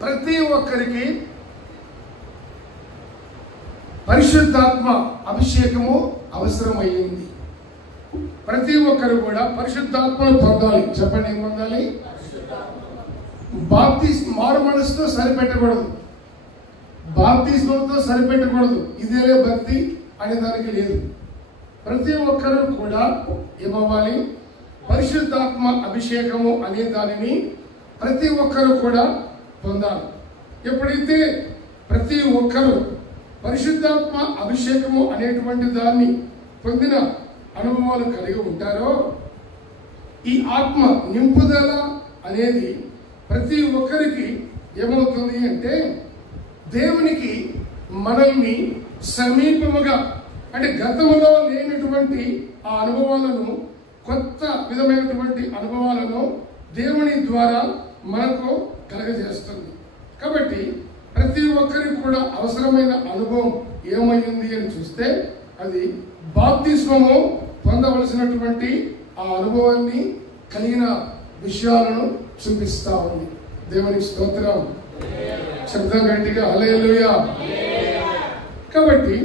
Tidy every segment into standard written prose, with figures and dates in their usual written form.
ప్రతి ఒక్కరికి పరిశుద్ధాత్మ అభిషేకము అవసరమైంది. ప్రతి ఒక్కరు కూడా పరిశుద్ధాత్మను పొందాలి. చెప్పండి, ఏం పొందాలి? మారు మనసుతో సరిపెట్టకూడదు, బాప్తిస్మంతో సరిపెట్టకూడదు. ఇదేలే భక్తి అనే దానికి లేదు. ప్రతి ఒక్కరు కూడా ఏమవ్వాలి? పరిశుద్ధాత్మ అభిషేకము అనే దానిని ప్రతి ఒక్కరు కూడా పొందాలి. ఎప్పుడైతే ప్రతి ఒక్కరు పరిశుద్ధాత్మ అభిషేకము అనేటువంటి దాన్ని పొందిన అనుభవాలు కలిగి ఉంటారో, ఈ ఆత్మ నింపుదల అనేది ప్రతి ఒక్కరికి ఏమవుతుంది అంటే దేవునికి మనల్ని సమీపముగా, అంటే గతంలో లేనటువంటి ఆ అనుభవాలను, కొత్త విధమైనటువంటి అనుభవాలను దేవుని ద్వారా మనకు కలగజేస్తుంది. కాబట్టి ప్రతి ఒక్కరికి కూడా అవసరమైన అనుభవం ఏమైంది అని చూస్తే అది బాప్తిస్మము పొందవలసినటువంటి ఆ అనుభవాన్ని కలిగిన విషయాలను చూపిస్తా ఉంది. దేవునికి స్తోత్రం. శబ్దం గట్టిగా హల్లెలూయా. కాబట్టి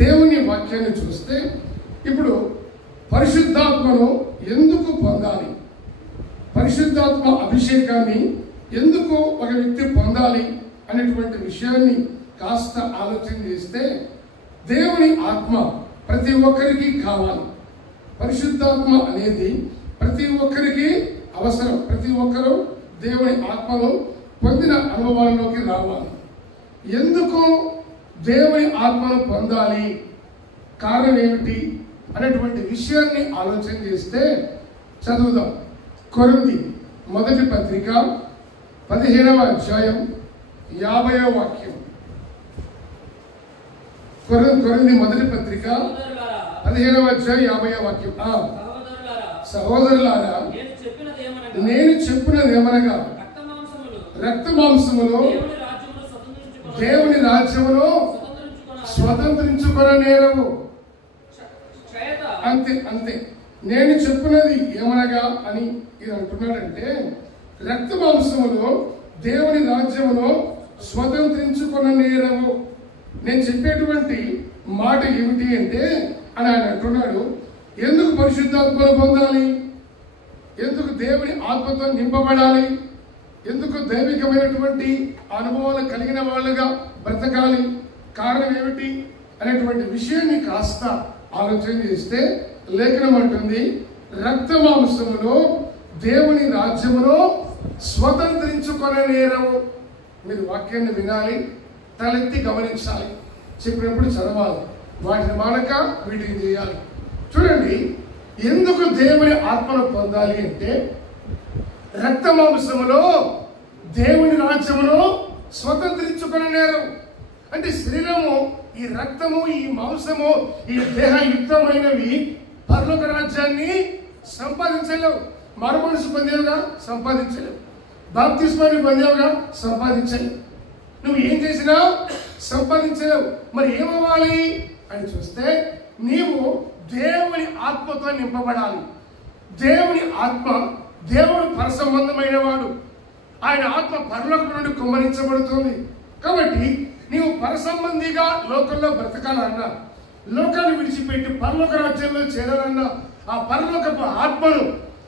దేవుని వాక్యాన్ని చూస్తే ఇప్పుడు పరిశుద్ధాత్మను ఎందుకు పొందాలి, పరిశుద్ధాత్మ అభిషేకాన్ని ఎందుకు ఒక వ్యక్తి పొందాలి అనేటువంటి విషయాన్ని కాస్త ఆలోచన చేస్తే, దేవుని ఆత్మ ప్రతి ఒక్కరికి కావాలి. పరిశుద్ధాత్మ అనేది ప్రతి ఒక్కరికి అవసరం. ప్రతి ఒక్కరూ దేవుని ఆత్మను పొందిన అనుభవాల్లోకి రావాలి. ఎందుకు దేవుని ఆత్మను పొందాలి, కారణం ఏమిటి అనేటువంటి విషయాన్ని ఆలోచన చేస్తే చదువుదాం. కొరింథీ మొదటి పత్రిక 15వ అధ్యాయం 50వ వాక్యం. కొరింథీ మొదటి పత్రిక 15వ అధ్యాయం 50వ వాక్యం. సహోదరులారా, నేను చెప్పినది ఏమనగా రక్త మాంసములో దేవుని రాజ్యములో స్వతంత్రించుకొననేరవు. అంతే అంతే. నేను చెప్పినది ఏమనగా అని ఇది అంటున్నాడంటే, రక్త మాంసములో దేవుని రాజ్యములో స్వతంత్రించుకొననేరవు. నేను చెప్పేటువంటి మాట ఏమిటి అంటే అని ఆయన అంటున్నాడు. ఎందుకు పరిశుద్ధాత్మను పొందాలి, ఎందుకు దేవుని ఆత్మతో నింపబడాలి, ఎందుకు దైవికమైనటువంటి అనుభవాలు కలిగిన వాళ్ళుగా బ్రతకాలి, కారణం ఏమిటి అనేటువంటి విషయాన్ని కాస్త ఆలోచన చేస్తే లేఖనం అంటుంది, రక్త మాంసములో దేవుని రాజ్యములో స్వతంత్రించుకొననేరవు. మీరు వాక్యాన్ని వినాలి, తలెత్తి గమనించాలి, చెప్పినప్పుడు చదవాలి, వాటిని మానక వీటిని చేయాలి. చూడండి, ఎందుకు దేవుని ఆత్మను పొందాలి అంటే, రక్త మాంసములో దేవుని రాజ్యములో స్వతంత్రించుకొననేరవు. అంటే శరీరము, ఈ రక్తము, ఈ మాంసము, ఈ దేహయుక్తమైనవి పరలోక రాజ్యాన్ని సంపాదించలేవు. మరో మనసు పొందేవుగా సంపాదించలేవు, బాప్తిస్మాన్ని పొందేవుగా సంపాదించలేవు, నువ్వు ఏం చేసినా సంపాదించలేవు. మరి ఏమవ్వాలి అని చూస్తే, నీవు దేవుని ఆత్మతో నింపబడాలి. దేవుని ఆత్మ, దేవుడు పరసంబంధమైన వాడు, ఆయన ఆత్మ పరలోకం నుండి కుమ్మరించబడుతుంది. కాబట్టి నీవు పరసంబంధిగా లోకంలో బ్రతకాలన్నా, లోకాన్ని విడిచిపెట్టి పరలోక రాజ్యంలో చేరాలన్నా, ఆ పరలోకపు ఆత్మను,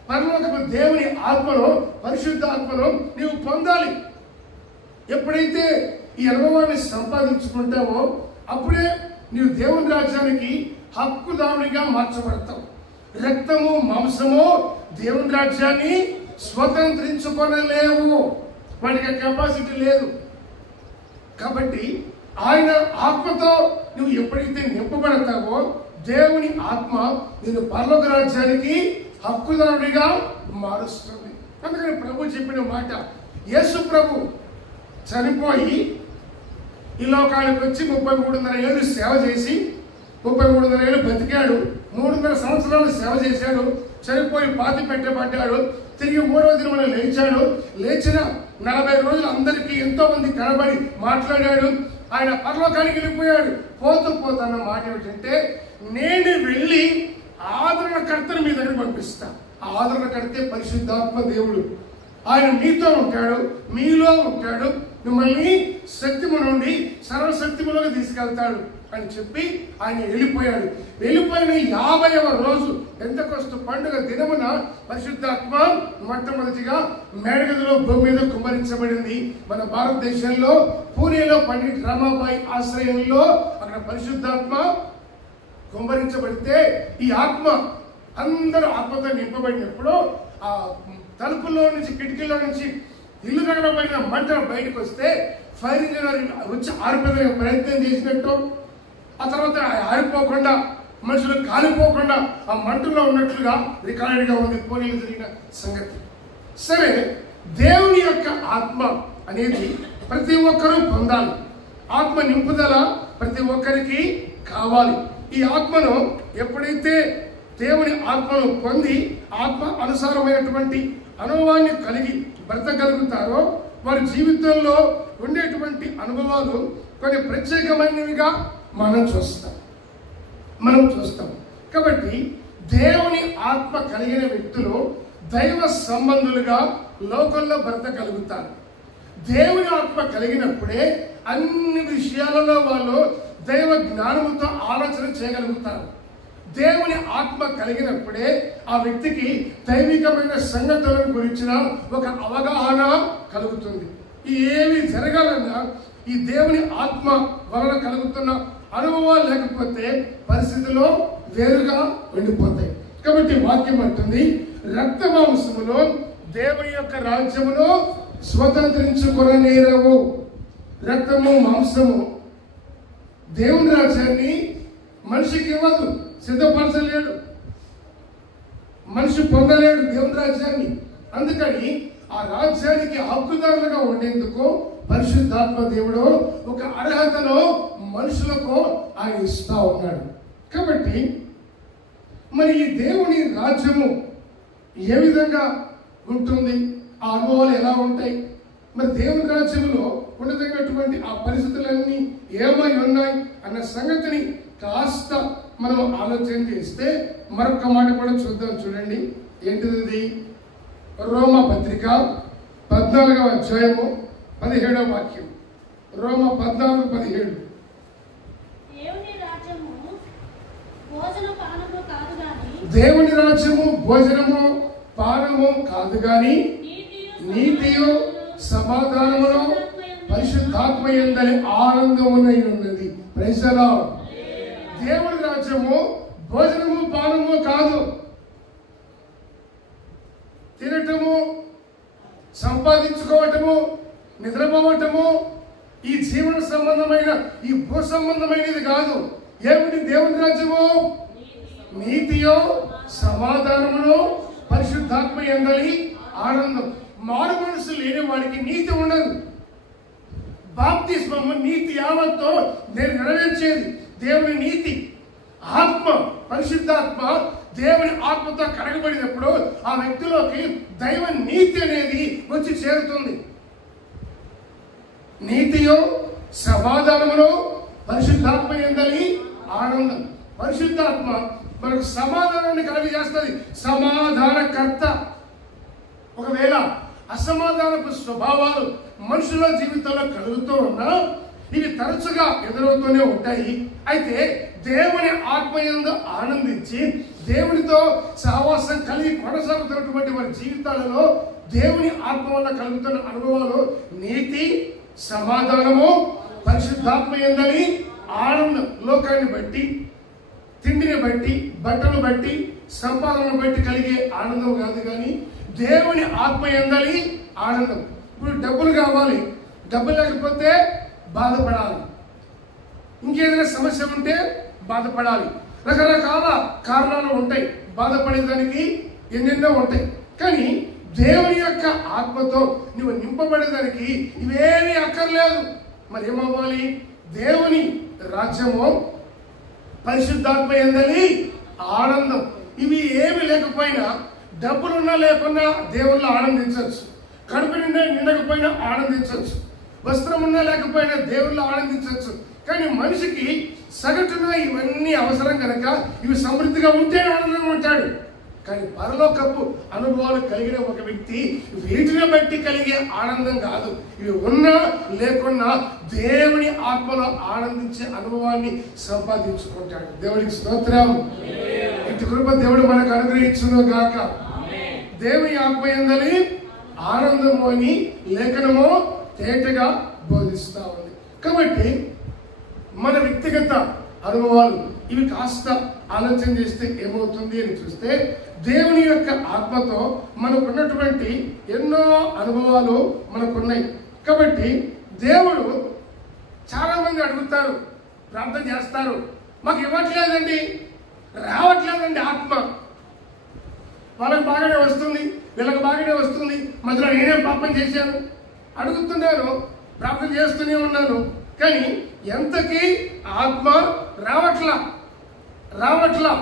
పరలోకపు దేవుని ఆత్మను, పరిశుద్ధ ఆత్మను నీవు పొందాలి. ఎప్పుడైతే ఈ అనుభవాన్ని సంపాదించుకుంటావో అప్పుడే నీవు దేవుని రాజ్యానికి హక్కుదారునిగా మార్చబడతావు. రక్తము మాంసము దేవుని రాజ్యాన్ని స్వతంత్రించుకొనలేవు, వాటికి కెపాసిటీ లేదు. కాబట్టి ఆయన ఆత్మతో నువ్వు ఎప్పుడైతే నింపబడతావో, దేవుని ఆత్మ నేను పరలోక రాజ్యానికి హక్కుదారుడిగా మారుస్తుంది. అందుకని ప్రభు చెప్పిన మాట, యేసు ప్రభు చనిపోయి ఈ లోకానికి వచ్చి 33.5 ఏళ్ళు సేవ చేసి, 33.5 ఏళ్ళు బతికాడు, 3.5 సంవత్సరాలు సేవ చేశాడు, చనిపోయి పాతి పెట్టబడ్డాడు, తిరిగి 3వ దినమున లేచాడు. లేచిన 40 రోజులు అందరికీ ఎంతో మంది కనబడి మాట్లాడాడు. ఆయన పరలోకానికి వెళ్ళిపోయాడు. పోతూ పోతున్న మాట ఏమిటంటే, నేను వెళ్ళి ఆదరణకర్తను మీ దగ్గర పంపిస్తా. ఆ ఆదరణకర్తే పరిశుద్ధాత్మ దేవుడు. ఆయన మీతో ఉంటాడు, మీలో ఉంటాడు, మిమ్మల్ని శక్తిము నుండి సర్వశక్తిములోకి తీసుకెళ్తాడు అని చెప్పి ఆయన వెళ్ళిపోయాడు. వెళ్ళిపోయిన 50వ రోజు పెంతెకొస్తు పండుగ దినమున పరిశుద్ధాత్మ మొట్టమొదటిగా మేడగదిలో భూమి మీద కుమ్మరించబడింది. మన భారతదేశంలో పూణేలో పండిట్ రమాబాయి ఆశ్రయంలో అక్కడ పరిశుద్ధాత్మ కుమ్మరించబడితే ఈ ఆత్మ అందరూ ఆత్మతో నింపబడినప్పుడు ఆ తలుపుల్లో నుంచి కిటికీలో నుంచి ఇల్లు తగలబడిన మంటలు బయటకు వస్తే ఫైర్ ఇంజనీర్ వచ్చి ఆరిపోయే ప్రయత్నం చేసినట్టు, ఆ తర్వాత ఆరిపోకుండా మనుషులు కాలిపోకుండా ఆ మంటల్లో ఉన్నట్లుగా రికార్డుగా ఉంది పూణేలో జరిగిన సంగతి. సరే, దేవుని యొక్క ఆత్మ అనేది ప్రతి ఒక్కరూ పొందాలి. ఆత్మ నింపుదల ప్రతి ఒక్కరికి కావాలి. ఈ ఆత్మను ఎప్పుడైతే దేవుని ఆత్మను పొంది ఆత్మ అనుసారమైనటువంటి అనుభవాన్ని కలిగి బ్రతకగలుగుతారో వారి జీవితంలో ఉండేటువంటి అనుభవాలు కొన్ని ప్రత్యేకమైనవిగా మనం చూస్తాం. కాబట్టి దేవుని ఆత్మ కలిగిన వ్యక్తులు దైవ సంబంధులుగా లోకంలో బ్రతకగలుగుతారు. దేవుని ఆత్మ కలిగినప్పుడే అన్ని విషయాలలో వాళ్ళు దైవ జ్ఞానముతో ఆలోచన చేయగలుగుతారు. దేవుని ఆత్మ కలిగినప్పుడే ఆ వ్యక్తికి దైవికమైన సంగతుల గురించిన ఒక అవగాహన కలుగుతుంది. ఏమి జరగాలన్నా ఈ దేవుని ఆత్మ వలన కలుగుతున్న అనుభవాలు లేకపోతే పరిస్థితుల్లో వేరుగా ఉండిపోతాయి. కాబట్టి వాక్యం అంటుంది, రక్త మాంసములో దేవుని యొక్క రాజ్యమును స్వతంత్రించుకొననేరవు. రక్తము మాంసము దేవుని రాజ్యాన్ని మనిషికి ఇవ్వదు, సిద్ధపరచలేడు, మనిషి పొందలేడు దేవుని రాజ్యాన్ని. అందుకని ఆ రాజ్యానికి హక్కుదారులుగా ఉండేందుకు పరిశుద్ధాత్మ దేవుడు ఒక అర్హతను మనుషులకు ఆయన ఇస్తా ఉన్నాడు. కాబట్టి మరి ఈ దేవుని రాజ్యము ఏ విధంగా ఉంటుంది, ఆ అనుభవాలు ఎలా ఉంటాయి, మరి దేవుని రాజ్యంలో ఉండదగినటువంటి ఆ పరిస్థితులన్నీ ఏమై ఉన్నాయి అన్న సంగతిని కాస్త మనం ఆలోచన చేస్తే మరొక మాట కూడా చూద్దాం. చూడండి, ఏంటిది? రోమా పత్రిక 14వ అధ్యాయము 17వ వాక్యం. రోమా 14:17. దేవుని రాజ్యము భోజనము పానము కాదు గాని నీతియు సమాధానమును పరిశుద్ధాత్మ యందలి ఆనందమునై ఉన్నది. Praise the lord. దేవుని రాజ్యము భోజనము పానము కాదు, తినటము, సంపాదించుకోవటము, నిద్రపోవటము, ఈ జీవన సంబంధమైన ఈ భూ సంబంధమైనది కాదు. ఏమిటి దేవుని రాజ్యము? నీతియో సమాధానమును పరిశుద్ధాత్మ యందలి ఆనందం. మారు మనసు లేని వాడికి నీతి ఉండదు. బాప్తిస్మము నీతి యావత్తో నేను నెరవేర్చేది దేవుని నీతి. ఆత్మ పరిశుద్ధాత్మ దేవుని ఆత్మతో కడగబడినప్పుడు ఆ వ్యక్తిలోకి దైవ నీతి అనేది వచ్చి చేరుతుంది. నీతియో సమాధానమును పరిశుద్ధాత్మ యందలి ఆనందం. పరిశుద్ధాత్మ మనకు సమాధానాన్ని కలుగజేస్తుంది, సమాధానకర్త. ఒకవేళ అసమాధానపు స్వభావాలు మనుషుల జీవితంలో కలుగుతూ ఉన్నా ఇవి తరచుగా ఎదురవుతూనే ఉంటాయి. అయితే దేవుని ఆత్మయందు ఆనందించి దేవునితో సహవాసం కలిగి కొనసాగుతున్నటువంటి వారి జీవితాలలో దేవుని ఆత్మ వల్ల కలుగుతున్న అనుభవాలు నీతి, సమాధానము, పరిశుద్ధాత్మ యందలి ఆనందం. లోకాన్ని బట్టి, తిండిని బట్టి, బట్టలు బట్టి, సంపాదనను బట్టి కలిగే ఆనందం కాదు కానీ దేవుని ఆత్మ యందలి ఆనందం. ఇప్పుడు డబ్బులు కావాలి, డబ్బులు లేకపోతే బాధపడాలి, ఇంకేదైనా సమస్య ఉంటే బాధపడాలి, రకరకాల కారణాలు ఉంటాయి, బాధపడేదానికి ఎన్నెన్నో ఉంటాయి. కానీ దేవుని యొక్క ఆత్మతో నువ్వు నింపబడేదానికి ఇవేమీ అక్కర్లేదు. మరి ఏమవ్వాలి? దేవుని రాజ్యము పరిశుద్ధాత్మ యందలి ఆనందం. ఇవి ఏమి లేకపోయినా, డబ్బులున్నా లేకున్నా దేవుళ్ళు ఆనందించవచ్చు, కడుపు నిండా నిండకపోయినా ఆనందించవచ్చు, వస్త్రం ఉన్నా లేకపోయినా దేవుళ్ళు ఆనందించవచ్చు. కానీ మనిషికి సగటున ఇవన్నీ అవసరం కనుక ఇవి సమృద్ధిగా ఉంటే ఆనందంగా ఉంటాడు. కానీ పరలోకపు అనుభవాలు కలిగిన ఒక వ్యక్తి వీటిని బట్టి కలిగే ఆనందం కాదు, ఇవి ఉన్నా లేకున్నా దేవుని ఆత్మలో ఆనందించే అనుభవాన్ని సంపాదించుకుంటాడు. దేవునికి స్తోత్రం. ఇటు కృప దేవుడు మనకు అనుగ్రహించును గాక. దేవుని ఆత్మ యందలి ఆనందము అని లేఖనము తేటగా బోధిస్తా ఉంది. కాబట్టి మన వ్యక్తిగత అనుభవాలు ఇవి కాస్త ఆలోచన చేస్తే ఏమవుతుంది అని చూస్తే, దేవుని యొక్క ఆత్మతో మనకున్నటువంటి ఎన్నో అనుభవాలు మనకున్నాయి. కాబట్టి దేవుడు చాలా మంది అడుగుతారు, ప్రార్థన చేస్తారు, మాకు ఇవ్వట్లేదండి, రావట్లేదండి ఆత్మ. వాళ్ళకి బాగానే వస్తుంది, వీళ్ళకి బాగానే వస్తుంది, మధ్యలో నేనే పాపం చేశాను, అడుగుతున్నాను, ప్రార్థన చేస్తూనే ఉన్నాను, కానీ ఎంతకీ ఆత్మ రావట్లా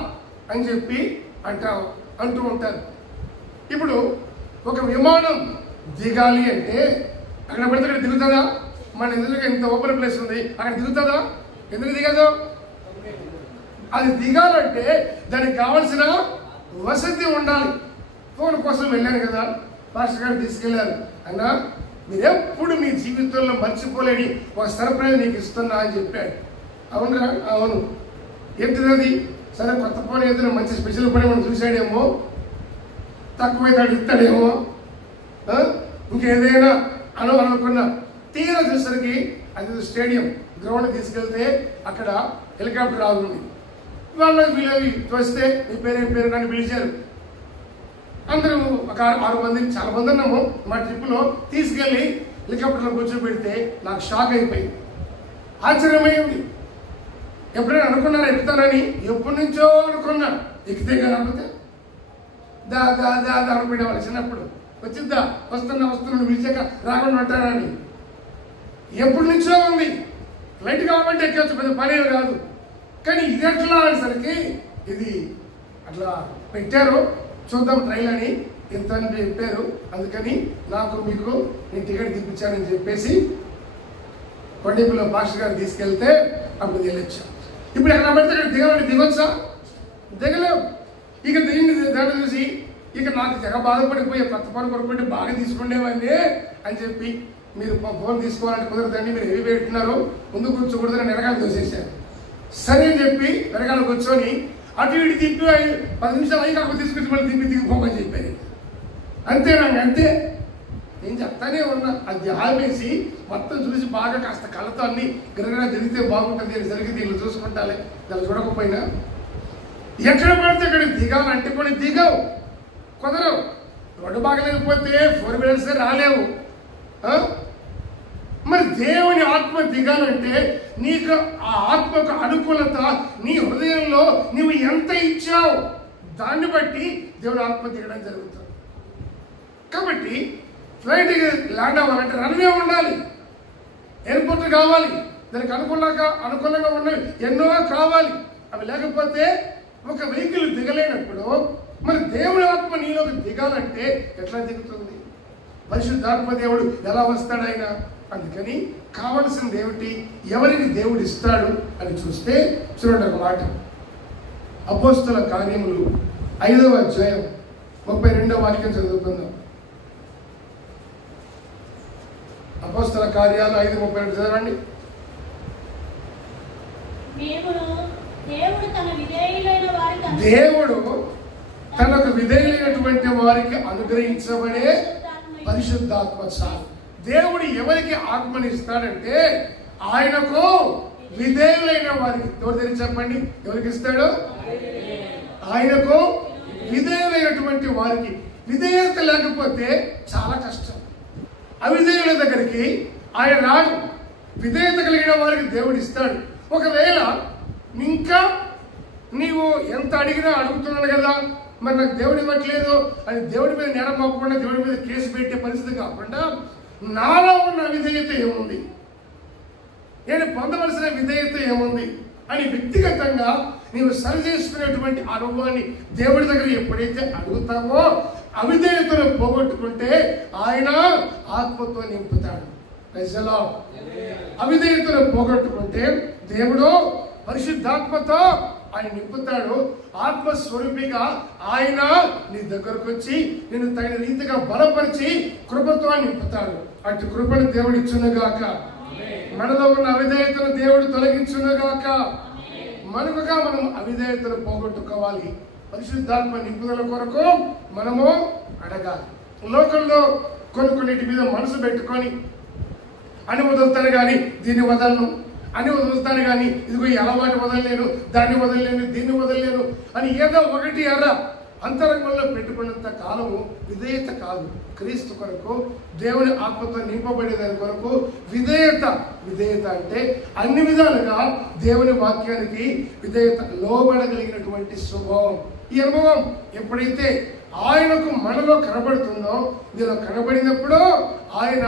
అని చెప్పి అంటూ ఉంటారు. ఇప్పుడు ఒక విమానం దిగాలి అంటే అక్కడ పడితే అక్కడ దిగుతుందా? మన ఎదురుగా ఇంత ఓపెన్ ప్లేస్ ఉంది, అక్కడ దిగుతుందా? ఎందుకు దిగదు? అది దిగాలంటే దానికి కావాల్సిన వసతి ఉండాలి. ఫోన్ కోసం వెళ్ళాను కదా, పాస్టర్ గారు తీసుకెళ్లారు, అన్నా మీరెప్పుడు మీ జీవితంలో మర్చిపోలేని ఒక సర్ప్రైజ్ నీకు ఇస్తున్నా అని చెప్పాడు. అవునరా? అవును. ఏంటిది? సరే, కొత్త ఫోన్ ఏదైనా మంచి స్పెషల్ పని మనం చూసాడేమో, తక్కువైతే ఇస్తాడేమో, ఇంకేదైనా అనుకున్నా. తీరా చూసరికి అది స్టేడియం గ్రౌండ్ తీసుకెళ్తే అక్కడ హెలికాప్టర్ ఆగుంది. వాళ్ళు వీళ్ళవి వస్తే మీ పేరు కానీ పిలిచారు. అందరూ ఒక 6 మందిని, చాలా మంది ఉన్నాము మా ట్రిప్లో, తీసుకెళ్ళి హెలికాప్టర్లో కూర్చోబెడితే నాకు షాక్ అయిపోయింది, ఆశ్చర్యమైంది. ఎప్పుడైనా అనుకున్నారా ఎక్కుతానని? ఎప్పటి నుంచో అనుకున్నా, ఎక్కితే కాకపోతే దా దా దా దా అనుకునే వాళ్ళు చిన్నప్పుడు. వచ్చిద్దా, వస్తున్నా పిలిచాక రాకుండా ఉంటారా అని. ఎప్పటి నుంచో ఉంది. ఫ్లైట్ కాబట్టి ఎక్కవచ్చు, పెద్ద పనేవి కాదు. కానీ ఇది ఎట్లా అనేసరికి ఇది అట్లా పెట్టారు, చూద్దాం ట్రైల్ అని ఇంత అని చెప్పారు. అందుకని మీకు నేను టికెట్ తీపించానని చెప్పేసి కొండపల్లిలో పాస్టర్ గారు తీసుకెళ్తే అప్పుడు వెళ్ళొచ్చాం. ఇప్పుడు ఎక్కడ పడితే అక్కడ దిగాలని దిగొచ్చా? దిగలేవు. ఇక దీన్ని దాన్ని చూసి ఇక నాకు తెగ బాధపడిపోయే, కొత్త ఫోన్ కొనుక్కుంటే బాగా తీసుకుండేవాడిని అని చెప్పి, మీరు ఫోన్ తీసుకోవాలంటే కుదరదండి, మీరు హెవీ పెట్టున్నారు, ముందు కూర్చోకూడదని వెనకాల చూసేసారు. సరే అని చెప్పి వెనకాల కూర్చొని అటు ఇటు తిప్పి 10 నిమిషాలు అయ్యి కాకపోతే తీసుకొచ్చి మళ్ళీ దిగిపోమని చెప్పారు. అంతే నేను చెప్తానే ఉన్నా. అది ఆపేసి మొత్తం చూసి బాగా కాస్త కళ్ళతో అన్ని గిరగరా తిరిగితే బాగుంటుంది అని సరిగ్గా దీన్ని చూసుకుంటాలే, దాన్ని చూడకపోయినా ఎక్కడ పడితే అక్కడ దిగాలంటే కొన్ని దిగావు, కుదరవు. రోడ్డు బాగలేకపోతే 4 వీలర్స్ రాలేవు. మరి దేవుని ఆత్మ దిగాలంటే నీకు ఆ ఆత్మకు అనుకూలత నీ హృదయంలో నువ్వు ఎంత ఇచ్చావు దాన్ని బట్టి దేవుని ఆత్మ దిగడం జరుగుతుంది. కాబట్టి ఫ్లైట్ ల్యాండ్ అవ్వాలంటే రన్వే ఉండాలి, ఎయిర్పోర్ట్ కావాలి, దానికి అనుకూలంగా ఉన్నవి ఎన్నో కావాలి. అవి లేకపోతే ఒక వెహికల్ దిగలేనప్పుడు మరి దేవుడి ఆత్మ నీలోకి దిగాలంటే ఎట్లా దిగుతుంది? పరిశుద్ధాత్మ దేవుడు ఎలా వస్తాడు ఆయన? అందుకని కావలసింది ఏమిటి, ఎవరికి దేవుడు ఇస్తాడు అని చూస్తే చూడండి ఒక మాట. అపోస్తల కార్యములు 5వ అధ్యాయం 32వ వాక్యం చదువుకుందాం. అపోస్తల కార్యాలు 5:32 చదవండి. దేవుడు తనకు విధేయులైనటువంటి వారికి అనుగ్రహించబడే పరిశుద్ధాత్మ చాలు. దేవుడు ఎవరికి ఆత్మని ఇస్తాడంటే ఆయనకు విధేయులైన వారికి. ఎవరు తెలిసి చెప్పండి, ఎవరికి ఇస్తాడు? ఆయనకు విధేయులైనటువంటి వారికి. విధేయత లేకపోతే చాలా కష్టం. అవిధేయుల దగ్గరికి ఆయన రాడు. విధేయత కలిగిన వారికి దేవుడు ఇస్తాడు. ఒకవేళ ఇంకా నీవు ఎంత అడిగినా అడుగుతున్నాను కదా, మరి నాకు దేవుడు ఇవ్వట్లేదు అని దేవుడి మీద నేరం మోపకుండా దేవుడి మీద కేసు పెట్టే పరిస్థితి కాకుండా నాలో ఉన్న విధేయత ఏముంది, నేను పొందవలసిన విధేయత ఏముంది అని వ్యక్తిగతంగా నీవు సరి చేసుకునేటువంటి అనుభవాన్ని దేవుడి దగ్గర ఎప్పుడైతే అడుగుతావో అవిధేయతను పోగొట్టుకుంటే ఆయన ఆత్మతో నింపుతాడు. అవిధేయతను పోగొట్టుకుంటే దేవుడు పరిశుద్ధాత్మతో ఆయన నింపుతాడు. ఆత్మస్వరూపిగా ఆయన నీ దగ్గరకు వచ్చి నిన్ను తగిన రీతిగా బలపరిచి కృపతో నింపుతాడు. అటు కృపను దేవుడు ఇచ్చునుగాక. మనలో ఉన్న అవిధేయతను దేవుడు తొలగించునుగాక. మనకుగా మనం అవిధేయతను పోగొట్టుకోవాలి. పరిశుద్ధాత్మ నింపుదల కొరకు మనము అడగాలి. లోకంలో కొన్నిటి మీద మనసు పెట్టుకొని అని వదులుతాను కానీ దీన్ని వదలను, అని వదులుతాను కానీ ఇదిగో ఈ అలవాటు వదలలేను, దాన్ని వదలలేను, దీన్ని వదలలేను అని ఏదో ఒకటి అంతరంగంలో పెట్టుకున్నంత కాలము విధేయత కాదు. క్రీస్తు కొరకు దేవుని ఆత్మతో నింపబడేదాని కొరకు విధేయత. విధేయత అంటే అన్ని విధాలుగా దేవుని వాక్యానికి విధేయత, లోబడగలిగినటువంటి స్వభావం. ఈ అనుభవం ఎప్పుడైతే ఆయనకు మనలో కనబడుతుందో, నీలో కనబడినప్పుడు ఆయన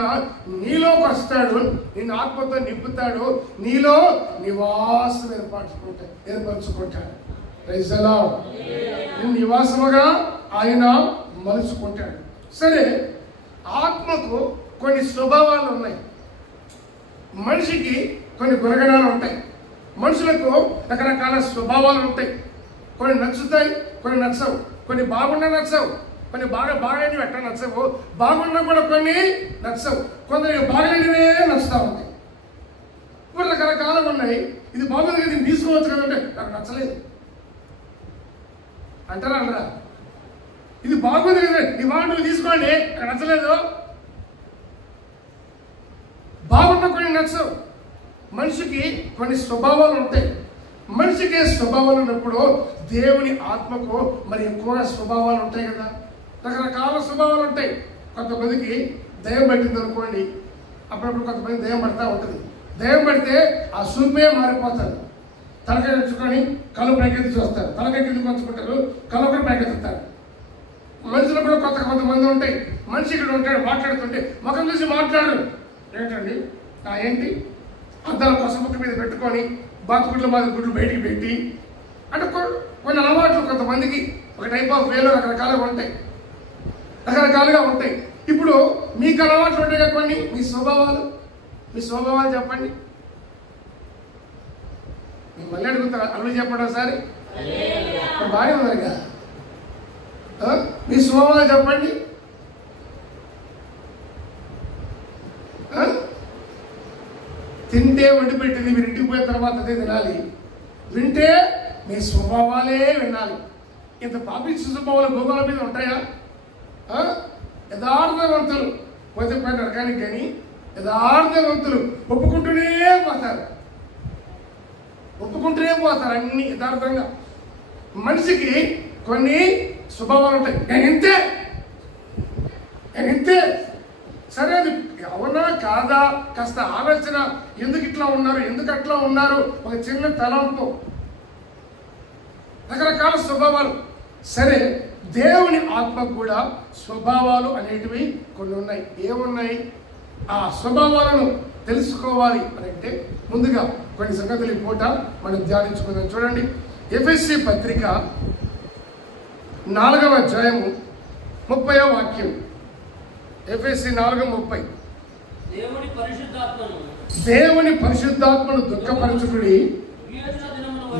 నీలోకి వస్తాడు, నిన్ను ఆత్మతో నింపుతాడు, నీలో నివాసం ఏర్పరచుకుంటాడు. Praise the lord. నిన్ను నివాసముగా ఆయన మలుచుకుంటాడు. సరే, ఆత్మకు కొన్ని స్వభావాలు ఉన్నాయి, మనిషికి కొన్ని గుణగణాలు ఉంటాయి, మనుషులకు రకరకాల స్వభావాలు ఉంటాయి. కొన్ని నచ్చుతాయి, కొన్ని నచ్చవు, కొన్ని బాగున్నా నచ్చవు, కొన్ని బాగాలేనివి ఎట్లా నచ్చవు, బాగున్నా కూడా కొన్ని నచ్చవు, కొందరికి బాగాలేనివే నచ్చుతా ఉంటాయి. ఇప్పుడు రకరకాలుగా ఉన్నాయి. ఇది బాగుంది కదా, దీన్ని తీసుకోవచ్చు కదంటే నాకు నచ్చలేదు అంటారా అనరా? ఇది బాగుంది కదా, ఈ మాట తీసుకోండి, నాకు నచ్చలేదు. బాగున్న కొన్ని నచ్చవు. మనిషికి కొన్ని స్వభావాలు ఉంటాయి. మనిషికి స్వభావాలు ఉన్నప్పుడు దేవుని ఆత్మకు మరి ఎక్కువగా స్వభావాలు ఉంటాయి కదా. రకరకాల స్వభావాలు ఉంటాయి. కొంతమందికి దయ్యం పట్టింది అనుకోండి, అప్పుడప్పుడు కొంతమంది దయ్యం పడతా ఉంటుంది. దయ్యం పడితే ఆ సూపే మారిపోతారు. తలకాయ తెచ్చుకొని కళ్ళు పైకెత్తి చూస్తారు, తలకాయ కిందకి వచ్చుకుంటారు, కళ్ళు కూడా పైకెత్తుతారు. మనుషులు కూడా కొంతమంది ఉంటాయి. మనిషి ఇక్కడ ఉంటాడు, మాట్లాడుతుంటే ముఖం చూసి మాట్లాడు, ఏంటండి ఏంటి అద్దాల పసుపుక్క మీద పెట్టుకొని బాతుగుడ్ల మాది గుడ్లు బయటికి పెట్టి అంటే కొన్ని అలవాట్లు కొంతమందికి ఒక టైప్ ఆఫ్ వేలో రకరకాలుగా ఉంటాయి. ఇప్పుడు మీకు అలవాట్లు ఉంటాయి కొన్ని, మీ స్వభావాలు చెప్పండి. మీరు మళ్ళీ అడుగుతారు, అల్లు చెప్పండి ఒకసారి. బాగానే ఉన్నారు కదా, మీ స్వభావాలు చెప్పండి. తింటే వండి పెట్టింది మీరు ఇంటికి పోయిన తర్వాత అదే తినాలి. వింటే మీ స్వభావాలే వినాలి. ఇంత పాపిష్టి స్వభావాలు భూగోళ మీద ఉంటాయా? యథార్థవంతులు పోతే పైన రకానికి కానీ యథార్థవంతులు ఒప్పుకుంటూనే పోతారు అన్ని యథార్థంగా. మనిషికి కొన్ని స్వభావాలు ఉంటాయి. నేను ఇంతే సరే, అది అవునా కాదా కాస్త ఆలోచన, ఎందుకు ఇట్లా ఉన్నారు, ఎందుకు అట్లా ఉన్నారు, ఒక చిన్న తలంపు, రకరకాల స్వభావాలు. సరే, దేవుని ఆత్మకు కూడా స్వభావాలు అనేటివి కొన్ని ఉన్నాయి. ఏమున్నాయి? ఆ స్వభావాలను తెలుసుకోవాలి అని అంటే ముందుగా కొన్ని సంగతులు ఈ పూట మనం ధ్యానించుకుందాం. చూడండి, ఎఫెసీ పత్రిక 4వ అధ్యాయము 30వ వాక్యం. ఎఫెసీ 4:30. దేవుని పరిశుద్ధాత్మను దుఃఖపరచుకుడి,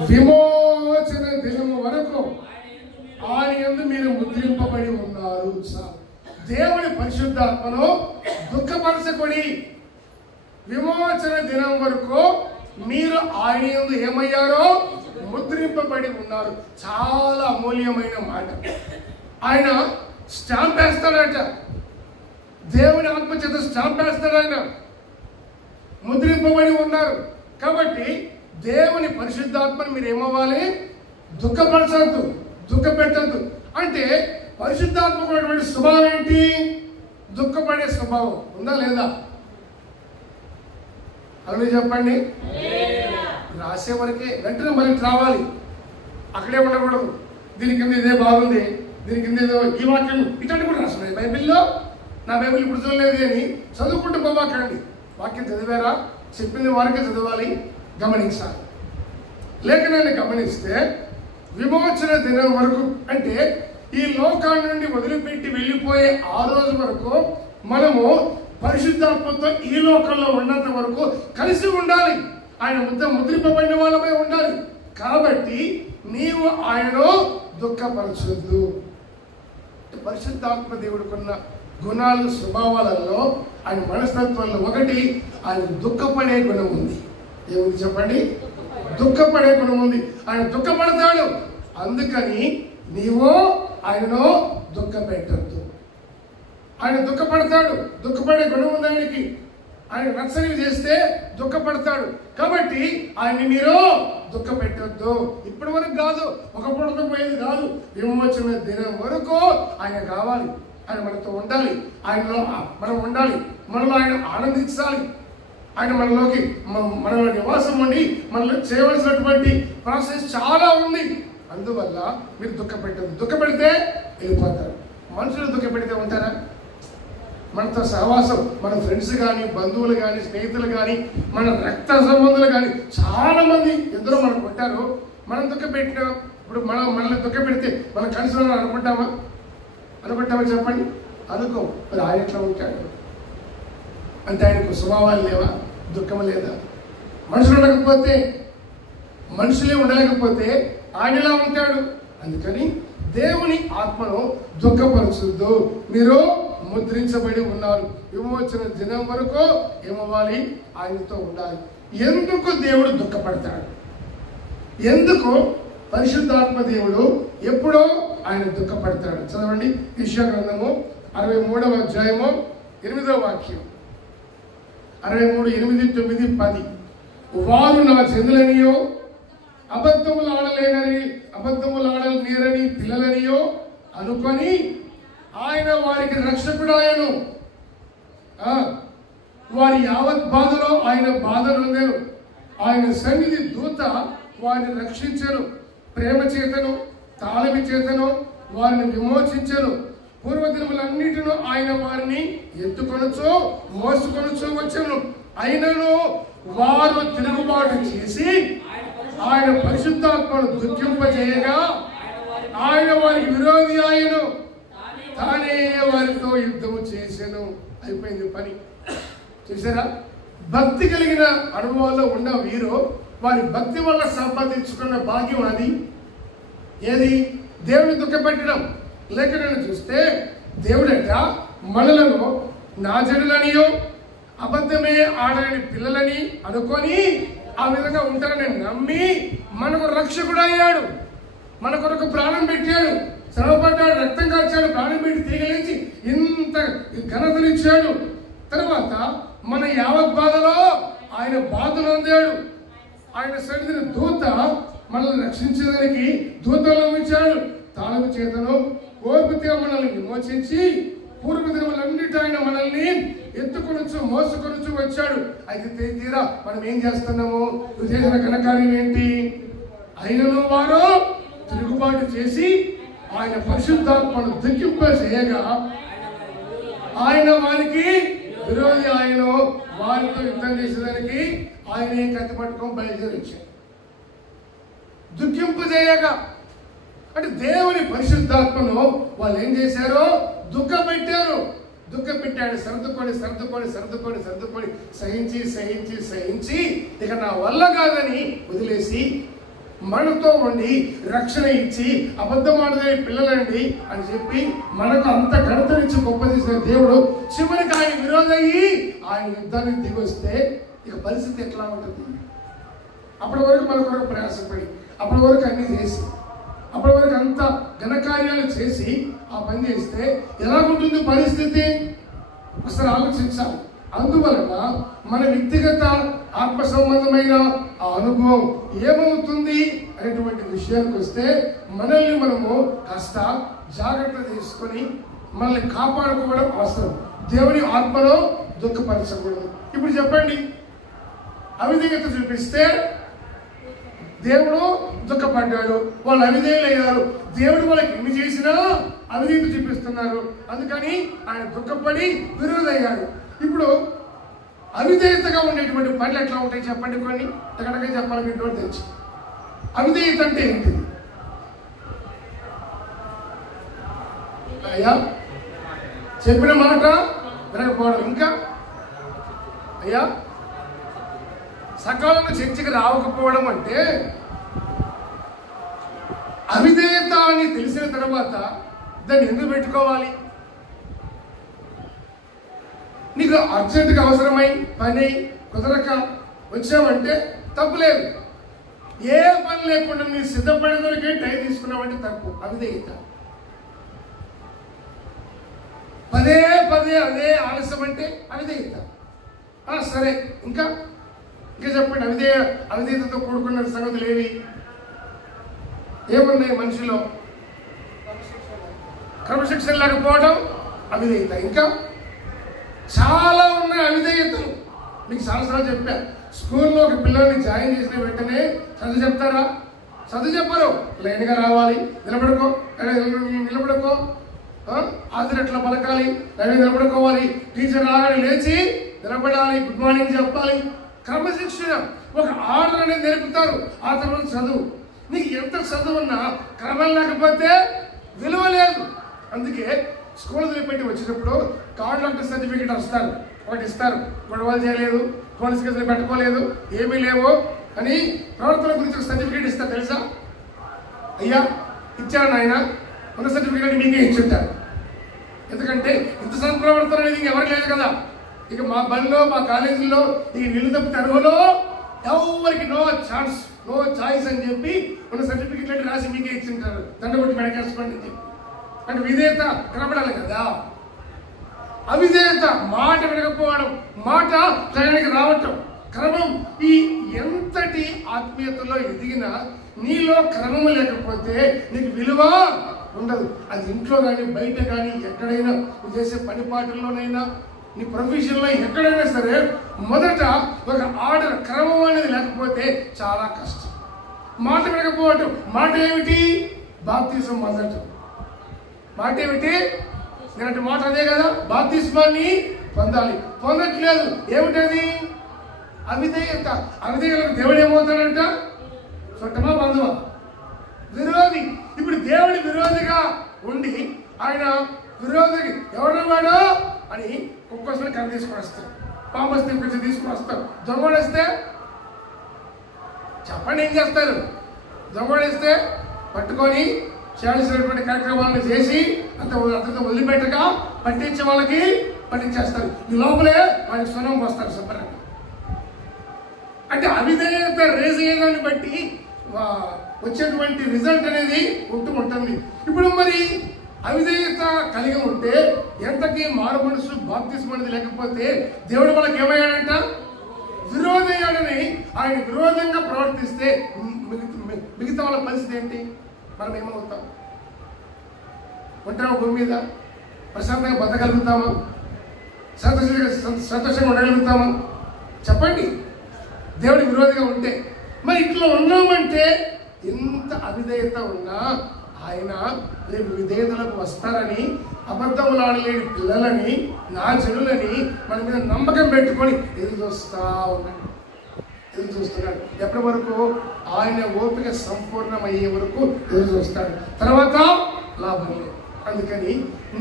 విమోచన దినము వరకు ఆయన యందు మీరు ముద్రింపబడి ఉన్నారు. దేవుని పరిశుద్ధాత్మను దుఃఖపరచుకుడి, విమోచన దినం వరకు మీరు ఆయన యందు ఏమయ్యారో ముద్రింపబడి ఉన్నారు. చాలా అమూల్యమైన మాట. ఆయన స్టాంప్ వేస్తాడట, దేవుని ఆత్మ చేత స్టాంప్ వేస్తాడు. ఆయన ముద్రింపబడి ఉన్నారు. కాబట్టి దేవుని పరిశుద్ధాత్మని మీరు ఏమవ్వాలి? దుఃఖపరచద్దు, దుఃఖపెట్టద్దు. అంటే పరిశుద్ధాత్మకు ఉన్నటువంటి స్వభావం ఏంటి? దుఃఖపడే స్వభావం ఉందా లేదా? అలా చెప్పండి. రాసే వరకే వెంటనే మళ్ళీ రావాలి, అక్కడే ఉండకూడదు. దీని కింద ఇదే బాగుంది, దీని కింద ఏదో ఈ వాక్యం ఇట్లాంటి కూడా రాస్తున్నాయి బైబిల్లో. నా బైబిల్ ఇప్పుడు చదవలేదు కానీ చదువుకుంటూ పోవాకండి. వాక్యం చదివారా? చెప్పింది వారికే చదవాలి, గమనించాలి. లేఖనాన్ని గమనిస్తే విమోచన దినం వరకు అంటే ఈ లోకాన్ని నుండి వదిలిపెట్టి వెళ్ళిపోయే ఆ రోజు వరకు మనము పరిశుద్ధాత్మతో ఈ లోకంలో ఉన్నంత వరకు కలిసి ఉండాలి. ఆయన ముద్రింపబడిన వాళ్ళపై ఉండాలి. కాబట్టి నీవు ఆయనను దుఃఖపరచొద్దు. పరిశుద్ధాత్మ దేవుడికున్న గుణాలు స్వభావాలలో ఆయన మనస్తత్వంలో ఒకటి ఆయన దుఃఖపడే గుణం ఉంది. ఏముంది చెప్పండి? దుఃఖపడే గుణం ఉంది. ఆయన దుఃఖపడతాడు. అందుకని నీవు ఆయనను దుఃఖ పెట్టద్దు. ఆయన దుఃఖపడతాడు. దుఃఖపడే గుణం ఉంది ఆయనకి. ఆయన నచ్చనివి చేస్తే దుఃఖపడతాడు. కాబట్టి ఆయన్ని మీరు దుఃఖ పెట్టద్దు. ఇప్పటి వరకు కాదు, ఒక పూటతో పోయేది కాదు. విమోచన దినం వరకు ఆయన కావాలి. ఆయన మనతో ఉండాలి. ఆయనలో మనం ఉండాలి. మనలో ఆయన ఆనందించాలి. ఆయన మనలోకి మనలో నివాసం ఉండి మనలో చేయవలసినటువంటి ప్రాసెస్ చాలా ఉంది. అందువల్ల మీరు దుఃఖ పెట్టద్దు. దుఃఖ పెడితే వెళ్ళిపోతారు. మనుషులు దుఃఖ పెడితే ఉంటారా? మనతో సహవాసం, మన ఫ్రెండ్స్ కానీ, బంధువులు కానీ, స్నేహితులు కానీ, మన రక్త సంబంధులు కానీ చాలా మంది ఎందరో మనకు ఉంటారు. మనం దుఃఖ పెట్టినా ఇప్పుడు మనల్ని దుఃఖ పెడితే మనం కలిసి అనుకుంటామా? చెప్పండి. అనుకో. మరి ఆయన ఎట్లా ఉంటాడు అంటే ఆయనకు స్వభావాలు లేవా? దుఃఖం లేదా? మనుషులే ఉండలేకపోతే ఆయన ఎలా ఉంటాడు? అందుకని దేవుని ఆత్మను దుఃఖపరచొద్దు. మీరు ముద్రించబడి ఉన్నారు. విమోచన దినం వరకు ఏమవ్వాలి? ఆయనతో ఉండాలి. ఎందుకు దేవుడు దుఃఖపడతాడు? ఎందుకు పరిశుద్ధాత్మ దేవుడు ఎప్పుడో ఆయన దుఃఖపడతాడు? చదవండి. యెషయా గ్రంథము 63వ అధ్యాయము 8వ వాక్యం. 63, 8, 9, 10. వారు నా జనులనియో అబద్ధములాడలేరని పిల్లలనియో అనుకొని ఆయన వారికి రక్షకుడాయను. వారి యావత్ బాధలో ఆయన బాధ నొందెను. ఆయన సన్నిధి దూత వారిని రక్షించెను. ప్రేమ చేతను తాళమి చేతను వారిని విమోచించెను. పూర్వదినములన్నిటిలో ఆయన వారిని ఎత్తుకొనొచ్చు మోసుకొనొచ్చు వచ్చెను. అయినను వారు తిరుగుబాటు చేసి ఆయన పరిశుద్ధాత్మను దుఃఖింపజేయగా ఆయన వారికి విరోధి ఆయను. తానే వారితో యుద్ధము చేసెను. అయిపోయింది పని. చూసారా? భక్తి కలిగిన అనుభవాల్లో ఉన్న వీరు వారి భక్తి వల్ల సంపాదించుకున్న భాగ్యం అది. ఏది? దేవుని దుఃఖపెట్టడం. లేఖనాన్ని చూస్తే దేవుడట మనలను నా జనులనియో అబద్ధమే ఆడని పిల్లలని అనుకొని ఆ విధంగా ఉంటారని నమ్మి మనకు రక్షకుడు అయ్యాడు. మన కొరకు ప్రాణం పెట్టాడు. శ్రమపడ్డాడు, రక్తం కాచాడు, ప్రాణం పెట్టి తీగలేచి ఇంత ఘనతనిచ్చాడు. తర్వాత మన యావత్ బాధలో ఆయన బాధను అందాడు. ఆయన సన్నిధిని దూత మనల్ని రక్షించడానికి దూతలను ఇచ్చాడు. తాళము చేతను ఓర్పుతో మనల్ని విమోచించి పూర్వదినములన్నిటి ఆయన మనల్ని ఎత్తుకొనొచ్చు మోసుకొనొచ్చు వచ్చాడు. అయితే తీరా మనం ఏం చేస్తున్నాము? నువ్వు చేసిన ఘనకార్యం ఏంటి? అయినను వారు తిరుగుబాటు చేసి ఆయన పరిశుద్ధాత్మను దుఃఖింపజేయగా ఆయన వారికి విరోధి ఆయన. వారితో యుద్ధం చేసేదానికి ఆయనే కత్తి పట్టుకొని బయలుదేరించాడు. దుఃఖింపజేయగా అంటే దేవుని పరిశుద్ధాత్మను వాళ్ళు ఏం చేశారు? దుఃఖపెట్టారు. దుఃఖపెట్టాడు. సర్దుకొని సహించి ఇక నా వల్ల కాదని వదిలేసి మనతో ఉండి రక్షణ ఇచ్చి అబద్ధమాడదే పిల్లలండి అని చెప్పి మనకు అంత ఘనతనిచ్చి గొప్ప చేసిన దేవుడు చివరికి ఆయన విరోధయ్యి ఆయన యుద్ధానికి దిగి వస్తే ఇక పరిస్థితి ఎట్లా ఉంటుంది? అప్పటి వరకు మన కొరకు ప్రయాసపడి, అప్పటి వరకు అన్ని చేసి, అప్పటి వరకు అంత ఘనకార్యాలు చేసి ఆ పని చేస్తే ఎలాగుంటుంది పరిస్థితి? ఒకసారి ఆలోచించాలి. అందువలన మన వ్యక్తిగత ఆత్మ సంబంధమైన ఆ అనుభవం ఏమవుతుంది అనేటువంటి విషయానికి వస్తే మనల్ని మనము కాస్త జాగ్రత్త తీసుకొని మనల్ని కాపాడుకోవడం అవసరం. దేవుని ఆత్మలో దుఃఖపరచకూడదు. ఇప్పుడు చెప్పండి, అవిధేయత చూపిస్తే దేవుడు దుఃఖపడ్డాడు, వాళ్ళు అవిధేయులయ్యారు. దేవుడు వాళ్ళకి ఎన్ని చేసినా అవిధేయత చూపిస్తున్నారు. అందుకని ఆయన దుఃఖపడి విరోధయ్యాడు. ఇప్పుడు అవిధేయతగా ఉండేటువంటి పనులు ఎట్లా ఉంటాయి చెప్పండి? కొన్ని ఎక్కడికే చెప్పాలి మీరు తెలుసు. అవిధేయత అంటే ఏంటిది? అయ్యా చెప్పిన మాట వినకపోవడం. ఇంకా అయ్యా సకాలంలో చర్చకి రావకపోవడం అంటే అవిధేయత అని తెలిసిన తర్వాత దాన్ని ఎందుకు పెట్టుకోవాలి? నీకు అర్జెంటుగా అవసరమై పని కుదరక వచ్చావంటే తప్పులేదు. ఏ పని లేకుండా మీరు సిద్ధపడేందుకే టైం తీసుకున్నావంటే తప్పు, అవిధేయత. పదే పదే అదే ఆలస్యం అంటే అవిధేయత. సరే, ఇంకా చెప్పండి. అవిధేయతతో కూడుకున్న సంగతులు ఏవి ఏమున్నాయి మనిషిలో? క్రమశిక్షణ లేకపోవడం అవిధేయత. ఇంకా చాలా ఉన్నాయి అవిధేయతలు. మీకు చాలాసార్లు చెప్పా, స్కూల్లో ఒక పిల్లల్ని జాయిన్ చేసిన వెంటనే చదువు చెప్తారా? చదువు చెప్పరు. లైన్గా రావాలి, నిలబడుకో, ఆదిరి ఎట్లా పలకాలి, లైన్ నిలబడుకోవాలి, టీచర్ రాగానే లేచి నిలబడాలి, గుడ్ మార్నింగ్ చెప్పాలి. క్రమశిక్షణ, ఒక ఆర్డర్ అనేది నేర్పుతారు. ఆ తర్వాత చదువు. నీకు ఎంత చదువు ఉన్నా క్రమం లేకపోతే విలువ లేదు. అందుకే స్కూల్ వదిలిపెట్టి వచ్చినప్పుడు కాంట్రాక్టర్ సర్టిఫికేట్ వస్తారు, ఒకటి ఇస్తారు. గొడవలు చేయలేదు, పోలీస్ కేసులు పెట్టుకోలేదు, ఏమీ లేవు అని ప్రవర్తన గురించి ఒక సర్టిఫికేట్ ఇస్తారు. తెలుసా? అయ్యా ఇచ్చారు నాయన, ఉన్న సర్టిఫికేట్ మీకే ఇచ్చుంటారు. ఎందుకంటే ఇంత సత్ప్రవర్తన అనేది ఎవరికి లేదు కదా. ఇక మా బడిలో, మా కాలేజీలో ఈ నిలు తప్పితే అర్హులో ఎవరికి నో ఛాన్స్, నో చాయిస్ అని చెప్పి ఉన్న సర్టిఫికేట్ రాసి మీకే ఇచ్చింటారు. దండగొట్టి మెడకేసుకోండి అని చెప్పి. అంటే విధేయత కనబడాలి కదా. అవిధేయత, మాట వినకపోవడం, మాట టయానికి రావటం, క్రమం. ఈ ఎంతటి ఆత్మీయతలో ఎదిగినా నీలో క్రమం లేకపోతే నీకు విలువ ఉండదు. అది ఇంట్లో కానీ, బయట కానీ, ఎక్కడైనా నువ్వు చేసే పనిపాట్లలోనైనా, నీ ప్రొఫెషన్లో ఎక్కడైనా సరే మొదట ఒక ఆర్డర్, క్రమం అనేది లేకపోతే చాలా కష్టం. మాట వినకపోవటం. మాట ఏమిటి? బాప్తిజం మొదట. మాట ఏమిటి? నేనంటే మాట అదే కదా, బాప్తిస్మాన్ని పొందాలి. పొందట్లేదు. ఏమిటది? అవిధేయత. అవిధేయులకు దేవుడు ఏమవుతాడంట? చుట్టమా బంధువా? విరోధి. ఇప్పుడు దేవుడి విరోధిగా ఉండి ఆయన విరోధికి ఎవడన్నాడు అని కుక్కోసం కర్ర తీసుకుని వస్తాడు, పాము వస్తే కొంచెం తీసుకుని వస్తాడు. దొంగోడేస్తే చెప్పండి ఏం చేస్తారు? దొంగోడేస్తే పట్టుకొని చేయాల్సినటువంటి కార్యక్రమాలను చేసి అంతతో వదిలిపెట్టగా పట్టించే వాళ్ళకి పట్టించేస్తారు. ఈ లోపలే వాళ్ళకి స్వనం వస్తారు శుభ్రంగా. అంటే అవిధేయత రేజ్ అయ్యేదాన్ని బట్టి వచ్చేటువంటి రిజల్ట్ అనేది ఉంటుంది. ఇప్పుడు మరి అవిధేయత కలిగి ఉంటే ఎంతకీ మారు మనసు, బాప్తిస్మం అనేది లేకపోతే దేవుడు వాళ్ళకి ఏమయ్యాడంట? విరోధయ్యాడని. ఆయన విరోధంగా ప్రవర్తిస్తే మిగతా వాళ్ళ పరిస్థితి ఏంటి? మనం ఏమవుతాం? ఉంటామా భూమి మీద? ప్రశాంతంగా బతకగలుగుతామా? సంతోషంగా ఉండగలుగుతామా? చెప్పండి. దేవుడి విరోధిగా ఉంటే. మరి ఇట్లా ఉన్నామంటే ఎంత అవిధేయత ఉన్నా ఆయన రేపు విధేయతలకు వస్తారని, అబద్ధములు ఆడలేని పిల్లలని, నా జనులని మన మీద నమ్మకం పెట్టుకొని ఎదురు చూస్తున్నాడు. ఎప్పటి వరకు? ఆయన ఓపిక సంపూర్ణమయ్యే వరకు ఎదురు చూస్తాడు. తర్వాత లాభం లేదు. అందుకని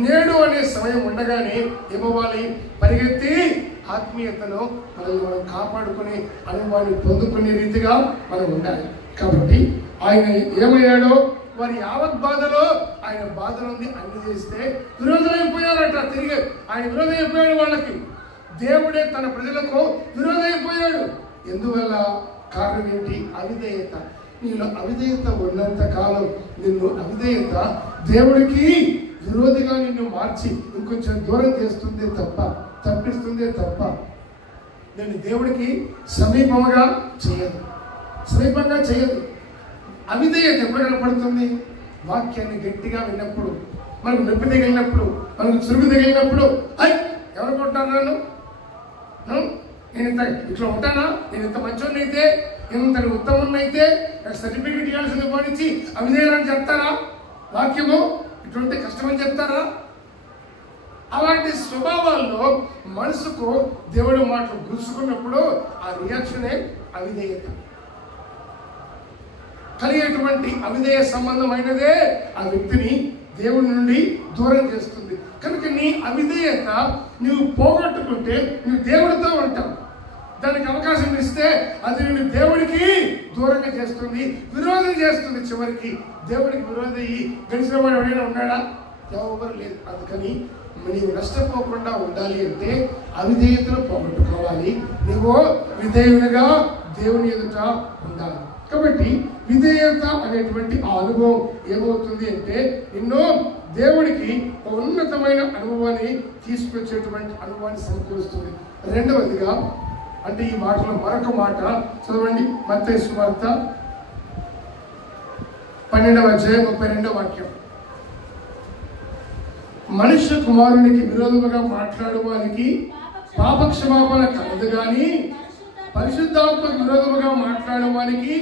నేడు అనే సమయం ఉండగానే ఏమవ్వాలి? పరిగెత్తి ఆత్మీయతను మనం కాపాడుకుని అనుభవాన్ని పొందుకునే రీతిగా మనం ఉండాలి. కాబట్టి ఆయన ఏమయ్యాడో వారి యావత్ బాధలో ఆయన బాధ నుండి అన్ని చేస్తే విరోధమైపోయారట. తిరిగి ఆయన విరోధమైపోయాడు. వాళ్ళకి దేవుడే తన ప్రజలకు విరోధమైపోయాడు. ఎందువల్ల? కారణం ఏంటి? అవిధేయత. నీలో అవిధేయత ఉన్నంత కాలం నిన్ను అవిధేయత దేవుడికి విరోధిగా నిన్ను మార్చి ఇంకొంచెం దూరం చేస్తుందే తప్ప, తప్పిస్తుందే తప్ప నేను దేవుడికి సమీపంగా చేయదు. అవిధేయత ఎప్పుడు కనపడుతుంది? వాక్యాన్ని గట్టిగా విన్నప్పుడు, మనకు నొప్పి తగిలినప్పుడు, మనకు చురుగు తగిలినప్పుడు, ఎవరు కొట్టారు నన్ను, నేను ఇంత ఇట్లా ఉంటానా, నేను ఇంత మంచోడిని అయితే, ఇంత ఉత్తముడిని అయితే సర్టిఫికేట్ ఇవ్వాల్సింది పోనిచ్చి అవిధేయాలని చెప్తారా? వాక్యము ఇటువంటి కష్టమని చెప్తారా? అలాంటి స్వభావాల్లో మనసుకు దేవుడు మాటలు గురుసుకున్నప్పుడు ఆ రియాక్షనే అవిధేయత. కలిగేటువంటి అవిధేయ సంబంధమైనదే ఆ వ్యక్తిని దేవుడి నుండి దూరం చేస్తుంది. కనుక నీ అవిధేయత నువ్వు పోగొట్టుకుంటే నువ్వు దేవుడితో ఉంటావు. దానికి అవకాశం ఇస్తే అది నిన్ను దేవుడికి దూరంగా చేస్తుంది, విరోధం చేస్తుంది. చివరికి దేవుడికి విరోధి గడిచిన వాడు ఎవరైనా ఉన్నాడా? ఎవరు లేదు. అందుకని నీవు నష్టపోకుండా ఉండాలి అంటే అవిధేయతను పోగొట్టుకోవాలి. నువ్వు విధేయునిగా దేవుని ఎదుట ఉండాలి. కాబట్టి విధేయత అనేటువంటి ఆ అనుభవం ఏమవుతుంది అంటే నిన్ను దేవుడికి ఉన్నతమైన అనుభవాన్ని తీసుకొచ్చేటువంటి అనుభవాన్ని సమకూరుస్తుంది. రెండవదిగా అంటే ఈ మాటలో మరొక మాట చదవండి. మత్తయి సువార్త 12:32 మనుష్య కుమారునికి విరోధముగా మాట్లాడు వారికి పాపక్షమాపణ కలదు గాని పరిశుద్ధాత్మకు విరోధముగా మాట్లాడు వారికి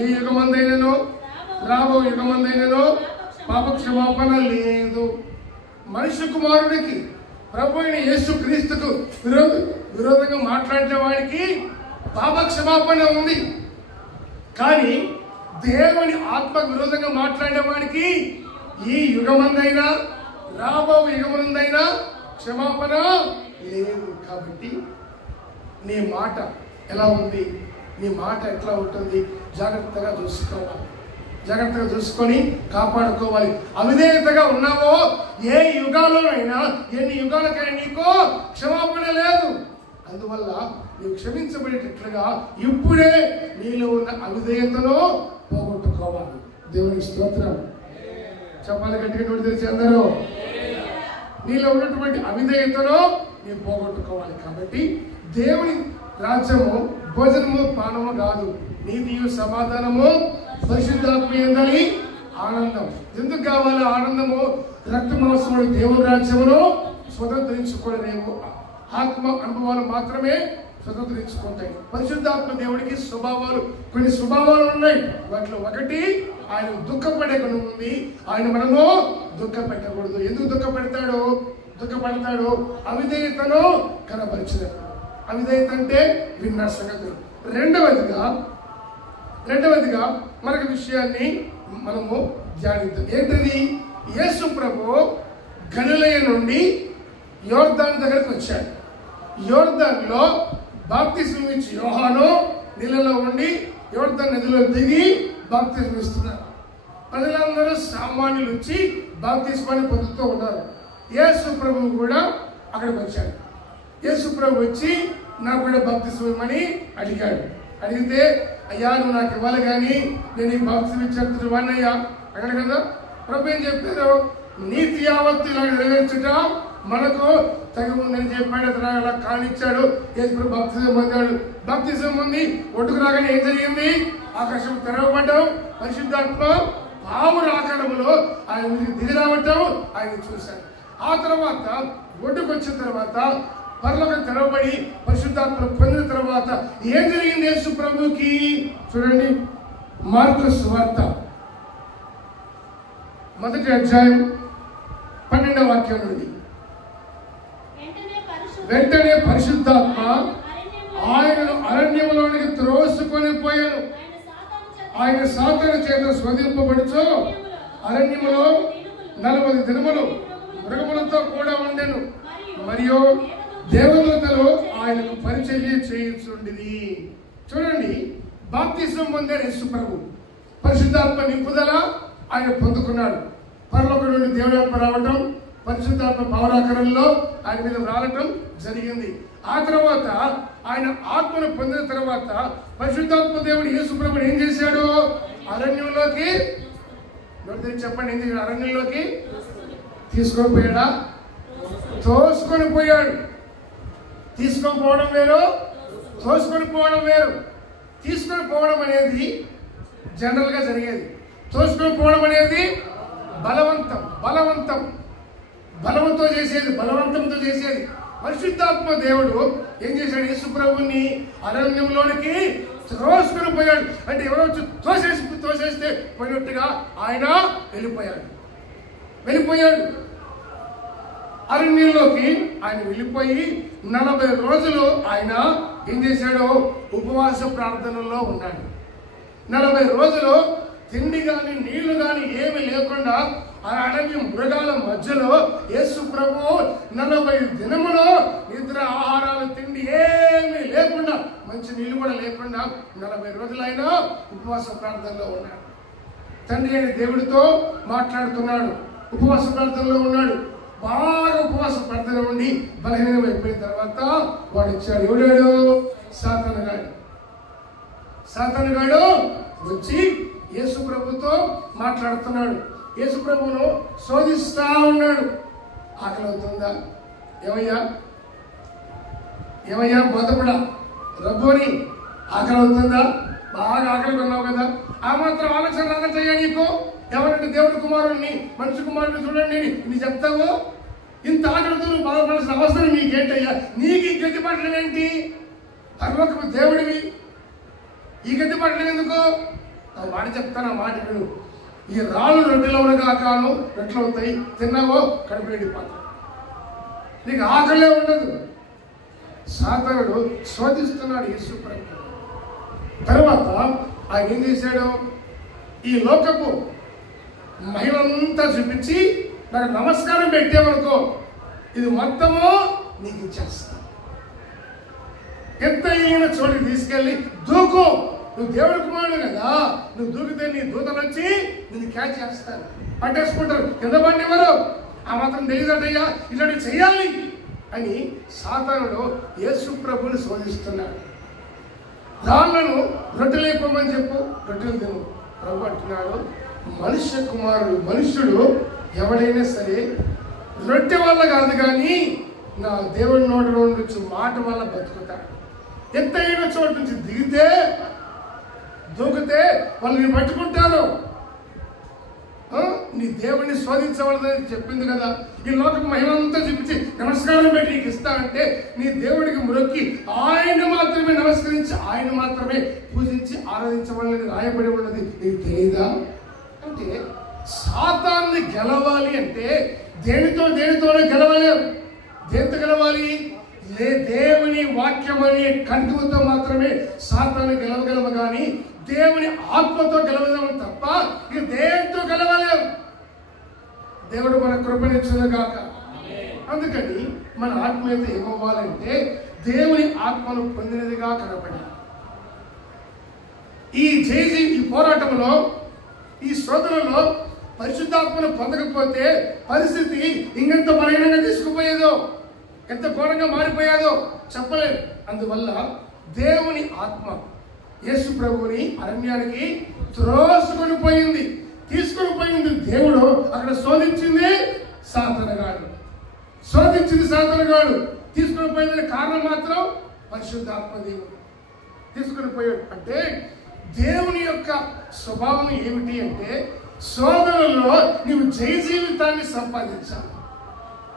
ఏ యుగమందైనను రాబో యుగమందైనను పాపక్షమాపణ లేదు. మనుష్య కుమారుడికి ప్రభు అయిన యేసు క్రీస్తుకు విరోధంగా మాట్లాడిన వాడికి పాపక్షమాపణ ఉంది. కానీ దేవుని ఆత్మకు విరోధంగా మాట్లాడిన వాడికి ఈ యుగమందైనా రాబో యుగమందైనా క్షమాపణ లేదు. కాబట్టి నీ మాట ఎలా ఉంది, నీ మాట ఎట్లా ఉంటుంది జాగ్రత్తగా చూసుకోవాలి. జాగ్రత్తగా చూసుకొని కాపాడుకోవాలి. అవిధేయతగా ఉన్నావో ఏ యుగాల్లోనైనా ఎన్ని యుగాలకైనా నీకు క్షమాపణ లేదు. అందువల్ల నీవు క్షమించబడేటట్లుగా ఇప్పుడే నీలో ఉన్న అవిధేయతను పోగొట్టుకోవాలి. దేవునికి స్తోత్రం చెప్పాలి గట్టిగా నోటి తెరిచి అందరూ. నీలో ఉన్నటువంటి అవిధేయతను నీవు పోగొట్టుకోవాలి. కాబట్టి దేవుని రాజ్యము భోజనము పానము కాదు, నీతియు సమాధానము పరిశుద్ధాత్మ యందలి ఆనందం. ఎందుకు కావాలి ఆనందము? రక్త మాంసములు దేవుని రాజ్యమును స్వతంత్రించుకోలేము. ఆత్మ అనుభవాలు మాత్రమే స్వతంత్రించుకుంటాయి. పరిశుద్ధాత్మ దేవుడికి కొన్ని స్వభావాలు ఉన్నాయి. వాటిలో ఒకటి ఆయన దుఃఖపడే గుణం ఉంది. ఆయన మనము దుఃఖ పెట్టకూడదు. ఎందుకు దుఃఖపడతాడు? అవిధేయతను కనపరిచినప్పుడు. అవిధేయత అంటే విన్న సంగతులు. రెండవదిగా మరొక విషయాన్ని మనము ధ్యానిద్దాం. ఏంటది? యేసు ప్రభు గలిలయ నుండి యోర్దాను దగ్గరకు వచ్చాడు. యోర్దానులో బాప్తిస్మం ఇచ్చి యోహాను నీళ్ళలో ఉండి యోర్దాను నదిలో దిగి బాప్తిస్మం ఇస్తున్నారు. ప్రజలందరూ సామాన్యులు వచ్చి బాప్తిస్మాన్ని పొందుతూ ఉన్నారు. యేసు ప్రభువు కూడా అక్కడికి వచ్చాడు. యేసు ప్రభు వచ్చి నాకు కూడా బాప్తిస్మం ఇవ్వమని అడిగాడు. అడిగితే అయ్యా నువ్వు నాకు ఇవ్వాలి కానీ నేను ఈ బాప్తిస్మం ఇచ్చేందుకు వాడినయ్యా అక్కడ కదా. ప్రభు ఏం చెప్పారు? నీతి యావత్తు ఇలా నెరవేర్చుట మనకు తగి ఉందని చెప్పాడు. అతను అలా కానిచ్చాడు. యేసు ప్రభు బాప్తిజం పొందాడు. బాప్తిజం పొంది ఒడ్డుకు రాగానే ఏం జరిగింది? ఆకాశం తెరవబడ్డం, పరిశుద్ధాత్మ పావుర ఆకారంలో ఆయన దిగి రావటం ఆయన చూశాడు. ఆ తర్వాత ఒడ్డుకు వచ్చిన తర్వాత పరలోకం తెరవబడి పరిశుద్ధాత్మను పొందిన తర్వాత ఏం జరిగింది యేసు ప్రభుకి? చూడండి, మార్కు సువార్త 1:12 నుండి. వెంటనే పరిశుద్ధాత్మ ఆయనను అరణ్యంలోనికి త్రోసుకొని పోయాను. ఆయన సాతాను చేత శోధింపబడుచు అరణ్యములో 40 దినములు మృగములతో కూడా ఉండెను. మరియు దేవదూతలు ఆయనకు పరిచర్య చేయుచుండిరి. చూడండి, బాప్తిస్మం పొందారు యేసు ప్రభు. పరిశుద్ధాత్మ నింపుదల ఆయన పొందుకున్నాడు. పరలోకం నుండి దేవుడాత్మ రావటం, పరిశుద్ధాత్మ పౌరాకరంలో ఆయన మీద రావటం జరిగింది. ఆ తర్వాత ఆయన ఆత్మను పొందిన తర్వాత పరిశుద్ధాత్మ దేవుడు యేసు ప్రభుని ఏం చేశాడు? అరణ్యంలోకి చెప్పండి, ఏం చేశాడు? అరణ్యంలోకి తీసుకొని పోయాడా? తోసుకొని పోయాడు. తీసుకొని పోవడం వేరు, తోసుకొని పోవడం వేరు. తీసుకొని పోవడం అనేది జనరల్ గా జరిగేది. తోసుకొని పోవడం అనేది బలవంతంతో చేసేది. పరిశుద్ధాత్మ దేవుడు ఏం చేశాడు? యేసు ప్రభుని అరణ్యంలోనికి త్రోసుకొని పోయాడు. అంటే ఎవరో వచ్చి తోసేస్తే పోయినట్టుగా ఆయన వెళ్ళిపోయాడు. అరణ్యంలోకి ఆయన వెళ్ళిపోయి 40 రోజులు ఆయన ఏం చేశాడు? ఉపవాస ప్రార్థనలో ఉన్నాడు. 40 రోజులు తిండి కానీ నీళ్లు కానీ ఏమి లేకుండా ఆ అడవి మృగాల మధ్యలో యేసు ప్రభు 40 దినములో నిద్ర ఆహారాలు తిండి ఏమీ లేకుండా కూడా లేకుండా 40 రోజులైనా ఉపవాస ప్రార్థనలో ఉన్నాడు. తండ్రి అయిన దేవుడితో మాట్లాడుతున్నాడు, ఉపవాస ప్రార్థనలో ఉన్నాడు. బాగా ఉపవాస ప్రార్థన ఉండి బలహీనం అయిపోయిన తర్వాత వాడు ఇచ్చాడు. ఎవడాడు? సాతానుగాడు వచ్చి యేసు ప్రభుతో మాట్లాడుతున్నాడు. యేసు ప్రభును శోధిస్తా ఉన్నాడు. ఆకలి అవుతుందా? ఏమయ్యా బోధకుడా, రబ్బోని ఆకలి అవుతుందా? బాగా ఆకలి కొన్నావు కదా, ఆ మాత్రం ఆలోచన రాదయ్యా నీకు? ఎవరంటే దేవుడి కుమారుడిని, మనిషి కుమారుడిని చూడండి నీ చెప్తావు. ఇంత ఆకలితో నువ్వు బాధపడాల్సిన అవసరం నీకేంటయ్యా? నీకు ఈ గతిపాటలు ఏంటి? పరలోకపు దేవుడివి, ఈ గతిపాటలు ఎందుకు? ఆ మాట చెప్తాను, ఆ మాట విను. ఈ రాళ్ళు రొట్టెలవునగా కాను రొట్టెలు అవుతాయి, తిన్నావో కడుపు నిండిపోతావు, నీకు ఆకలే ఉండదు. సాతానుడు శోధిస్తున్నాడు యేసు ప్రభు. తర్వాత ఆయన ఏం చేశాడు? ఈ లోకపు మహిమంతా చూపించి నాకు నమస్కారం పెట్టేవనుకో, ఇది మొత్తము నీకు ఇచ్చేస్తా. ఎత్తైన చోటికి తీసుకెళ్ళి దూకు, నువ్వు దేవుడి కుమారుడు కదా, నువ్వు దూకితే నీ దూతలు వచ్చి నిన్ను క్యాచ్ చేస్తారు, పట్టేసుకుంటారు, కింద పడినెవరు? ఆ మాత్రం తెలియదటయ్యా, ఇలాంటి చెయ్యాలి అని సాతానుడు యేసు ప్రభుని శోధిస్తున్నాడు. రాళ్లను రొట్టెలేపమని చెప్పు, రొట్టెలు తిను. ప్రభు అంటున్నాడు, మనుష్య కుమారుడు, మనుష్యుడు ఎవడైనా సరే రొట్టె వల్ల కాదు కానీ నా దేవుడి నోటిలో నుంచి మాట వల్ల బతుకుతాడు. ఎత్తైన చోటు నుంచి దిగితే దూకితే వాళ్ళు నీ పట్టుకుంటారు. నీ దేవుడిని శోధించవలదని చెప్పింది కదా. ఈ లోకం మహిమంతా చూపించి నమస్కారం పెట్టి నీకు ఇస్తానంటే నీ దేవుడికి మొక్కి ఆయన మాత్రమే నమస్కరించి ఆయన మాత్రమే పూజించి ఆరాధించవాలని రాయబడి ఉన్నది. నీకు తెలియదా? అంటే సాతాన్ని గెలవాలి అంటే దేనితోనే గెలవలేవు. దేంతో గెలవాలి? దేవుని వాక్యం అనే కంఠంతో మాత్రమే సాతాన్ని గెలవగలము కానీ దేవుని ఆత్మతో గెలవలేము తప్ప ఇక దేంతో గెలవలేము. దేవుడు మన కృపనిచ్చును గాక. అందుకని మన ఆత్మీయత ఏమవ్వాలంటే దేవుని ఆత్మను పొందినదిగా కనపడాలి. ఈ పోరాటంలో, ఈ శోధనలో పరిశుద్ధాత్మను పొందకపోతే పరిస్థితి ఇంకెంత బలహీనంగా తీసుకుపోయేదో, ఎంత ఘోరంగా మారిపోయాదో చెప్పలేదు. అందువల్ల దేవుని ఆత్మ యేసు ప్రభువుని అరణ్యానికి తీసుకొని పోయింది. దేవుడు అక్కడ శోధించింది సాతానుగాడు. తీసుకొని పోయిందని కారణం మాత్రం పరిశుద్ధాత్మ దేవుడు తీసుకొని పోయాడు. అంటే దేవుని యొక్క స్వభావం ఏమిటి అంటే శోధనలో నీవు జయ జీవితాన్ని సంపాదించాలి.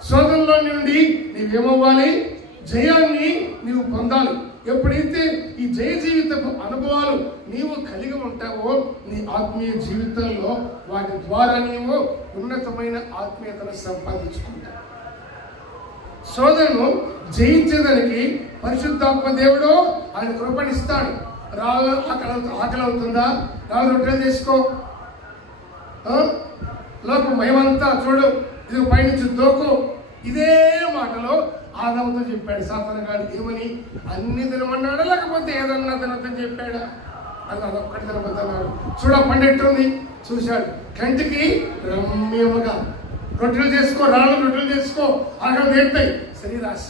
శోధనలో నుండి నీవేమవ్వాలి? జయాన్ని నీవు పొందాలి. ఎప్పుడైతే ఈ జయ జీవితపు అనుభవాలు నీవు కలిగి ఉంటావో నీ ఆత్మీయ జీవితంలో వాటి ద్వారా నీవు ఉన్నతమైన ఆత్మీయతను సంపాదించుకుంటావు. శోధనను జయించేదానికి పరిశుద్ధాత్మ దేవుడు ఆయన కృపణిస్తాడు. ఆకలి అవుతుందా? రాళ్ళు రొట్టెలు చేసుకో. లోకం మహిమంతా చూడు, ఇది పైనుంచి దోకు. ఇదే మాటలో ఆదాముతో చెప్పాడు సాతానుగాడు. ఏమని? అన్ని తినమన్నాడా లేకపోతే ఏదన్నా తినొద్దని చెప్పాడా? అదొక్కటి తినబోతున్నాడు. చూడ పండెట్టుంది చూశాడు, కంటికి రమ్యముగా రొట్టెలు చేసుకో, రాళ్ళు రొట్టెలు చేసుకో. ఆకలి తీరుతాయి. శరీరాశ,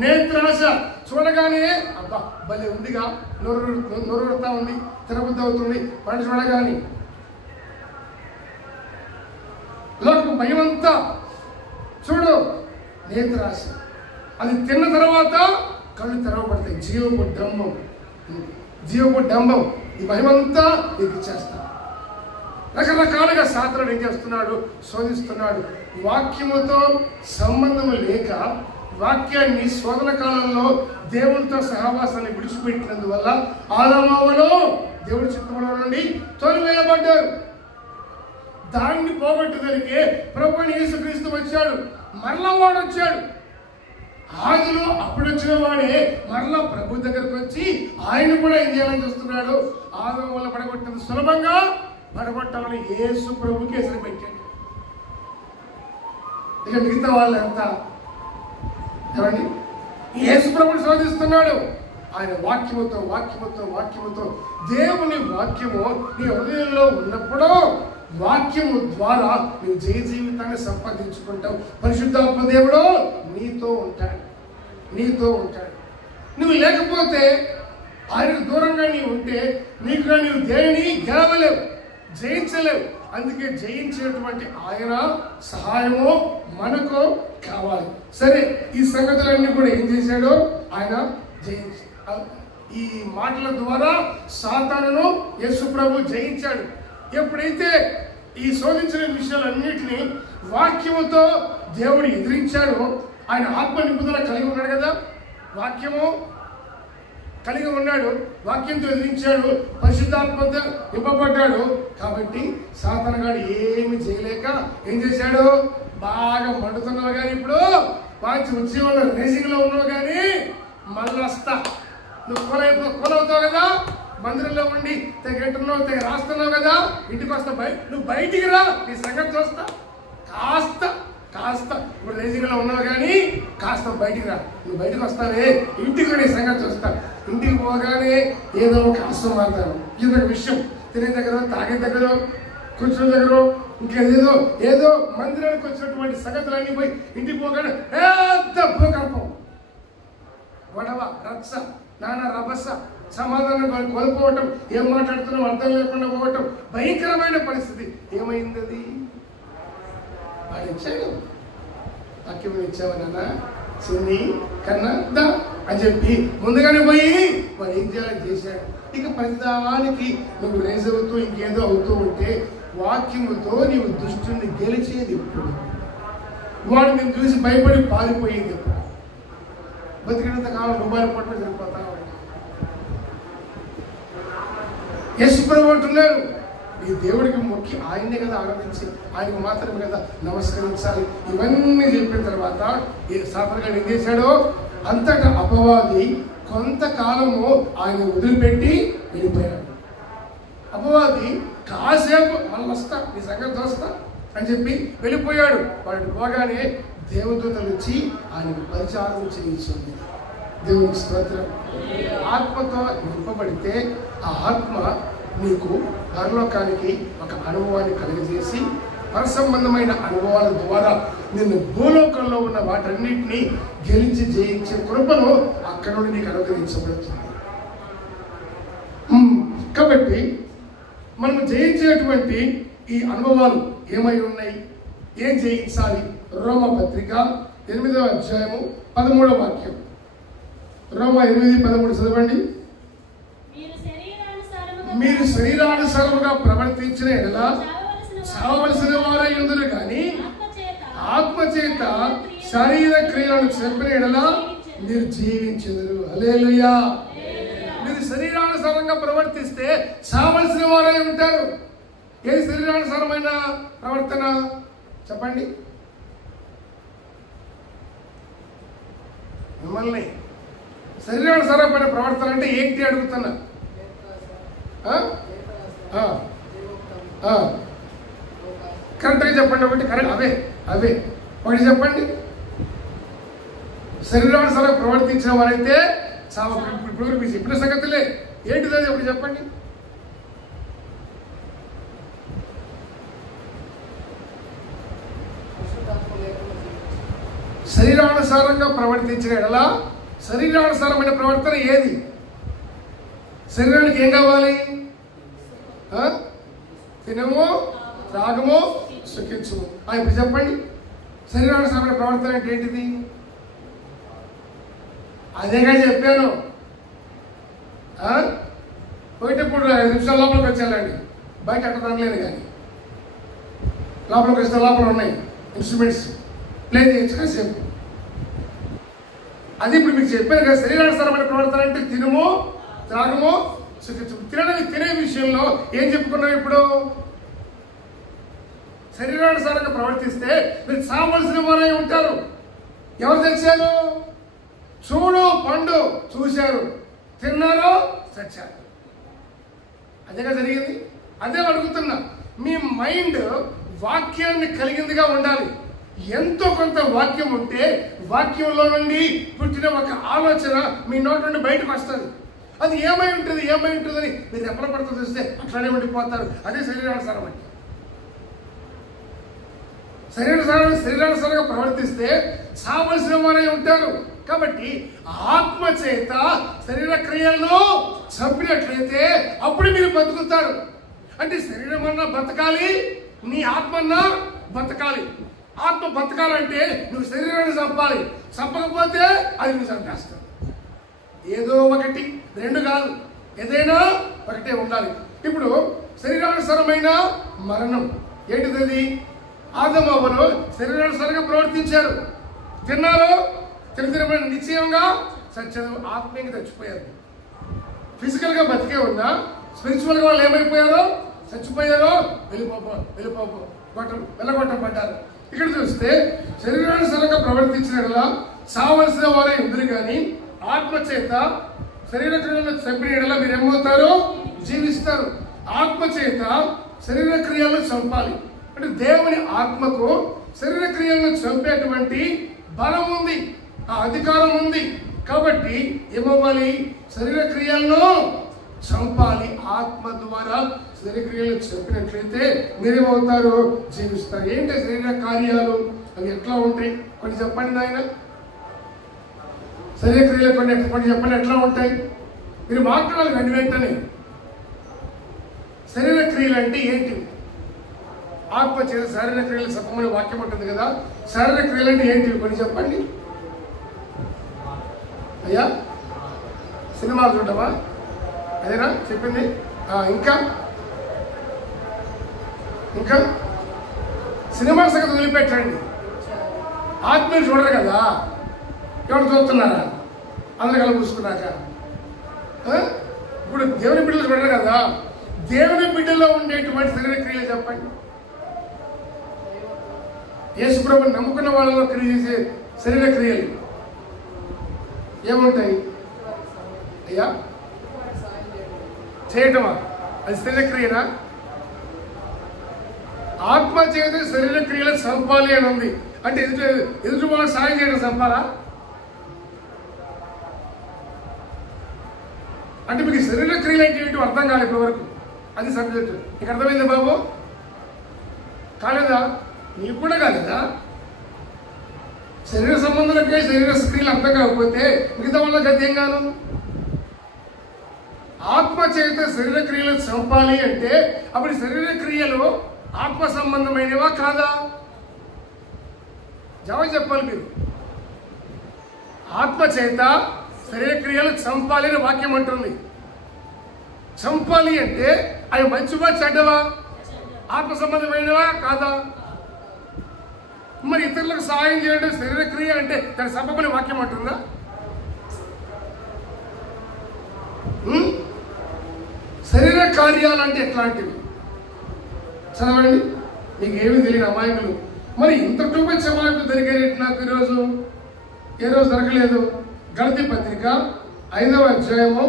నేత్రాశ. చూడగానే అబ్బా భలే ఉందిగా, నొరుతా ఉంది, తినబుద్ధి అవుతుంది. పంట చూడగానే లోకం భయమంతా చూడు, నేత్రాశ. అది తిన్న తర్వాత కళ్ళు తెరవబడతాయి. జీవపు డంబం ఈ భయమంతా నీకు చేస్తాడు. రకరకాలుగా సాతానుడు ఏం చేస్తున్నాడు? శోధిస్తున్నాడు. వాక్యముతో సంబంధం లేక వాక్యాన్ని శోధన కాలంలో దేవునితో సహవాసాన్ని విడిచిపెట్టినందువల్ల ఆదామవ్వలు దేవుడి చిత్తంలో నుండి తొలివేయబడ్డారు. దాన్ని పోగొట్టుదలికే ప్రభువైన యేసుక్రీస్తు వచ్చాడు. మరలా వాడు వచ్చాడు. ఆదిలో అప్పుడు వచ్చిన వాడే మరలా ప్రభు దగ్గరకు వచ్చి ఆయన కూడా ఏం చేయాలని చూస్తున్నాడు? ఆదాము వల్ల పడగొట్టింది సులభంగా పడగొట్టాలని యేసు ప్రభుకి ఎసరు పెట్టాడు. ఇక మిగతా వాళ్ళు ఎంత ఏమండి? యేసు ప్రభుని శోధిస్తున్నాడు. ఆయన వాక్యముతో దేవుని వాక్యము నీ హృదయంలో ఉన్నప్పుడు వాక్యము ద్వారా నువ్వు జయ జీవితాన్ని సంపాదించుకుంటావు. పరిశుద్ధాత్మ దేవుడు నీతో ఉంటాడు. నువ్వు లేకపోతే ఆయనకు దూరంగా నీవు ఉంటే నీకుగా నీవు దేనిని గెలవలేవు, జయించలేవు. అందుకే జయించేటువంటి ఆయన సహాయము మనకు కావాలి. సరే, ఈ సంగతులన్నీ కూడా ఏం చేశాడో ఆయన జయించి ఈ మాటల ద్వారా సాతానును యేసు ప్రభు జయించాడు. ఎప్పుడైతే ఈ శోధించిన విషయాలన్నిటినీ వాక్యముతో దేవుడు ఎదిరించాడు, ఆయన ఆత్మ నిపుణుల కలిగి ఉన్నాడు కదా, వాక్యము కలిగి ఉన్నాడు, వాక్యంతో ఎదిరించాడు, పరిశుద్ధాత్మతో నింపబడ్డాడు. కాబట్టి సాతానుగాడు ఏమి చేయలేక ఏం చేశాడు, బాగా మండుతున్నావు కానీ ఇప్పుడు మంచి ఉద్యోగంలో రేసింగ్ లో ఉన్నావు కానీ మళ్ళీ వస్తా, నువ్వు కొలవుతావు కదా, మందిరంలో ఉండి తెగంటున్నావు, తెగ రాస్తున్నావు కదా, ఇంటికి వస్తా, నువ్వు బయటికి రా, నీ సంగతి చూస్తా, కాస్త ఇప్పుడు రేసింగ్ లో ఉన్నావు కానీ కాస్త బయటికి రా, నువ్వు బయటకు వస్తావే, ఇంటికి నీ సంగతి చూస్తా. ఇంటికి పోగానే ఏదో ఒక హాస్యం మాట్లాడతాను, ఇదొక విషయం, తినే దగ్గర, తాగే దగ్గర, కూర్చున్న దగ్గర, ఇంకేదేదో ఏదో మందిరానికి వచ్చినటువంటి సంగతులన్నీ పోయి ఇంటికి పోగానే పెద్ద భూకంపం, గొడవ, రచ్చ, నానా రభస, సమాధానం కోల్పోవటం, ఏం మాట్లాడుతున్నాం అర్థం లేకుండా పోవటం, భయంకరమైన పరిస్థితి. ఏమైంది అది? వాడు ఇచ్చాడు, వాక్యం ఇచ్చావనా చిన్ని కన్నా దా అని చెప్పి ముందుగానే పోయి వాడు ఏం చేయాలని చేశాడు. ఇక ప్రతిదానికి నువ్వు రేజ్ అవుతూ ఇంకేదో అవుతూ ఉంటే వాక్యముతో నీవు దుష్టుని గెలిచేది ఎప్పుడు? వాడు నేను చూసి భయపడి పారిపోయేది ఎప్పుడు? బతికినంత కాలం రూపాయలు పట్టుకుని సరిపోతా ఉంటాయి. యేసు ప్రభు అంటున్నారు, ఈ దేవుడికి మొక్కి ఆయన్నే కదా ఆరాధించి ఆయనకు మాత్రమే కదా నమస్కరించాలి. ఇవన్నీ చెప్పిన తర్వాత ఈ సాతానుగాడు ఏం చేశాడో అంతటా అపవాది కొంతకాలము ఆయన వదిలిపెట్టి వెళ్ళిపోయాడు. అపవాది కాసేపు మళ్ళీ వస్తా, నీ సంగతి వస్తా అని చెప్పి వెళ్ళిపోయాడు. వాడిని పోగానే దేవదూతలు వచ్చి ఆయనకు పరిచారం చేయించింది. దేవునికి స్తోత్రం. ఆత్మతో నింపబడితే ఆ ఆత్మ నీకు పరలోకానికి ఒక అనుభవాన్ని కలిగజేసి పరసంబంధమైన అనుభవాల ద్వారా నిన్ను భూలోకంలో ఉన్న వాటన్నిటినీ గెలిచి జయించే కృపను అక్కడ నుండి నీకు అనుగ్రహించబడుతుంది. కాబట్టి మనం జయించేటువంటి ఈ అనుభవాలు ఏమై ఉన్నాయి, ఏం జయించాలి? రోమపత్రిక 8వ అధ్యాయము 13వ వాక్యం. రోమ 8:13 చదవండి. మీరు శరీరానుసారముగా ప్రవర్తించిన ఎడలా చావవలసిన వారై ఉందరు కానీ ఆత్మచేత శరీర క్రియలను చంపిన ఎడలా మీరు జీవించెదరు. హల్లెలూయా. మీరు శరీరానుసారంగా ప్రవర్తిస్తే చావలసిన వారై ఉంటారు. ఏది శరీరానుసారమైన ప్రవర్తన చెప్పండి? మిమ్మల్ని శరీరానుసారమైన ప్రవర్తన అంటే ఏంటి అడుగుతున్నా? కరెక్ట్గా చెప్పండి. ఒకటి కరెక్ట్ అవే ఒకటి చెప్పండి. శరీరానుసారం ప్రవర్తించిన వారైతే ఇప్పుడు మీకు చెప్పిన సంగతులే ఏంటిది అది ఒకటి చెప్పండి. శరీరానుసారంగా ప్రవర్తించిన ఎడలా శరీరానుసారమైన ప్రవర్తన ఏది? శరీరానికి ఏం కావాలి? తినము, త్రాగము, సుఖించము. ఇప్పుడు చెప్పండి, శరీరానుసారమైన ప్రవర్తన అంటే ఏంటిది? అదేగా చెప్పాను. పోయేటప్పుడు 5 నిమిషాల లోపలికి వచ్చేయాలండి, బయట అట్ట తనలేదు. కానీ లోపలికి వస్తే లోపల ఉన్నాయి ఇన్స్ట్రుమెంట్స్, ప్లే చేయొచ్చు కాసేపు. అది ఇప్పుడు మీకు చెప్పాను కదా. శరీరానుసారమైన ప్రవర్తన అంటే తినము, త్రాగము, సుఖించము. తినే విషయంలో ఏం చెప్పుకున్నాం? ఇప్పుడు శరీరానుసారంగా ప్రవర్తిస్తే మీరు చావలసిన వారై ఉంటారు. ఎవరు తెచ్చారు? చూడు పండు చూశారు, తిన్నారు, చచ్చారు. అదేగా జరిగింది. అదే అడుగుతున్నా, మీ మైండ్ వాక్యాన్ని కలిగిందిగా ఉండాలి. ఎంతో కొంత వాక్యం ఉంటే వాక్యంలో నుండి పుట్టిన ఒక ఆలోచన మీ నోటి నుండి బయటకు వస్తుంది. అది ఏమై ఉంటుందని మీరు ఎప్పటి పడుతుంది చూస్తే అట్లానే ఉండిపోతారు. అదే శరీరానుసారం అంటే. శరీరానుసారంగా ప్రవర్తిస్తే చావలసిన వారే ఉంటారు. కాబట్టి ఆత్మ చేత శరీర క్రియలను చంపినట్లయితే అప్పుడు మీరు బతుకుతారు. అంటే శరీరం అన్నా బతకాలి, నీ ఆత్మ అన్నా బతకాలి. ఆత్మ బతకాలంటే నువ్వు శరీరాన్ని చంపాలి. చంపకపోతే అది నువ్వు చంపేస్తావు. ఏదో ఒకటి, రెండు కాదు, ఏదైనా ఒకటే ఉండాలి. ఇప్పుడు శరీరానుసారమైన మరణం ఏంటిది? ఆదము అవ్వలు శరీరానుసారంగా ప్రవర్తించారు, తిన్నారు, తినమైన నిశ్చయంగా చచ్చారు, ఆత్మీయంగా చచ్చిపోయారు. ఫిజికల్ గా బతికే ఉన్నా స్పిరిచువల్ గా వాళ్ళు ఏమైపోయారో, చచ్చిపోయారో, వెళ్ళగొట్టబడ్డారు. ఇక్కడ చూస్తే శరీరానుసారంగా ప్రవర్తించిన చావలసిన వారే ఉందరు కానీ ఆత్మ చేత శరీర క్రియలను చంపిన ఎడల మీరు ఏమవుతారు? జీవిస్తారు. ఆత్మ చేత శరీర క్రియలను చంపాలి అంటే దేవుని ఆత్మకు శరీర క్రియలను చంపేటువంటి బలం ఉంది, ఆ అధికారం ఉంది. కాబట్టి ఏమవ్వాలి? శరీర క్రియలను చంపాలి. ఆత్మ ద్వారా శరీర క్రియలు చంపినట్లయితే మీరేమవుతారు? జీవిస్తారు. ఏంటి శరీర కార్యాలు? అవి ఎట్లా ఉంటాయి? కొన్ని చెప్పండి నాయన. శరీర క్రియలు కొన్ని చెప్పండి, ఎట్లా ఉంటాయి? మీరు మాట్లాడాలి వెంటనే. శరీర క్రియలు అంటే ఏంటి? ఆత్మ చేత శారీరక క్రియలు చెప్పమని వాక్యం ఉంటుంది కదా. శారీరక క్రియలు అంటే ఏంటి? కొన్ని చెప్పండి అయ్యా. సినిమాలు చూడటమా? అదేనా చెప్పింది? ఇంకా ఇంకా సినిమా సంగతి వదిలిపెట్టండి. ఆత్మీయులు చూడరు కదా, ఎవరు చూస్తున్నారా? అందరు కల పూసుకున్నాక. ఇప్పుడు దేవుని బిడ్డలు చూడరు కదా, దేవుని బిడ్డలో ఉండేటువంటి శరీర క్రియలు చెప్పండి. యేసుప్రభుని నమ్ముకున్న వాళ్ళలో క్రియ చేసే శరీర క్రియలు ఏముంటాయి అయ్యా? చేయటమా? అది శరీర క్రియనా? ఆత్మ చేత శరీర క్రియలు చంపాలి అని ఉంది అంటే ఎదుటి వాళ్ళకి సాయం చేయడం చంపాలా? అంటే మీకు శరీర క్రియలు అంటే ఏంటో అర్థం కాలేదు ఇప్పటి వరకు. అది సబ్జెక్ట్ నీకు అర్థమైంది బాబు? కాలేదా? నీకు కూడా కాలేదా? శరీర సంబంధాలకే శరీర క్రియలు అర్థం కాకపోతే మిగతా వాళ్ళ గతి ఏం గాను? ఆత్మ చేత శరీర క్రియలు చంపాలి అంటే అప్పుడు శరీర క్రియలు ఆత్మ సంబంధమైనవా కాదా? జవాబు చెప్పాలి మీరు. ఆత్మ చేత శరీర క్రియలు చంపాలి అని వాక్యం అంటుంది. చంపాలి అంటే అవి మంచివా చెడ్డవా? ఆత్మ సంబంధమైనవా కాదా? మరి ఇతరులకు సహాయం చేయడం శరీర క్రియ అంటే దాని చంపమని వాక్యం అంటుందా? శరీర కార్యాలు అంటే ఎట్లాంటివి చదవండి. మీకు ఏమీ తెలియని అమాయకులు. మరి ఇంత టూపెచ్చి అమాయకులు దొరికేది నాకు ఈరోజు ఏ రోజు దొరకలేదు. గలతీ పత్రిక 5వ అధ్యాయము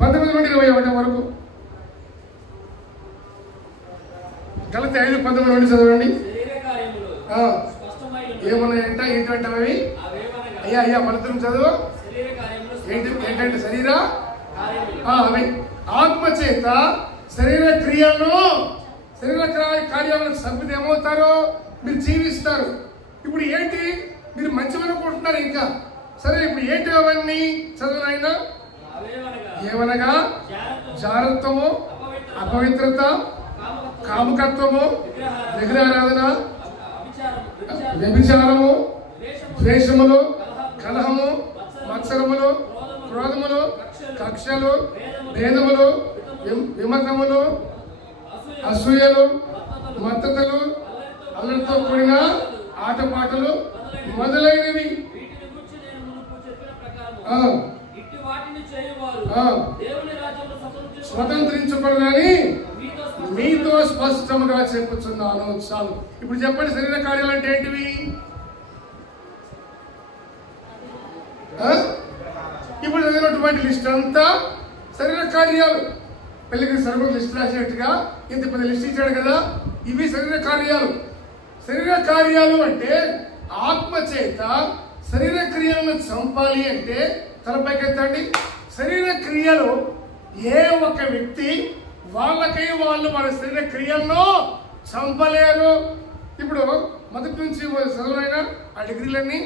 19 నుండి 21 వరకు. గలతీ 5:19 నుండి చదవండి. ఏమన్నాయంట? ఏంటంటే అయ్యా మనతో చదువు. ఏంటంటే శరీర అవి ఆత్మ చేత శరీర క్రియలను శరీర కార్యాలను చంపితే ఏమవుతారో? మీరు జీవిస్తారు. ఇప్పుడు ఏంటి? మీరు మంచిగా అనుకుంటున్నారు ఇంకా. సరే ఇప్పుడు ఏంటి అవన్నీ చదువునైనా? ఏమనగా జారత్వము, అపవిత్రత, కాముకత్వము, విగ్రహారాధన, వ్యభిచారము, ద్వేషములు, కలహము, మత్సరములు, క్రోధములు, కక్షలు, భేదములు, విమతములు, అసూయలు, మత్తతలు, అల్లరితో కూడిన ఆటపాటలు మొదలైనవి. స్వతంత్రించుకోవాలని మీతో స్పష్టంగా చెప్పుచున్నాను. చాలు. ఇప్పుడు చెప్పండి, శరీర కార్యాలు అంటే ఏంటివి? ఇప్పుడు చదివినటువంటి లిస్ట్ అంతా శరీర కార్యాలు. పెళ్లికి సరుకులు లిస్ట్ రాసినట్టుగా ఇంత పెద్ద లిస్ట్ ఇచ్చాడు కదా, ఇవి శరీర కార్యాలు. శరీర కార్యాలు అంటే ఆత్మ చేత శరీర క్రియలను చంపాలి అంటే తలపైకెత్తండి. శరీర క్రియలు ఏ ఒక్క వ్యక్తి వాళ్ళకై వాళ్ళు వాళ్ళ శరీర క్రియలను చంపలేరు. ఇప్పుడు మొదటి నుంచి చదువునైనా ఆ డిగ్రీలన్నీ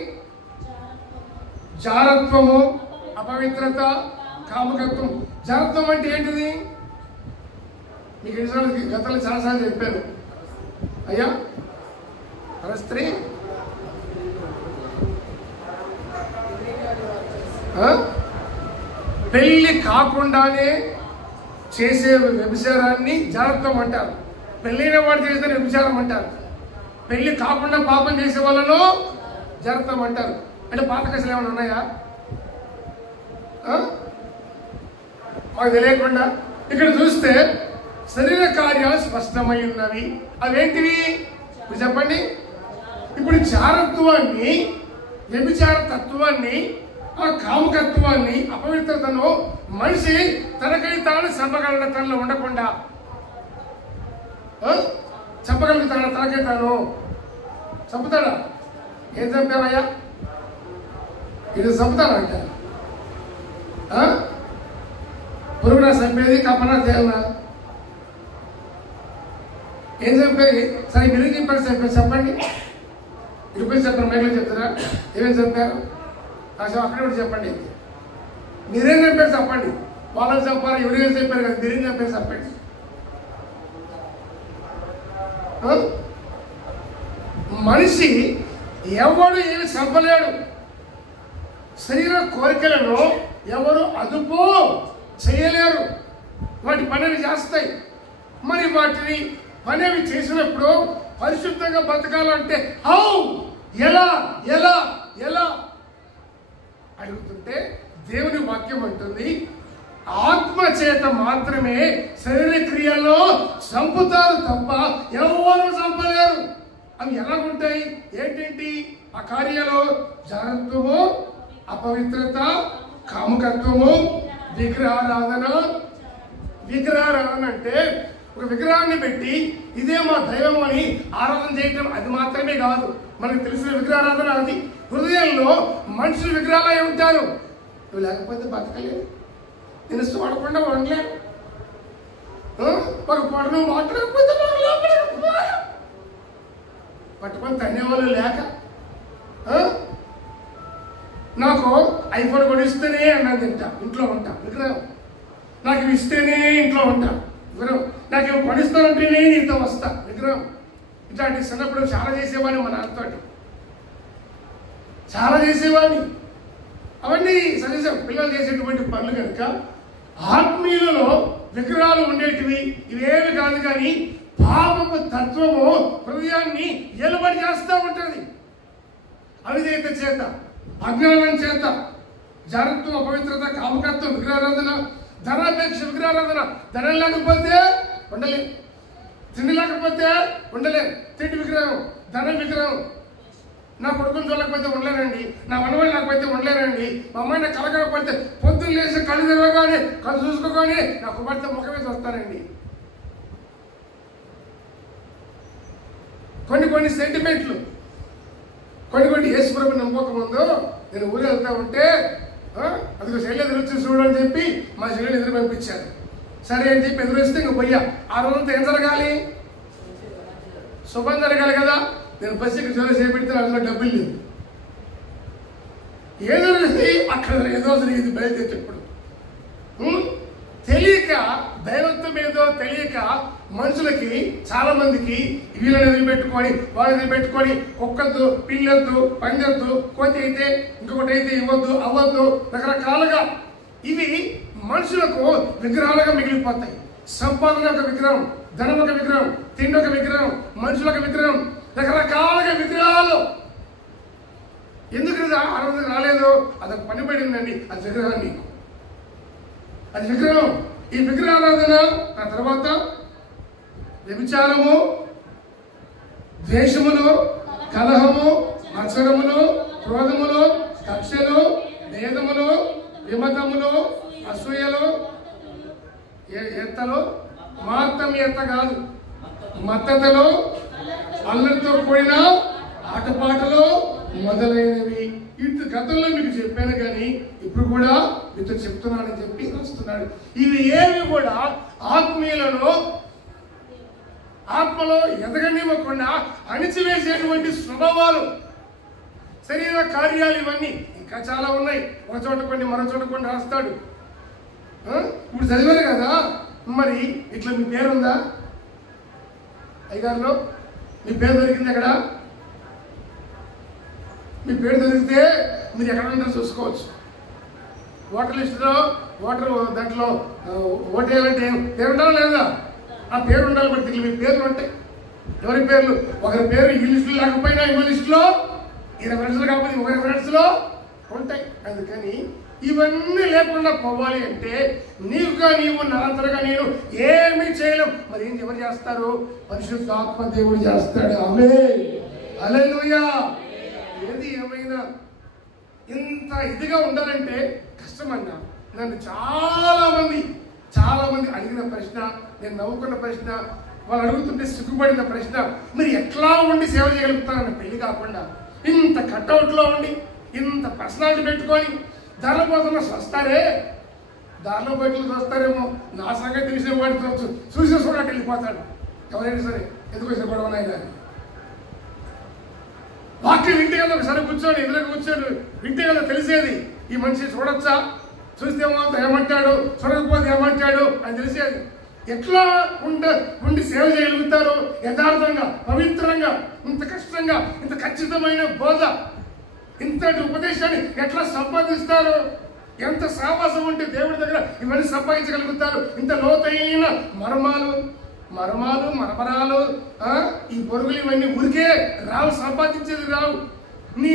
జారత్వము, అపవిత్రత, కామకత్వం. జారత్వం అంటే ఏంటిది? మీకు ఎన్నిసార్లు గతంలో చాలాసార్లు చెప్పాను. అయ్యా స్త్రీ పెళ్లి కాకుండానే చేసే వ్యభిచారాన్ని జారత్వం అంటారు. పెళ్ళైన వాడు చేస్తే వ్యభిచారం అంటారు. పెళ్లి కాకుండా పాపం చేసే వాళ్ళను జారత్వం అంటారు. అంటే పాత కేసులు ఏమైనా ఉన్నాయా? మాకు తెలియకుండా ఇక్కడ చూస్తే శరీర కార్యాలు స్పష్టమై ఉన్నవి. అవేంటివి ఇప్పుడు చెప్పండి. ఇప్పుడు జారత్వాన్ని, వ్యభిచార తత్వాన్ని, ఆ కామకత్వాన్ని, అపవిత్రతను మనిషి తనకై తాను చంపగలడ? తనలో ఉండకుండా చంపగలుగుతాడా? తనకై తాను చంపుతాడా? ఏం చంపావయ్యా? ఇది చంపుతాడంట. పురుగునా చంపేది, కప్పనా తేలనా? ఏం చంపేది? సరే మీరు చెప్పారు చెప్పండి. ఇప్పుడు చెప్పారు, మైలో చెప్తారా? ఏమేమి చంపారు? అక్కడ కూడా చెప్పండి. మీరేం చంపారు చెప్పండి. వాళ్ళని చంపారు, ఎవరేం చెప్పారు కదా, మీరేం చంపారు చెప్పండి. మనిషి ఎవడు ఏమి చంపలేడు. శరీర కోరికలను ఎవరు అదుపు చేయలేరు. వాటి పనిని చేస్తాయి. మరి వాటిని పని అవి చేసినప్పుడు పరిశుద్ధంగా బతకాలంటే హౌ, ఎలా ఎలా ఎలా అడుగుతుంటే దేవుని వాక్యం అంటుంది, ఆత్మ చేత మాత్రమే శరీర క్రియల్లో చంపుతారు తప్ప ఎవరు చంపలేరు. అవి ఎలాగుంటాయి? ఏంటేంటి ఆ కార్యాలు? జారత్వము, అపవిత్రత, కామకత్వము, విగ్రహారాధన. విగ్రహారాధన అంటే ఒక విగ్రహాన్ని పెట్టి ఇదే మా దైవం అని ఆరాధన చేయటం. అది మాత్రమే కాదు, మనకు తెలిసిన విగ్రహారాధన అది. హృదయంలో మనుషులు విగ్రహాలై ఉంటారు. నువ్వు లేకపోతే బతకలేదు, నేను ఇష్టపడకుండా ఉండలేదు, ఒక పడను మాట్లాడకపోతే పట్టుకొని తన్నేవాళ్ళు లేక, నాకు ఐఫోన్ కొనిస్తేనే అన్నది తింటా, ఇంట్లో ఉంటా విగ్రహం. నాకు ఇవి ఇస్తేనే ఇంట్లో ఉంటా విగ్రహం. నాకు ఇవి కొనిస్తానంటేనే నీతో వస్తా విగ్రహం. ఇట్లాంటి చిన్నప్పుడు చాలా చేసేవాడిని మా నాన్నతో, చాలా చేసేవాడిని. అవన్నీ సజెషన్ పిల్లలు చేసేటువంటి పనులు కనుక ఆత్మీయులలో విగ్రహాలు ఉండేటివి ఇవేమి కాదు. కానీ పాపపు తత్వము హృదయాన్ని ఎలుబడి చేస్తూ ఉంటుంది. అవిధేయత చేత, అజ్ఞానం చేత, జారత్వం, అపవిత్రత, కామకత్వం, విగ్రహారాధన, ధనాపేక్ష విగ్రహారాధన. ధనం లేకపోతే ఉండలేదు, తిండి లేకపోతే ఉండలేదు. తిండి విగ్రహం, ధనం విగ్రహం. నా కొడుకుని చూడలేకపోతే ఉండలేనండి, నా మనవాళ్ళు లేకపోతే ఉండలేనండి, మా అమ్మాయిని కలగకపోతే పొద్దున్న లేచి కళ్ళు తెరవగానే కళ్ళు చూసుకోగానే నా కుమార్తె ముఖమే చూస్తానండి. కొన్ని సెంటిమెంట్లు, కొన్ని యేసుప్రభుని నమ్మకముందు నేను ఊరు వెళ్తా ఉంటే అదిగో శైలి ఎదురొచ్చి చూడని చెప్పి మా శైలిని ఎదురు పంపించారు. సరే అని చెప్పి ఎదురొస్తే ఇంక పోయా. ఆ రోజంతా ఏం జరగాలి? శుభం జరగాలి కదా. నేను బస్సుకి జోలు చేపెడితే అందులో డబ్బులు లేదు. ఏదో అక్కడ ఏదో జరిగింది బయలుదేరేటప్పుడు. తెలియక, దైవత్వం ఏదో తెలియక మనుషులకి చాలా మందికి వీళ్ళని వదిలిపెట్టుకొని వాళ్ళని వదిలిపెట్టుకొని కుక్కద్దు, పిల్లొద్దు, పందొద్దు, కోతి అయితే ఇంకొకటి అయితే ఇవ్వద్దు, అవ్వద్దు, రకరకాలుగా ఇవి మనుషులకు విగ్రహాలుగా మిగిలిపోతాయి. సంపాదన ఒక విగ్రహం, ధనం ఒక విగ్రహం, తిండి ఒక విగ్రహం, మనుషులకు విగ్రహం, రకరకాలుగా విగ్రహాలు. ఎందుకు ఆరోగ్యం రాలేదు? అదొక పని పడిందండి. అది విగ్రహాన్ని, అది విగ్రహం. ఈ విగ్రహారాధన ఆ తర్వాత వ్యభిచారము, ద్వేషములు, కలహము, మత్సరములు, క్రోధములు, కక్షలు, భేదములు, విమతములు, అసూయలు, ఎత్తలు, మాత్రం ఎత్త కాదు, మత్తతలు, అల్లరితో కూడిన ఆటపాటలు మొదలైనవి. ఇటు గతంలో మీకు చెప్పాను కానీ ఇప్పుడు కూడా మీతో చెప్తున్నానని చెప్పి వస్తున్నాడు. ఇవి ఏవి కూడా ఆత్మీయులను ఆత్మలో ఎదగనివ్వకుండా అణిచివేసేటువంటి స్వభావాలు, శరీర కార్యాలు, ఇవన్నీ ఇంకా చాలా ఉన్నాయి. ఒక చోట కొన్ని మరో చోట కొన్ని రాస్తాడు. ఇప్పుడు చదివారు కదా. మరి ఇట్లా మీ పేరుందా అయ్యగారులో? మీ పేరు దొరికింది ఎక్కడ? మీ పేరు దొరికితే మీరు ఎక్కడ ఉంటారో చూసుకోవచ్చు. ఓటర్ లిస్టులో దాంట్లో ఓటేయాలంటే పేరు ఉండాలి లేదా? ఆ పేరు ఉండాలి. బట్టి మీ పేర్లు ఉంటాయి. ఎవరి పేర్లు? ఒకరి పేరు ఈ లిస్టులో లేకపోయినా ఇంకో లిస్టులో, 20 ఫ్రెండ్స్లో కాకపోతే 20 ఫ్రెండ్స్లో ఉంటాయి. అందుకని ఇవన్నీ లేకుండా పోవాలి అంటే నీవు నిరంతరంగా నేను ఏమీ చేయలేం. మరి ఏం ఎవరు చేస్తారు? పరిశుద్ధాత్మ దేవుడు చేస్తాడు. ఆమేన్, హల్లెలూయా. ఏది ఏమైనా ఇంత ఇదిగా ఉండాలంటే కష్టమన్నా. నన్ను చాలా మంది అడిగిన ప్రశ్న, నేను నవ్వుకున్న ప్రశ్న, వాళ్ళు అడుగుతుంటే సిగ్గుపడిన ప్రశ్న, మీరు ఎట్లా ఉండి సేవ చేయగలుగుతారన్న పెళ్లి కాకుండా ఇంత కట్అవుట్లో ఉండి ఇంత పర్సనాలిటీ పెట్టుకొని దారిలో పోతున్న వస్తారే, దారిలో బయటలు వస్తారేమో, నా సంగతి తెలిసిన వాడితో చూసేసుకోవడానికి వెళ్ళిపోతాడు ఎవరైనా సరే. ఎందుకు వచ్చిన గొడవనైనా వాక్యం వింటే కదా, ఒకసారి కూర్చొని ఎదురుగా కూర్చొని వింటే కదా తెలిసేది. ఈ మనిషి చూడొచ్చా, చూస్తే ఏమంటాడు, చూడకపోతే ఏమంటాడు అని తెలిసేది. ఎట్లా ఉండి సేవ చేయగలుగుతారు యథార్థంగా, పవిత్రంగా, ఇంత కష్టంగా, ఇంత ఖచ్చితమైన బోధ, ఇంతటి ఉపదేశాన్ని ఎట్లా సంపాదిస్తారు? ఎంత సావాసం ఉంటే దేవుడి దగ్గర ఇవన్నీ సంపాదించగలుగుతారు? ఇంత లోతైన మరమరాలు ఈ పొరుగులు ఇవన్నీ ఊరికే రావు, సంపాదించేది రావు. నీ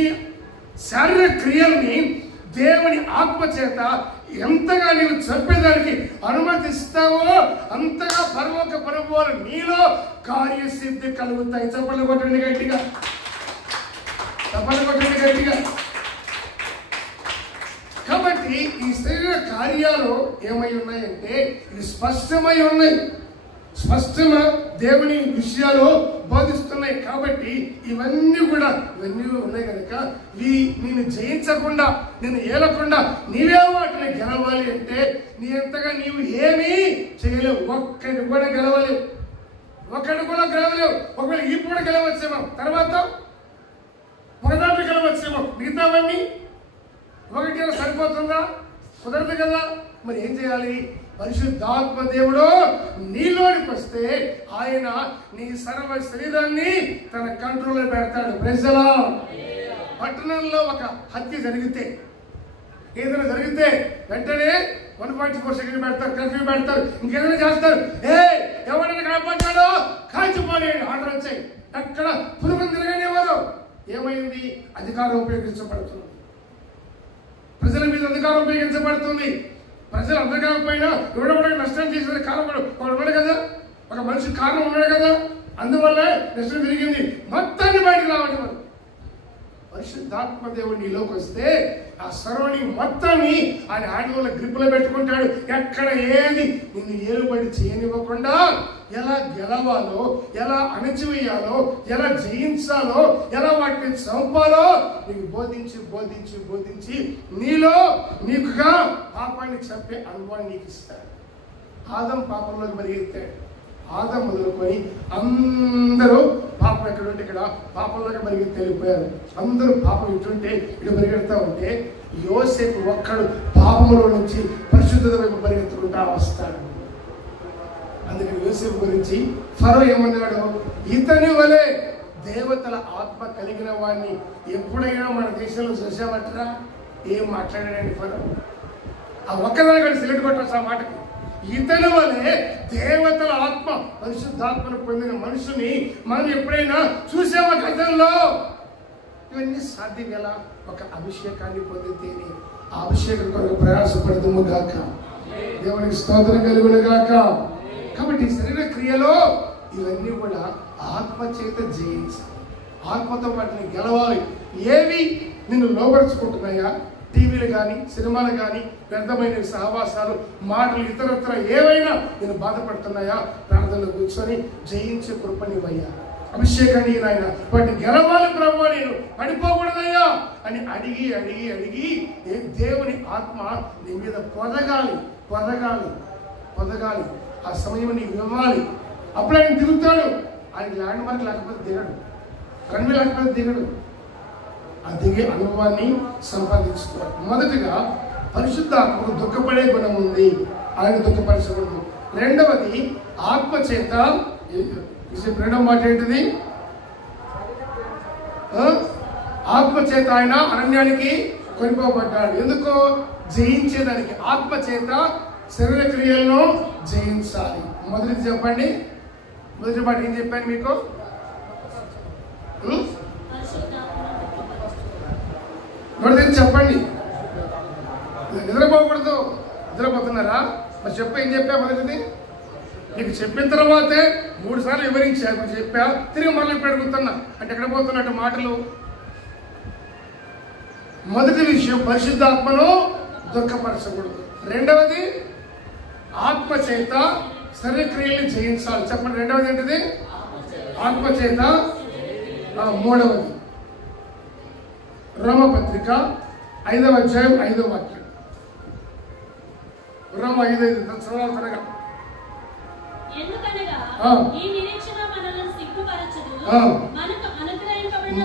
శారీరక క్రియల్ని దేవుని ఆత్మ చేత ఎంతగా నీవు చెప్పేదానికి అనుమతిస్తావో అంతగా పరలోక ప్రభువులు నీలో కార్యసిద్ధి కలుగుతాయి. చప్పట్లు కొట్టండి గట్టిగా, చప్పట్లు కొట్టండి గట్టిగా. కాబట్టి ఈ శరీర కార్యాలు ఏమై ఉన్నాయంటే ఇవి స్పష్టమై ఉన్నాయి, స్పష్టంగా దేవుని విషయాలు బోధిస్తున్నాయి. కాబట్టి ఇవన్నీ ఉన్నాయి కనుక నేను జయించకుండా, నేను ఏలకుండా నీవే వాటిని గెలవాలి అంటే నీ ఎంతగా నీవు ఏమీ చేయలేవు. ఒక్కటి కూడా గెలవలేవు. ఒకవేళ ఈ పూట గెలవచ్చేమో, తర్వాత ఒకదాంట్లో గెలవచ్చేమో, మిగతావన్నీ ఒకటి సరిపోతుందా? కుదరదు కదా. మరి ఏం చేయాలి? పరిశుద్ధాత్మ దేవుడు నీలోనికి వస్తే ఆయన నీ సర్వ శరీరాన్ని తన కంట్రోల్లో పెడతాడు. Praise the lord. పట్టణంలో ఒక హత్య జరిగితే, ఏదైనా జరిగితే వెంటనే 1.4 సెకండ్ పెడతారు, కర్ఫ్యూ పెడతారు, ఇంకేదైనా చేస్తారు. ఎవరైనా కాపాడాడో కాల్చిపోయి ఆర్డర్ వచ్చాయి. అక్కడ పురుగులు తిరగనివ్వరు. ఏమైంది? అధికారం ఉపయోగించబడుతుంది, ప్రజల మీద అధికారం ఉపయోగించబడుతుంది. ప్రజలు అర్థం కాకపోయినా ఎవడెవడో నష్టం చేసేది కారణం ఉన్నాడు కదా, ఒక మనిషి కారణం ఉన్నాడు కదా, అందువల్ల నష్టం జరిగింది. మొత్తాన్ని బయటకు రావడం. పరిశుద్ధాత్మ దేవుడు నీలోకి వస్తే ఆ సర్వని మొత్తాన్ని ఆయన ఆయుధంలో గ్రిప్పులో పెట్టుకుంటాడు. ఎక్కడ ఏది నిన్ను ఏలుబడి చేయనివ్వకుండా ఎలా గెలవాలో, ఎలా అణచివేయాలో, ఎలా జయించాలో, ఎలా వాటిని చంపాలో నీకు బోధించి నీకుగా పాపాన్ని చంపే అనుభవాన్ని నీకు ఇస్తాడు. ఆదం పాపంలోకి పరిగెత్తాడు. ఆదం మొదలుకొని అందరూ పాపం ఎక్కడుంటే ఇక్కడ పాపంలోకి పరిగెత్తి వెళ్ళిపోయారు. అందరూ పాపం ఇటుంటే ఇటు పరిగెడతా ఉంటే యోసేపు ఒక్కడు పాపంలో నుంచి పరిశుద్ధత వైపు పరిగెత్తుకుంటా వస్తాడు. అందుకని యోసేపు గురించి ఫరో ఏమన్నాడు? ఇతని వలె దేవతల ఆత్మ కలిగిన వాడిని ఎప్పుడైనా మన దేశంలో చూసామట్రా? ఏం మాట్లాడాడండి ఫరో? ఆ ఒక్కదాని కూడా సిలెక్ట్ కొట్టచ్చు ఆ మాటకి. ఇతని వలె దేవతల ఆత్మ, పరిశుద్ధాత్మను పొందిన మనుషుని మనం ఎప్పుడైనా చూసామా గతంలో? ఇవన్నీ సాధ్యం ఎలా? ఒక అభిషేకాన్ని పొందితేనే. ఆ అభిషేకం కొరకు ప్రయాసపడదుము గాక. దేవునికి స్తోత్రం కలుగును గాక. కాబట్టి శరీర క్రియలో ఇవన్నీ కూడా ఆత్మ చేత జయించాలి, ఆత్మతో వాటిని గెలవాలి. ఏవి నిన్ను లోపరుచుకుంటున్నాయా? టీవీలు కానీ, సినిమాలు కానీ, వ్యర్థమైన సహవాసాలు, మాటలు, ఇతరత్ర ఏవైనా నేను బాధపడుతున్నాయా? ప్రార్థనలో కూర్చొని జయించే కృపనివయ్యా. అభిషేకాన్ని ఆయన వాటిని గెలవాలి ప్రభు, నేను పడిపోకూడదయ్యా అని అడిగి అడిగి అడిగి దేవుని ఆత్మ నీ మీద పొదగాలి పొదగాలి పొదగాలి. ఆ సమయం నీకు ఇవ్వాలి. అప్పుడు ఆయన దిగుతాడు. ఆయన ల్యాండ్ మార్క్ లేకపోతే దిగడు, కన్ను లేకపోతే దిగడు. ఆ దిగే అనుభవాన్ని సంపాదించుకోవాలి. మొదటిగా పరిశుద్ధాత్మకు దుఃఖపడే గుణం ఉంది, ఆయన దుఃఖపరచకూడదు. రెండవది ఆత్మ చేత, రెండవ మాట ఏంటిది? ఆత్మ చేత ఆయన అరణ్యానికి కొనిపోబడ్డాడు. ఎందుకో? జయించేదానికి. ఆత్మ చేత శరీర క్రియలను జయించాలి. మొదటిది చెప్పండి. మొదటి మాట ఏం చెప్పాను మీకు? మొదటిది చెప్పండి. నిద్రపోకూడదు. నిద్రపోతున్నారా? మరి చెప్ప ఏం చెప్పా? మొదటిది నీకు చెప్పిన తర్వాతే 3 సార్లు వివరించా. మరి చెప్పా, తిరిగి మళ్ళీ పెడుగుతున్నా అంటే ఎక్కడ పోతున్నట్టు మాటలు. మొదటి విషయం పరిశుద్ధాత్మను దుఃఖపరచకూడదు. రెండవది ఆత్మ చేత శరీర క్రియలను జయించాలి. చెప్పండి, రెండవది ఏంటిది? ఆత్మ చేత. మూడవది రోమపత్రిక 5వ అధ్యాయం 5వ వాక్యం. రోమ 5:5 చదవాలి.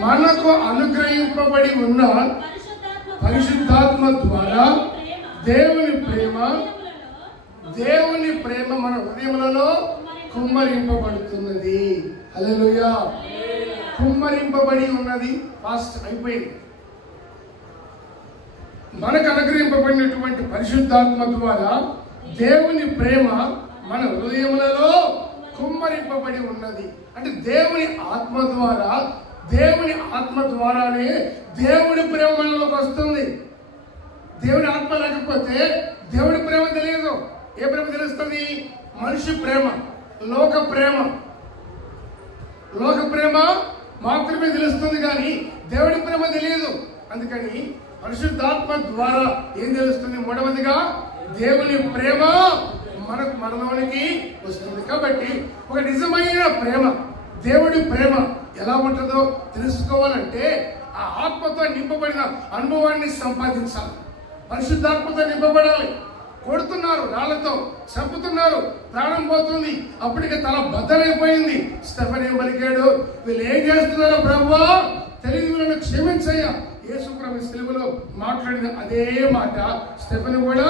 మనకు అనుగ్రహింపబడి ఉన్న పరిశుద్ధాత్మ ద్వారా దేవుని ప్రేమ మన హృదయములలో కుమ్మరింపబడుతున్నది. హల్లెలూయా. కుమ్మరింపబడి ఉన్నది. ఫాస్ట్ అయిపోయింది. మనకు అనుగ్రహింపబడినటువంటి పరిశుద్ధాత్మ ద్వారా దేవుని ప్రేమ మన హృదయములలో కుమ్మరింపబడి ఉన్నది. అంటే దేవుని ఆత్మ ద్వారానే దేవుడి ప్రేమ మనలోకి వస్తుంది. దేవుని ఆత్మ లేకపోతే దేవుడి ప్రేమ తెలియదు. ఏ ప్రేమ తెలుస్తుంది? మనిషి ప్రేమ, లోక ప్రేమ మాత్రమే తెలుస్తుంది, కానీ దేవుడి ప్రేమ తెలియదు. అందుకని పరిశుద్ధాత్మ ద్వారా ఏం తెలుస్తుంది? మూడవదిగా దేవుని ప్రేమ మనలోనికి వస్తుంది. కాబట్టి ఒక నిజమైన ప్రేమ, దేవుడి ప్రేమ ఎలా ఉంటుందో తెలుసుకోవాలంటే ఆ ఆత్మతో నింపబడిన అనుభవాన్ని సంపాదించాలి. పరిశుద్ధాత్మతో నింపబడాలి. కొడుతున్నారు, రాళ్లతో చంపుతున్నారు, ప్రాణం పోతుంది. అప్పటికే తల బద్దలైపోయింది. స్టెఫెన్ ఏం పలికాడు? వీళ్ళు ఏం చేస్తున్నారో ప్రభువా తెలియదు, వీళ్ళను క్షమించయ్యా. యేసు ప్రభు సిలువలో మాట్లాడిన అదే మాట స్టెఫెన్ కూడా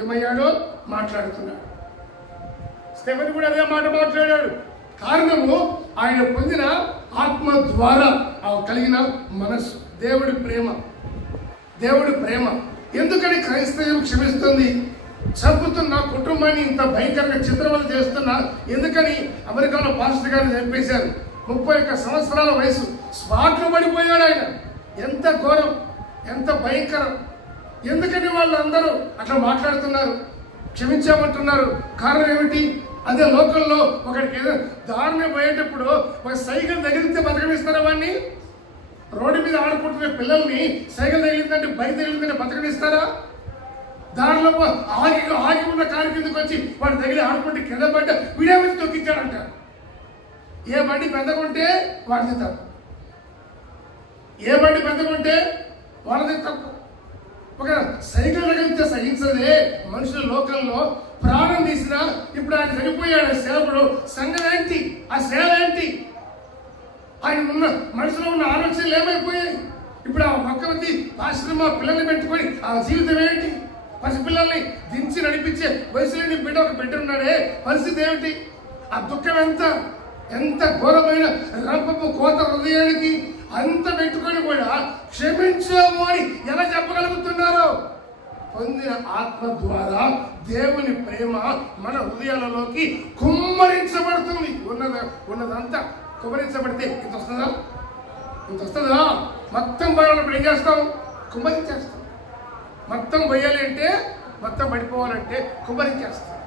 ఏమయ్యాడో మాట్లాడుతున్నాడు. స్టెఫెన్ కూడా అదే మాట మాట్లాడాడు. కారణము ఆయన పొందిన ఆత్మ ద్వారా కలిగిన మనస్సు. దేవుడి ప్రేమ. ఎందుకని క్రైస్తవం క్షమిస్తుంది? చంపుతున్న కుటుంబాన్ని ఇంత భయంకరంగా చిత్రవద చేస్తున్నా ఎందుకని? అమెరికాలో పాస్టర్ గారిని చంపేశారు. 31 సంవత్సరాల వయసు. స్పాట్లో పడిపోయాడు ఆయన. ఎంత ఘోరం, ఎంత భయంకరం. ఎందుకని వాళ్ళందరూ అట్లా మాట్లాడుతున్నారు, క్షమించామంటున్నారు? కారణం ఏమిటి? అదే లోకల్లో ఒకడికి ఏదో దారుణం పోయేటప్పుడు ఒక సైకిల్ తగిలితే బతకనిస్తారా? వాడిని రోడ్డు మీద ఆడుకుంటున్న పిల్లల్ని సైకిల్ తగిలిందంటే బైక్ తగిలిందంటే బతకనిస్తారా? దారిలో ఆగి ఉన్న కారు కిందకి వచ్చి వాడు తగిలి ఆడుకుంటే కింద పడ్డ వీడియో వచ్చి తొక్కించాడంట. ఏ బండి పెద్దకుంటే వాడిది తప్పు, ఏ బండి పెద్దకుంటే వాళ్ళది తప్పు. ఒక సైకిల్ తగిలితే సహించదే మనుషుల లోకల్లో ప్రాణం తీసినా ఇప్పుడు ఆయన చనిపోయాడు. సేవకుడు సంఘం ఏంటి? ఆ సేవ ఏంటి? ఆయన ఉన్న మనసులో ఉన్న ఆలోచనలు ఏమైపోయాయి? ఇప్పుడు ఆ ఒక్కమంది ఆశ్రమ పిల్లల్ని పెట్టుకొని ఆ జీవితం ఏంటి? పసిపిల్లల్ని దించి నడిపించే వయసులోని బిడ్డ ఒక బిడ్డ ఉన్నాడే, పరిస్థితి ఏమిటి? ఆ దుఃఖం ఎంత ఘోరమైన రంపపు కోత హృదయానికి అంత పెట్టుకొని కూడా క్షమించాము అని ఎలా చెప్పగలుగుతున్నారో? పొందిన ఆత్మ ద్వారా దేవుని ప్రేమ మన హృదయాలలోకి కుమ్మరించబడుతుంది. ఉన్నదంతా కుమ్మరించబడితే ఇంత వస్తుందా? మొత్తం పోయాలప్పుడు ఏం చేస్తాం? కుమ్మరించేస్తాం. మొత్తం పోయాలి అంటే, మొత్తం పడిపోవాలంటే కుమ్మరించేస్తాం.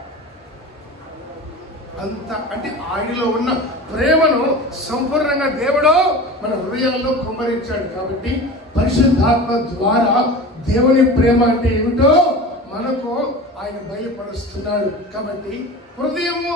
అంత అంటే ఆయనలో ఉన్న ప్రేమను సంపూర్ణంగా దేవుడు మన హృదయాల్లో కుమ్మరించాడు. కాబట్టి పరిశుద్ధాత్మ ద్వారా దేవుని ప్రేమ అంటే ఏమిటో మనకు ఆయన బయలుపరుస్తున్నాడు. కాబట్టి హృదయము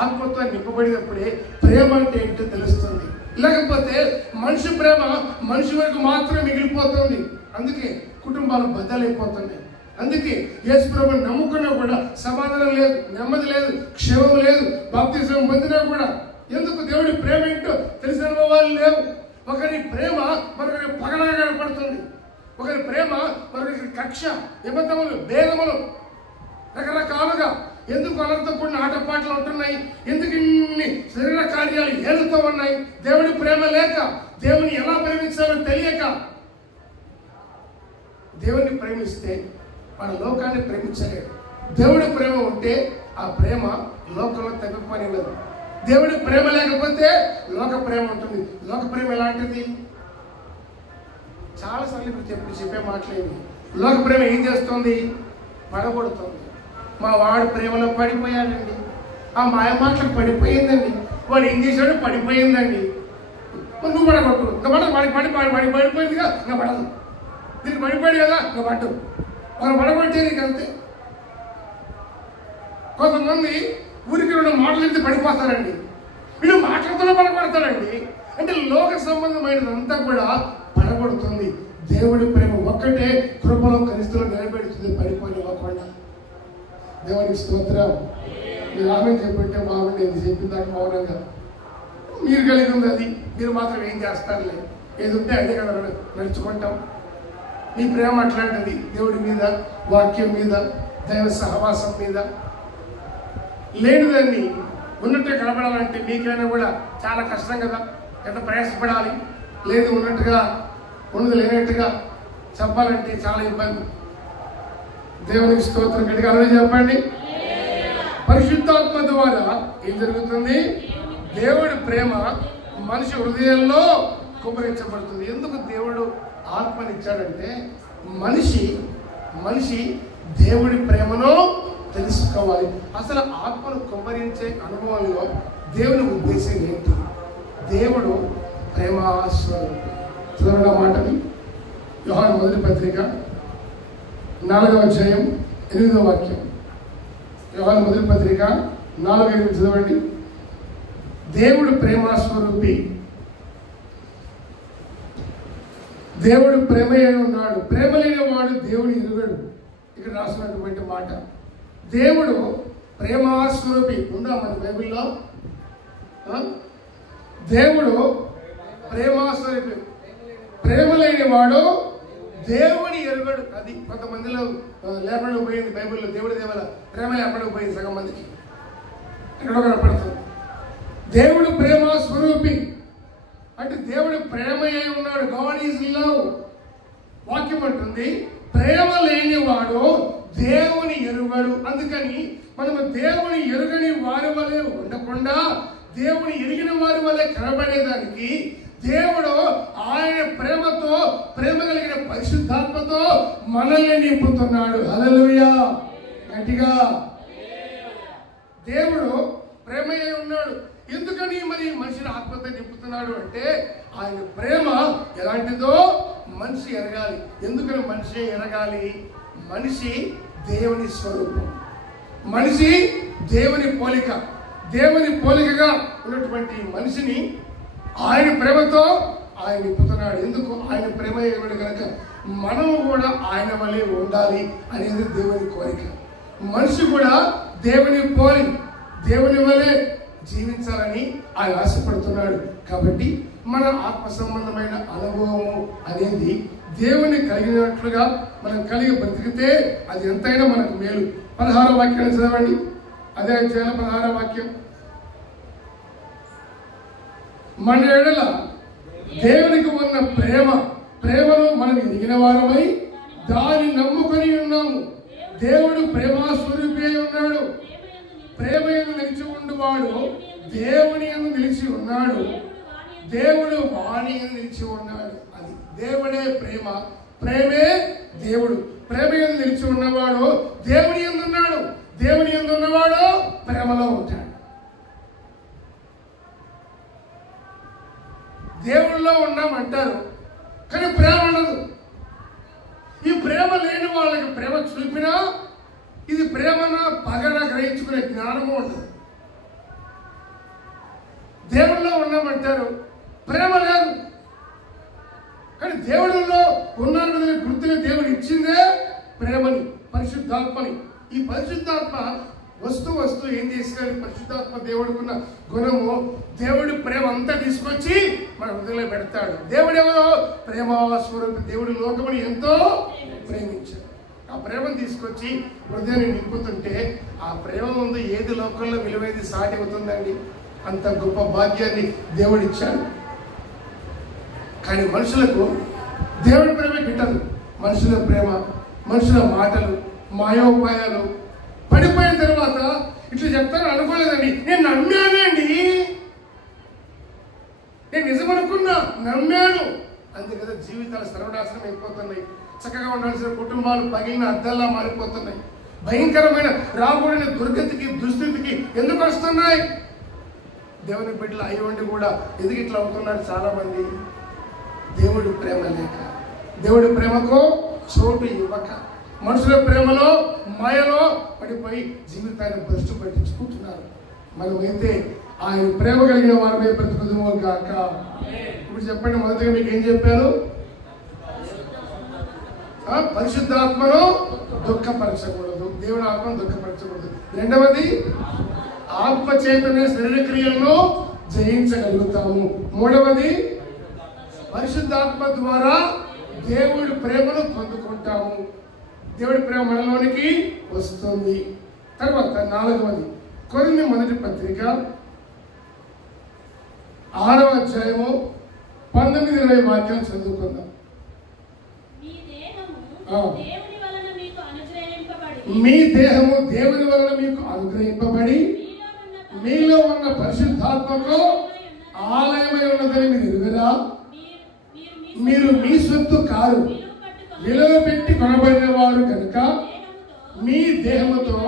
ఆత్మతో నింపబడినప్పుడే ప్రేమ అంటే ఏంటో తెలుస్తుంది. లేకపోతే మనిషి ప్రేమ మనిషి వరకు మాత్రమే మిగిలిపోతుంది. అందుకే కుటుంబాలు బద్దలైపోతున్నాయి. అందుకే యేసు ప్రభువుని నమ్ముకున్నా కూడా సమాధానం లేదు, నెమ్మది లేదు, క్షేమం లేదు. బాప్తిజం పొందినా కూడా ఎందుకు దేవుడి ప్రేమ ఏంటో తెలిసిన అనుభవాలు లేవు. ఒకరి ప్రేమ మరొకరి పగలగా కనపడుతుంది. ఒకరి ప్రేమ మరొకరి కక్ష, విమతములు, భేదములు రకరకాలుగా ఎందుకు అలర్తో కూడిన ఆటపాటలు ఉంటున్నాయి. ఎందుకు ఇన్ని శరీర కార్యాలు ఏలుతూ ఉన్నాయి. దేవుడి ప్రేమ లేక, దేవుని ఎలా ప్రేమించాలో తెలియక. దేవుడిని ప్రేమిస్తే మన లోకాన్ని ప్రేమించలేడు. దేవుడి ప్రేమ ఉంటే ఆ ప్రేమ లోకంలో తప్పిపోనివ్వదు. దేవుడి ప్రేమ లేకపోతే లోక ప్రేమ ఉంటుంది. లోక ప్రేమ ఎలాంటిది? చాలాసార్లు ఇప్పుడు చెప్పే మాటలేవి. లోక ప్రేమ ఏం చేస్తుంది? పడగొడుతుంది. మా వాడు ప్రేమలో పడిపోయాడండి, ఆ మాయ మాటలకు పడిపోయిందండి, వాడు ఏం చేశాడు పడిపోయిందండి. నువ్వు పడగొట్టు, ఇంకా పడిపోయిందిగా, ఇంకా పడదు. దీనికి పడిపోయాడు కదా, ఇంకా పట్టు. వాళ్ళు పడగొట్టేది అంతే. కొంతమంది ఊరికి 2 మాటలు ఎత్తి పడిపోతారండి. వీళ్ళు మాటలతోనే పడగొడతాడండి. అంటే లోక సంబంధమైనదంతా కూడా పడగొడుతుంది. దేవుడి ప్రేమ ఒక్కటే కృపలో క్రీస్తులో నిలబెడుతుంది, పడిపోనివ్వకుండా. దేవునికి స్తోత్రం. మీరు ఆమెను చెప్పంటే బాగుండి ఏది చెప్పిందాక మౌనంగా మీరు కలిగి ఉంది అది. మీరు మాత్రం ఏం చేస్తారులే, ఏది ఉంటే అదే కదా నడుచుకుంటాం. మీ ప్రేమ అట్లాంటిది. దేవుడి మీద, వాక్యం మీద, దైవ సహవాసం మీద. లేనిదాన్ని ఉన్నట్టే కనపడాలంటే మీకైనా కూడా చాలా కష్టం కదా. ఎంత ప్రయాసపడాలి. లేదు ఉన్నట్టుగా, ఉన్నది లేనట్టుగా చెప్పాలంటే చాలా ఇబ్బంది. దేవునికి స్తోత్రం. గట్టిగా అలా చెప్పండి. పరిశుద్ధాత్మ ద్వారా ఏం జరుగుతుంది? దేవుడి ప్రేమ మనిషి హృదయంలో కుమ్మరించబడుతుంది. ఎందుకు దేవుడు ఆత్మనిచ్చాడంటే మనిషి దేవుడి ప్రేమను తెలుసుకోవాలి. అసలు ఆత్మను కుమ్మరించే అనుభవంలో దేవుని ఉద్దేశం ఏంటి? దేవుడు ప్రేమాస్వరూపి. చదవడం మాటని యోహాను మొదటి పత్రిక 4వ అధ్యాయం 8వ వాక్యం. యోహాను మొదటి పత్రిక 4:8 చదవండి. దేవుడు ప్రేమాస్వరూపి, దేవుడు ప్రేమయే ఉన్నాడు, ప్రేమ లేని వాడు దేవుని ఎరుగడు. ఇక్కడ రాసినటువంటి మాట. దేవుడు ప్రేమాస్వరూపి ఉందా మన బైబిల్లో? దేవుడు ప్రేమాస్వరూపి, ప్రేమ లేని వాడు దేవుని ఎరుగడు. అది కొంతమందిలో లేపడం పోయింది బైబిల్లో. దేవుడి దేవల ప్రేమ లేపడం పోయింది సగం మందికి. ఎక్కడో కనపడుతుంది. దేవుడు ప్రేమాస్వరూపి అంటే దేవుడు ప్రేమయే ఉన్నాడు. God is love. వాక్యం అంటుంది ప్రేమ లేని వాడు దేవుని ఎరుగడు. అందుకని మనము దేవుని ఎరుగని వారి వలె ఉండకుండా దేవుని ఎరిగిన వారి వలె కనబడేదానికి దేవుడు ఆయన ప్రేమతో, ప్రేమ కలిగిన పరిశుద్ధాత్మతో మనల్ని నింపుతున్నాడు. హల్లెలూయా. గట్టిగా దేవుడు ప్రేమయే ఉన్నాడు. ఎందుకని మరి మనిషిని ఆత్మతో నింపుతున్నాడు అంటే ఆయన ప్రేమ ఎలాంటిదో మనిషి ఎరగాలి. ఎందుకని మనిషి ఎరగాలి? మనిషి దేవుని స్వరూపం, మనిషి దేవుని పోలిక. దేవుని పోలికగా ఉన్నటువంటి మనిషిని ఆయన ప్రేమతో ఆయన నింపుతున్నాడు. ఎందుకు? ఆయన ప్రేమ ఏమిటి కనుక మనము కూడా ఆయన వలె ఉండాలి అనేది దేవుని కోరిక. మనిషి కూడా దేవుని పోలి, దేవుని వలె జీవించాలని ఆయన ఆశపడుతున్నాడు. కాబట్టి మన ఆత్మ సంబంధమైన అనుభవము అనేది దేవుని కలిగినట్లుగా మనం కలిగి బ్రతికితే అది ఎంతైనా మనకు మేలు. 16వ వాక్యాన్ని చదవండి. అదే అధ్యాయం 16వ వాక్యం. మన ఎడల దేవునికి ఉన్న ప్రేమను మనం ఎదిగిన వారమై దాన్ని నమ్ముకొని ఉన్నాము. దేవుడు ప్రేమాస్వరూపి అయి ఉన్నాడు. ప్రేమ యందు నిలిచి ఉండువాడు దేవుని యందు నిలిచి ఉన్నాడు, దేవుడు వాణి యందు నిలిచి ఉన్నాడు. అది దేవుడే ప్రేమ, ప్రేమే దేవుడు. ప్రేమ యందు నిలిచి ఉన్నవాడు దేవుని యందు ఉన్నాడు, దేవుని యందు ఉన్నవాడు ప్రేమలో ఉంటాడు. దేవుళ్ళలో ఉన్నామంటారు కానీ ప్రేమ ఉండదు. ఈ ప్రేమ లేని వాళ్ళకి ప్రేమ చూపినా ఇది ప్రేమన పగన గ్రహించుకునే జ్ఞానము ఉండదు. దేవుడిలో ఉన్నామంటారు, ప్రేమ లేదు. కానీ దేవుడిలో ఉన్నారు కదా గుర్తుగా దేవుడు ఇచ్చిందే ప్రేమని, పరిశుద్ధాత్మని. ఈ పరిశుద్ధాత్మ వస్తూ వస్తూ ఏం చేసినాడు? పరిశుద్ధాత్మ దేవుడికున్న గుణము, దేవుడి ప్రేమ అంతా తీసుకొచ్చి మన హృదయంలో పెడతాడు. దేవుడు ఎవరో? ప్రేమస్వరూపి. దేవుడి లోకముని ఎంతో ప్రేమించాడు. ఆ ప్రేమను తీసుకొచ్చి హృదయాన్ని నింపుతుంటే ఆ ప్రేమ ముందు ఏది లోకంలో విలువైంది సాటి అవుతుందండి? అంత గొప్ప భాగ్యాన్ని దేవుడిచ్చాడు. కానీ మనుషులకు దేవుడి ప్రేమ గిట్టదు. మనుషుల ప్రేమ, మనుషుల మాటలు, మాయోపాయాలు. పడిపోయిన తర్వాత ఇట్లా చెప్తాను అనుకోలేదండి, నేను నమ్మానండి, నేను నిజమనుకున్నా, నమ్మాను. అందుకదా జీవితాలు సర్వనాశనం అయిపోతున్నాయి. చక్కగా ఉండాల్సిన కుటుంబాలు పగిలిన అద్దాల్లా మారిపోతున్నాయి. భయంకరమైన రాబోడిన దుర్గతికి, దుస్థితికి ఎందుకు వస్తున్నాయి? దేవుని బిడ్డలు అయి ఉండి కూడా ఎందుకు ఇట్లా అవుతున్నారు చాలా మంది? దేవుడి ప్రేమ లేక, దేవుడి ప్రేమకు చోటు ఇవ్వక, మనుషుల ప్రేమలో మాయలో పడిపోయి జీవితాన్ని భ్రష్టు పట్టించుకుంటున్నారు. మనమైతే ఆయన ప్రేమ కలిగిన వారమే బ్రతుకుదుము గాక. ఇప్పుడు చెప్పండి, మొదటిగా మీకు ఏం చెప్పాను? పరిశుద్ధాత్మను దుఃఖపరచకూడదు, దేవుని ఆత్మను దుఃఖపరచకూడదు. రెండవది, ఆత్మ చైతన్య శరీర క్రియలను జయించగలుగుతాము. మూడవది, పరిశుద్ధాత్మ ద్వారా దేవుడి ప్రేమను పొందుకుంటాము. దేవుడి ప్రేమ మనలోనికి వస్తుంది. తర్వాత నాలుగవది, కొరింథీ మొదటి పత్రిక 6వ అధ్యాయము 19-20 వాక్యాలు చదువుకుందాం. మీ దేహము దేవుని వలన మీకు అనుగ్రహింపబడి మీలో ఉన్న పరిశుద్ధాత్మకు ఆలయమై ఉన్నదని మీరు ఎరుగరా? మీరు మీ సొత్తు కారు, విలువ పెట్టి కొనబడిన వారు కనుక మీ దేహముతో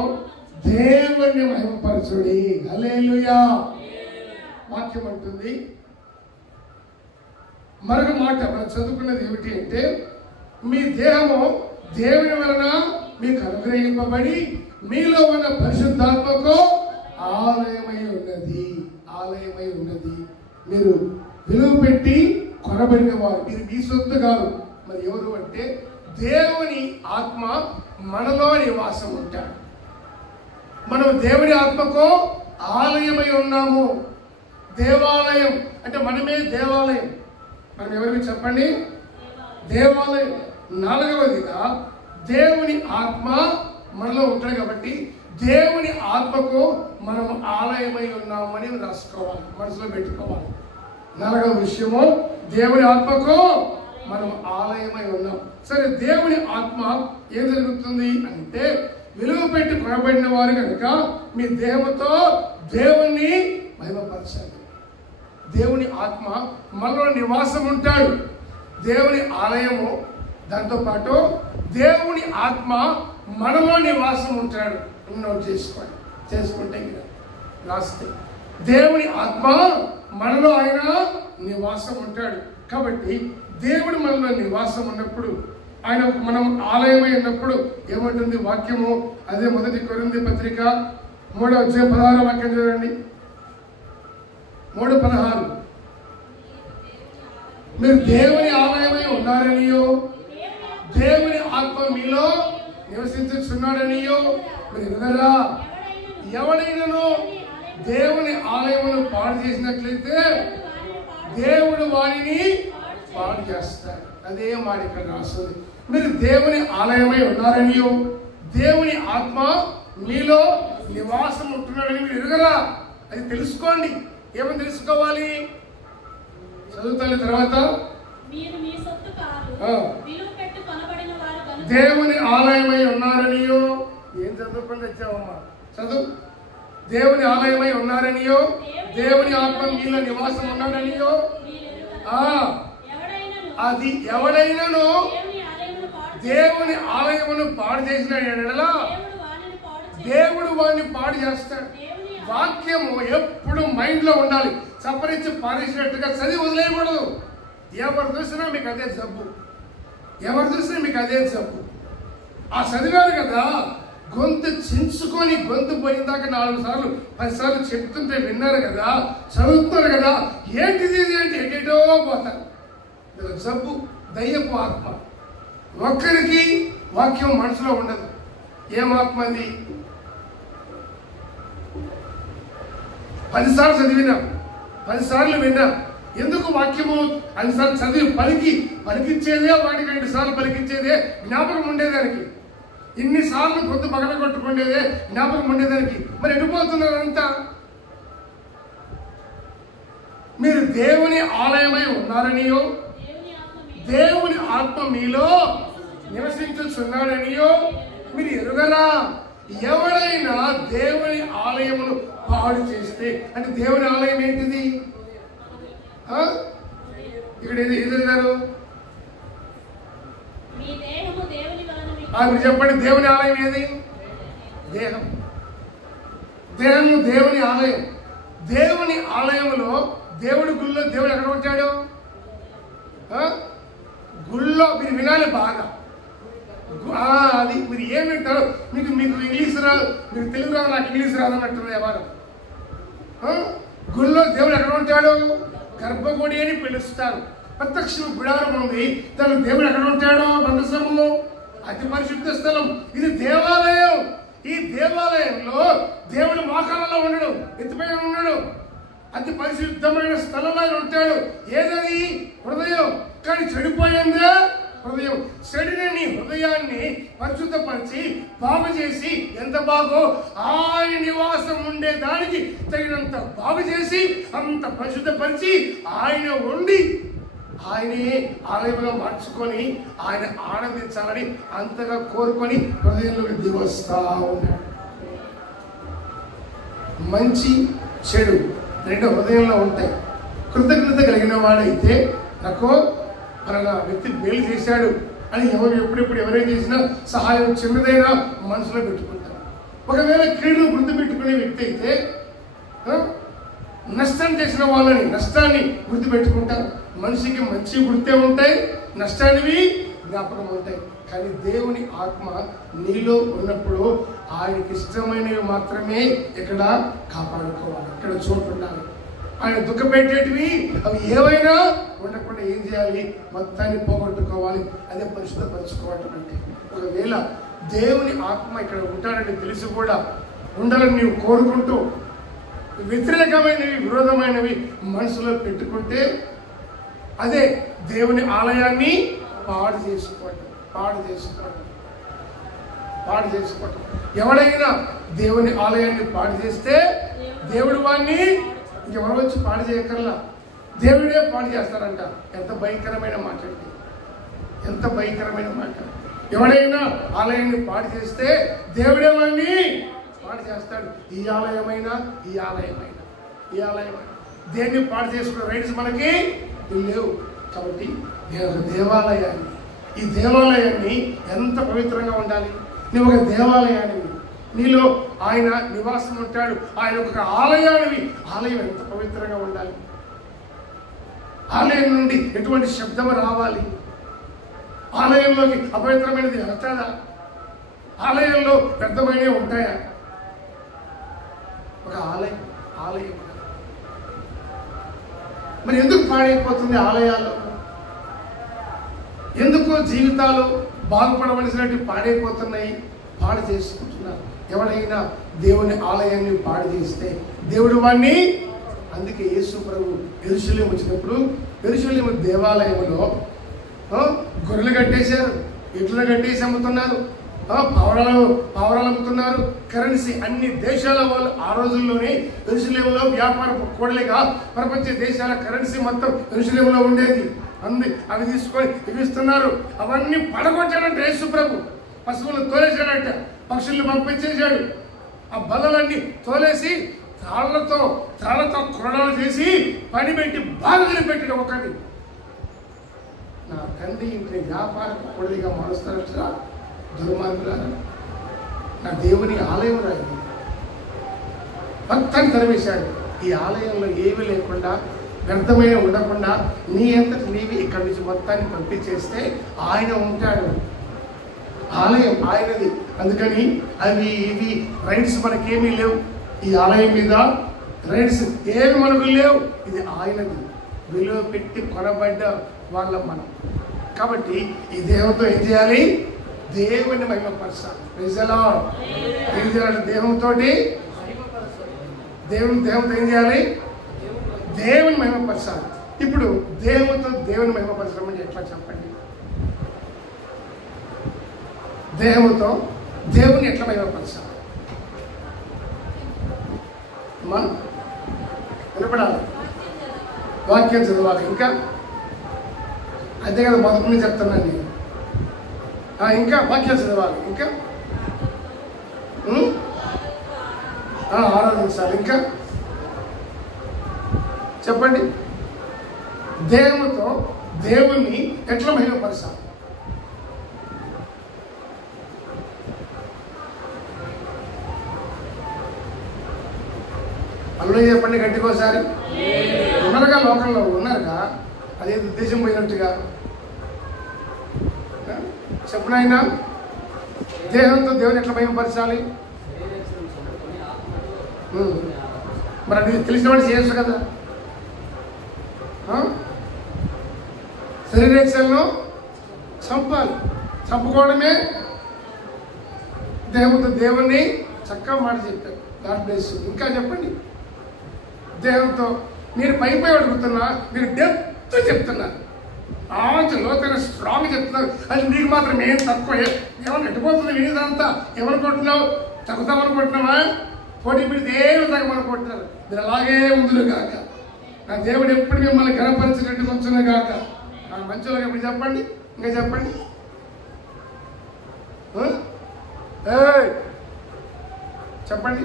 దేవుణ్ణి మహిమపరచుడి. హల్లెలూయా. వాక్యం అంటుంది. మరొక మాట మనం చదువుకున్నది ఏమిటి అంటే, మీ దేహము దేవుని వలన మీకు అనుగ్రహింపబడి మీలో ఉన్న పరిశుద్ధాత్మకు ఆలయమై ఉన్నది. ఆలయమై ఉన్నది. మీరు విలువ పెట్టి కొనబడిన వారు, మీరు మీ సొత్తు కాదు. మరి ఎవరు అంటే, దేవుని ఆత్మ మనలో నివాసం ఉంటాడు. మనం దేవుని ఆత్మకు ఆలయమై ఉన్నాము. దేవాలయం అంటే మనమే దేవాలయం. మనం ఎవరికి చెప్పండి? దేవాలయం. నాలుగవదిగా, దేవుని ఆత్మ మనలో ఉంటాడు కాబట్టి దేవుని ఆత్మకు మనం ఆలయమై ఉన్నాము అని రాసుకోవాలి, మనసులో పెట్టుకోవాలి. నాలుగవ విషయము, దేవుని ఆత్మకు మనం ఆలయమై ఉన్నాం. సరే, దేవుని ఆత్మ ఏం జరుగుతుంది అంటే, విలువ పెట్టి కొనబడిన వారు కనుక మీ దేహంతో దేవుణ్ణి మహిమపరచాలి. దేవుని ఆత్మ మనలో నివాసం ఉంటాడు. దేవుని ఆలయము, దాంతో పాటు దేవుని ఆత్మ మనలో నివాసం ఉంటాడు. నోట్ చేసుకోండి, చేసుకుంటే రాస్తే దేవుని ఆత్మ మనలో ఆయన నివాసం ఉంటాడు. కాబట్టి దేవుడు మనలో నివాసం ఉన్నప్పుడు, ఆయన మనం ఆలయమై ఉన్నప్పుడు ఏమంటుంది వాక్యము? అదే మొదటి కొరింథీ పత్రిక 3వ అధ్యాయం 16వ వాక్యం చూడండి. 3:16, మీరు దేవుని ఆలయమై ఉన్నారనియో దేవుని ఆత్మ మీలో నివసించుచున్నాడనియో మీరు ఎరుగరా? ఎవడైనను దేవుని ఆలయమును పాడు చేసినట్లయితే దేవుడు వారిని పాడు చేస్తాడు. అదే మాట ఇక్కడ రాస్తుంది. మీరు దేవుని ఆలయమై ఉన్నారనియో దేవుని ఆత్మ మీలో నివాసం ఉంటున్నాడని మీరు ఎరుగరా? అది తెలుసుకోండి. ఏమని తెలుసుకోవాలి? చదువుతాను తర్వాత, దేవుని ఆలయమై ఉన్నారనియో. ఏం చదువుకొని తెచ్చావమ్మా? చదువు. దేవుని ఆలయమై ఉన్నారనియో దేవుని ఆత్మ మీలో నివాసం ఉన్నాడనియో. అది ఎవడైనాను దేవుని ఆలయమును పాడు చేసిన ఎడలా దేవుడు వాడిని పాడు చేస్తాడు. వాక్యము ఎప్పుడు మైండ్ లో ఉండాలి. సపరించి పారేసినట్టుగా చదివి వదిలేయకూడదు. ఎవరు చూసినా మీకు అదే జబ్బు, ఎవరు చూసినా మీకు అదే జబ్బు. ఆ చదివారు కదా, గొంతు చించుకొని గొంతు పోయిందాక 4 సార్లు 10 సార్లు చెప్తుంటే విన్నారు కదా, చదువుతున్నారు కదా, ఏంటిది ఇది అంటే ఎటేటో పోతారు. జబ్బు, దయ్యపు ఆత్మ. ఒక్కరికి వాక్యం మనసులో ఉండదు. ఏం ఆత్మ అది? 10 సార్లు చదివినా, 10 సార్లు విన్నా. ఎందుకు వాక్యము అన్నిసార్లు చదివి పలికించేదే, వాటికి 2 సార్లు పలికించేదే జ్ఞాపకం ఉండేదానికి. ఇన్నిసార్లు గొంతు పగల కొట్టుకుండేదే జ్ఞాపకం ఉండేదానికి. మరి ఎడిపోతున్నారంతా? మీరు దేవుని ఆలయమై ఉన్నారనియో, దేవుని ఆత్మ మీలో నివసించుచున్నాడనియో మీరు ఎరుగరా? ఎవరైనా దేవుని ఆలయమును పాడు చేస్తే, అంటే దేవుని ఆలయం ఏంటిది? ఇక్కడ ఏదన్నారు? మీరు చెప్పండి, దేవుని ఆలయం ఏది? దేహం. దేహము దేవుని ఆలయం. దేవుని ఆలయంలో దేవుడి గుళ్ళో దేవుడు ఎక్కడ ఉంటాడు? గుళ్ళో. మీరు వినాలి బాగా. అది మీరు ఏం వింటారు? మీకు ఇంగ్లీష్ రాదు, మీకు తెలుగు రాదు, నాకు ఇంగ్లీష్ రాదన్నట్టు ఎవరు? గుళ్ళో దేవుడు ఎక్కడ ఉంటాడు? గర్భగుడి అని పిలుస్తారు. ప్రత్యక్ష గుడారం ఉంది, తను దేవుడు ఎక్కడ ఉంటాడో? మందసము, అతి పరిశుద్ధ స్థలం. ఇది దేవాలయం. ఈ దేవాలయంలో దేవుడు మోకాళ్ళలో ఉండడు, ఎత్తిపైన ఉండడు, అతి పరిశుద్ధమైన స్థలంలో ఉంటాడు. ఏదది? హృదయం. కానీ చెడిపోయిందే హృదయం. చెడిన నీ హృదయాన్ని పరిశుద్ధపరిచి బాగు చేసి, ఎంత బాగో ఆయన నివాసం ఉండేదానికి తగినంత బాగు చేసి, అంత పరిశుద్ధపరిచి ఆయన ఉండి ఆయనే ఆలయంలో మార్చుకొని ఆయన ఆనందించాలని అంతగా కోరుకొని హృదయంలోకి దిగొస్తా ఉన్నాడు. మంచి చెడు 2 హృదయంలో ఉంటాయి. కృతజ్ఞత కలిగిన వాడైతే నాకు పలానా వ్యక్తి మేలు చేశాడు అని ఎప్పుడెప్పుడు ఎవరేం చేసినా సహాయం చిన్నదైనా మనసులో పెట్టుకుంటారు. ఒకవేళ కీడును గుర్తుపెట్టుకునే వ్యక్తి అయితే నష్టం చేసిన వాళ్ళని, నష్టాన్ని గుర్తుపెట్టుకుంటారు. మనిషికి మంచి గుర్తే ఉంటాయి, నష్టానివి జ్ఞాపకం ఉంటాయి. కానీ దేవుని ఆత్మ నీలో ఉన్నప్పుడు ఆయనకి ఇష్టమైనవి మాత్రమే ఇక్కడ కాపాడుకోవాలి, ఇక్కడ చోటు ఉండాలి. ఆయన దుఃఖపెట్టేటివి అవి ఏవైనా ఉండకుండా ఏం చేయాలి? మొత్తాన్ని పోగొట్టుకోవాలి. అదే పరిశుద్ధపరచుకోవటం అంటే. ఒకవేళ దేవుని ఆత్మ ఇక్కడ ఉంటాడని తెలిసి కూడా ఉండాలని నీవు కోరుకుంటూ వ్యతిరేకమైనవి, విరోధమైనవి మనసులో పెట్టుకుంటే అదే దేవుని ఆలయాన్ని పాడు చేసుకోవటం. ఎవడైనా దేవుని ఆలయాన్ని పాడు చేస్తే దేవుడు వాడిని ఇంకెవరు వచ్చి పాడు చేయకల్లా, దేవుడే పాడు చేస్తారంట. ఎంత భయంకరమైన మాట అండి, ఎంత భయంకరమైన మాట. ఎవడైనా ఆలయాన్ని పాడు చేస్తే దేవుడే వాడిని పాడు చేస్తాడు. ఈ ఆలయమైనా దేన్ని పాడు చేసుకునే రైట్స్ మనకి లేవు. కాబట్టి దేవాలయాన్ని, ఈ దేవాలయాన్ని ఎంత పవిత్రంగా ఉండాలి. నువ్వు ఒక దేవాలయాన్ని, నీలో ఆయన నివాసం ఉంటాడు, ఆయన ఒక ఆలయానివి. ఆలయం ఎంత పవిత్రంగా ఉండాలి. ఆలయం నుండి ఎటువంటి శబ్దం రావాలి? ఆలయంలోకి అపవిత్రమైనది వస్తుందా? ఆలయంలో వ్యర్థమైనవి ఉంటాయా? ఒక ఆలయం మరి ఎందుకు పాడైపోతుంది ఆలయాల్లో? ఎందుకు జీవితాలు బాగుపడవలసినట్టు పాడైపోతున్నాయి, పాడు చేసుకుంటున్నారు? ఎవడైనా దేవుని ఆలయాన్ని పాడు చేస్తే దేవుడు వాడిని, అందుకే యేసు ప్రభు యెరూషలేము వచ్చినప్పుడు యెరూషలేము దేవాలయంలో గొర్రెలు కట్టేశారు, ఎడ్లను కట్టేసి అమ్ముతున్నారు, పావురాలు అమ్ముతున్నారు, కరెన్సీ. అన్ని దేశాల వాళ్ళు ఆ రోజుల్లోనే యెరూషలేములో వ్యాపార కూడలిగా ప్రపంచ దేశాల కరెన్సీ మొత్తం యెరూషలేములో ఉండేది. అవి తీసుకొని ఇవిస్తున్నారు. అవన్నీ పడగొట్టాడంట యేసు ప్రభు. పశువులు తోలేశాడంట, పక్షుల్ని పంపించేశాడు. ఆ బల్లలన్నీ తోలేసి తాళ్లతో కొరడాలు చేసి పని పెట్టి బాగా పెట్టాడు. ఒకటి నా తండ్రి ఇంటిని వ్యాపార కూడలిగా మారుస్తారట దుర్మార్గులారా. నా దేవుని ఆలయం రాయి మొత్తాన్ని తరివేశాడు. ఈ ఆలయంలో ఏమీ లేకుండా, వ్యర్థమైన ఉండకుండా నీ అంతటి నీవి ఇక్కడి నుంచి మొత్తాన్ని పంపించేస్తే ఆయన ఉంటాడు. ఆలయం ఆయనది. అందుకని అవి ఇవి రైట్స్ మనకేమీ లేవు. ఈ ఆలయం మీద రైట్స్ ఏమి మనకు లేవు. ఇది ఆయనది, విలువ పెట్టి కొనబడ్డ వాళ్ళం మనం. కాబట్టి ఈ దేహంతో ఏం చేయాలి? దేవుని మహిమపరచాలి. ఏం చేయాలి? దేహంతో ఏం చేయాలి? దేవుని మహిమపరచాలి. ఇప్పుడు దేహంతో దేవుని మహిమపరచడం అంటే ఎట్లా చెప్పండి? దేహంతో దేవుని ఎట్లా మహిమపరచాలి? వినపడాలి, వాక్యం చదవాలి. ఇంకా అంతే కదా, మొదటి నుంచి చెప్తున్నాను నేను. ఇంకా వాక్యం చదవాలి, ఇంకా ఆరాధించాలి. ఇంకా చెప్పండి, దేహంతో దేవుణ్ణి ఎట్లా మహిమపరచాలి? అల్లు చెప్పండి గట్టికోసారి. ఉన్నారుగా, లోకంలో ఉన్నారుగా, అదే ఉద్దేశం పోయినట్టుగా చెప్పునైనా. దేహంతో దేవుని ఎట్లా మహిమపరచాలి? మరి అది తెలిసిన వాడు చేయొచ్చు కదా. శరీరేచ్ఛలను చంపాలి. చంపుకోవడమే దేహంతో దేవుణ్ణి చక్కగా మాట చెప్పారు. God bless you. ఇంకా చెప్పండి. దేహంతో మీరు పై అడుగుతున్నా, మీరు డెప్త్ చెప్తున్నారు, లోతైన స్ట్రాంగ్ చెప్తున్నారు. అది నీకు మాత్రం ఏం తక్కువ, ఏమన్నా ఎట్టిపోతుంది వినేదంతా. ఏమనుకుంటున్నావు? తగ్గుతామనుకుంటున్నావా? పోటీ పెడితే ఏమి తగ్గమనుకుంటున్నారు. మీరు అలాగే ఉందురు కాక, నా దేవుడు ఎప్పుడు మిమ్మల్ని గణపరిచినట్టు కొంచెమే కాక. మంచిగా ఇప్పుడు చెప్పండి, ఇంకా చెప్పండి. చెప్పండి.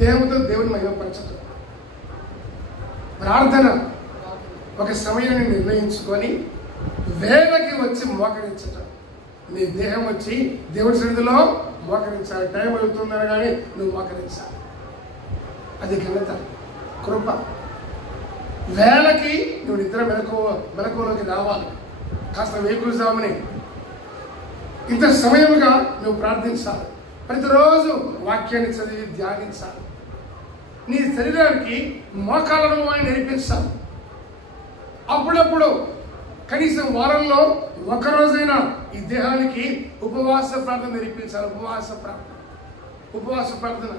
దేవుడితో దేవుని మహిమపరచడం. ప్రార్థన ఒక సమయాన్ని నిర్ణయించుకొని వేళకి వచ్చి మోకరించటం. నీ దేహం వచ్చి దేవుడి సన్నిధిలో మోకరించాలి. టైం అవుతుందని కానీ నువ్వు మోకరించాలి. అది ఘనత, కృప. వేళకి నువ్వు నిద్ర మెలకువలోకి రావాలి. కాస్త వేకుజామని ఇంత సమయముగా నువ్వు ప్రార్థించాలి. ప్రతిరోజు వాక్యాన్ని చదివి ధ్యానించాలి. నీ శరీరానికి మోకాళ్ళను అని నేర్పించాలి. అప్పుడప్పుడు కనీసం వారంలో ఒకరోజైనా ఈ దేహానికి ఉపవాస ప్రార్థన నేర్పించాలి. ఉపవాస ప్రార్థన.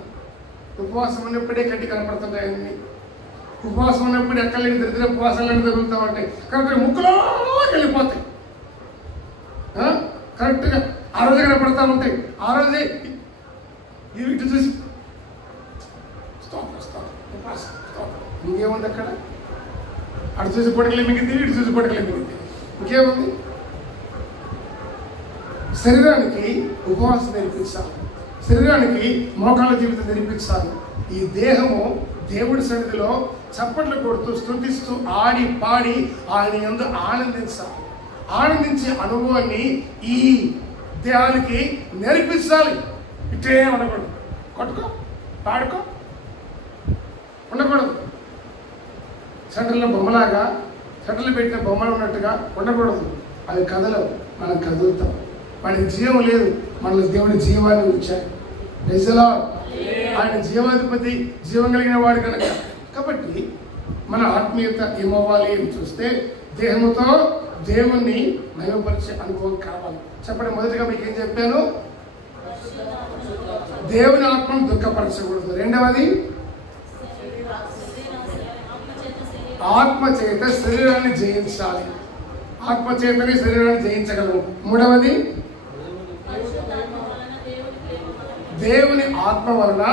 ఉపవాసం ఉన్నప్పుడే కంటి కనపడుతుంటాయి అన్ని. ఉపవాసం ఉన్నప్పుడు ఎక్కడ లేని దరిద్ర ఉపవాసాలు జరుగుతూ ఉంటాయి. కాబట్టి ముక్కులో వెళ్ళిపోతాయి. కరెక్ట్గా ఆ రోజు కనపడతా ఉంటాయి. ఆ రోజే ఇటు చూసి ఇంకేముంది అక్కడ? అటు చూసి పొడకలే మిగిలింది, ఇటు చూసి పొడకలే మిగిలింది. ఇంకేముంది? శరీరానికి ఉపవాసం నేర్పించాలి. శరీరానికి మోకాళ్ళ జీవితం నేర్పించాలి. ఈ దేహము దేవుడి సన్నిధిలో చప్పట్లు కొడుతూ స్తుతిస్తూ ఆడి పాడి ఆయన యందు ఆనందించాలి. ఆనందించే అనుభవాన్ని ఈ దేహానికి నేర్పించాలి. ఇట్టే ఉండకూడదు. కొట్టుకో, పాడుకో ఉండకూడదు. సెంటర్లో బొమ్మలాగా, సెంటర్లో పెట్టిన బొమ్మలు ఉన్నట్టుగా ఉండకూడదు. అవి కథలు, మనం కదులుతాం. వాడికి జీవం లేదు, మనలో దేవుడి జీవాన్ని ఉంచాడు. నిజంగా ఆయన జీవాధిపతి, జీవం కలిగిన వాడు కనుక. కాబట్టి మన ఆత్మీయత ఏమవ్వాలి అని చూస్తే దేహంతో దేవుణ్ణి మహిమపరిచే అనుభవం కావాలి. చెప్పండి. మొదటిగా మీకు ఏం చెప్పాను? దేవుని ఆత్మను దుఃఖపరచకూడదు. రెండవది, ఆత్మ చేత శరీరాన్ని జయించాలి. ఆత్మ చేతనే శరీరాన్ని జయించగలము. మూడవది, దేవుని ఆత్మ వలన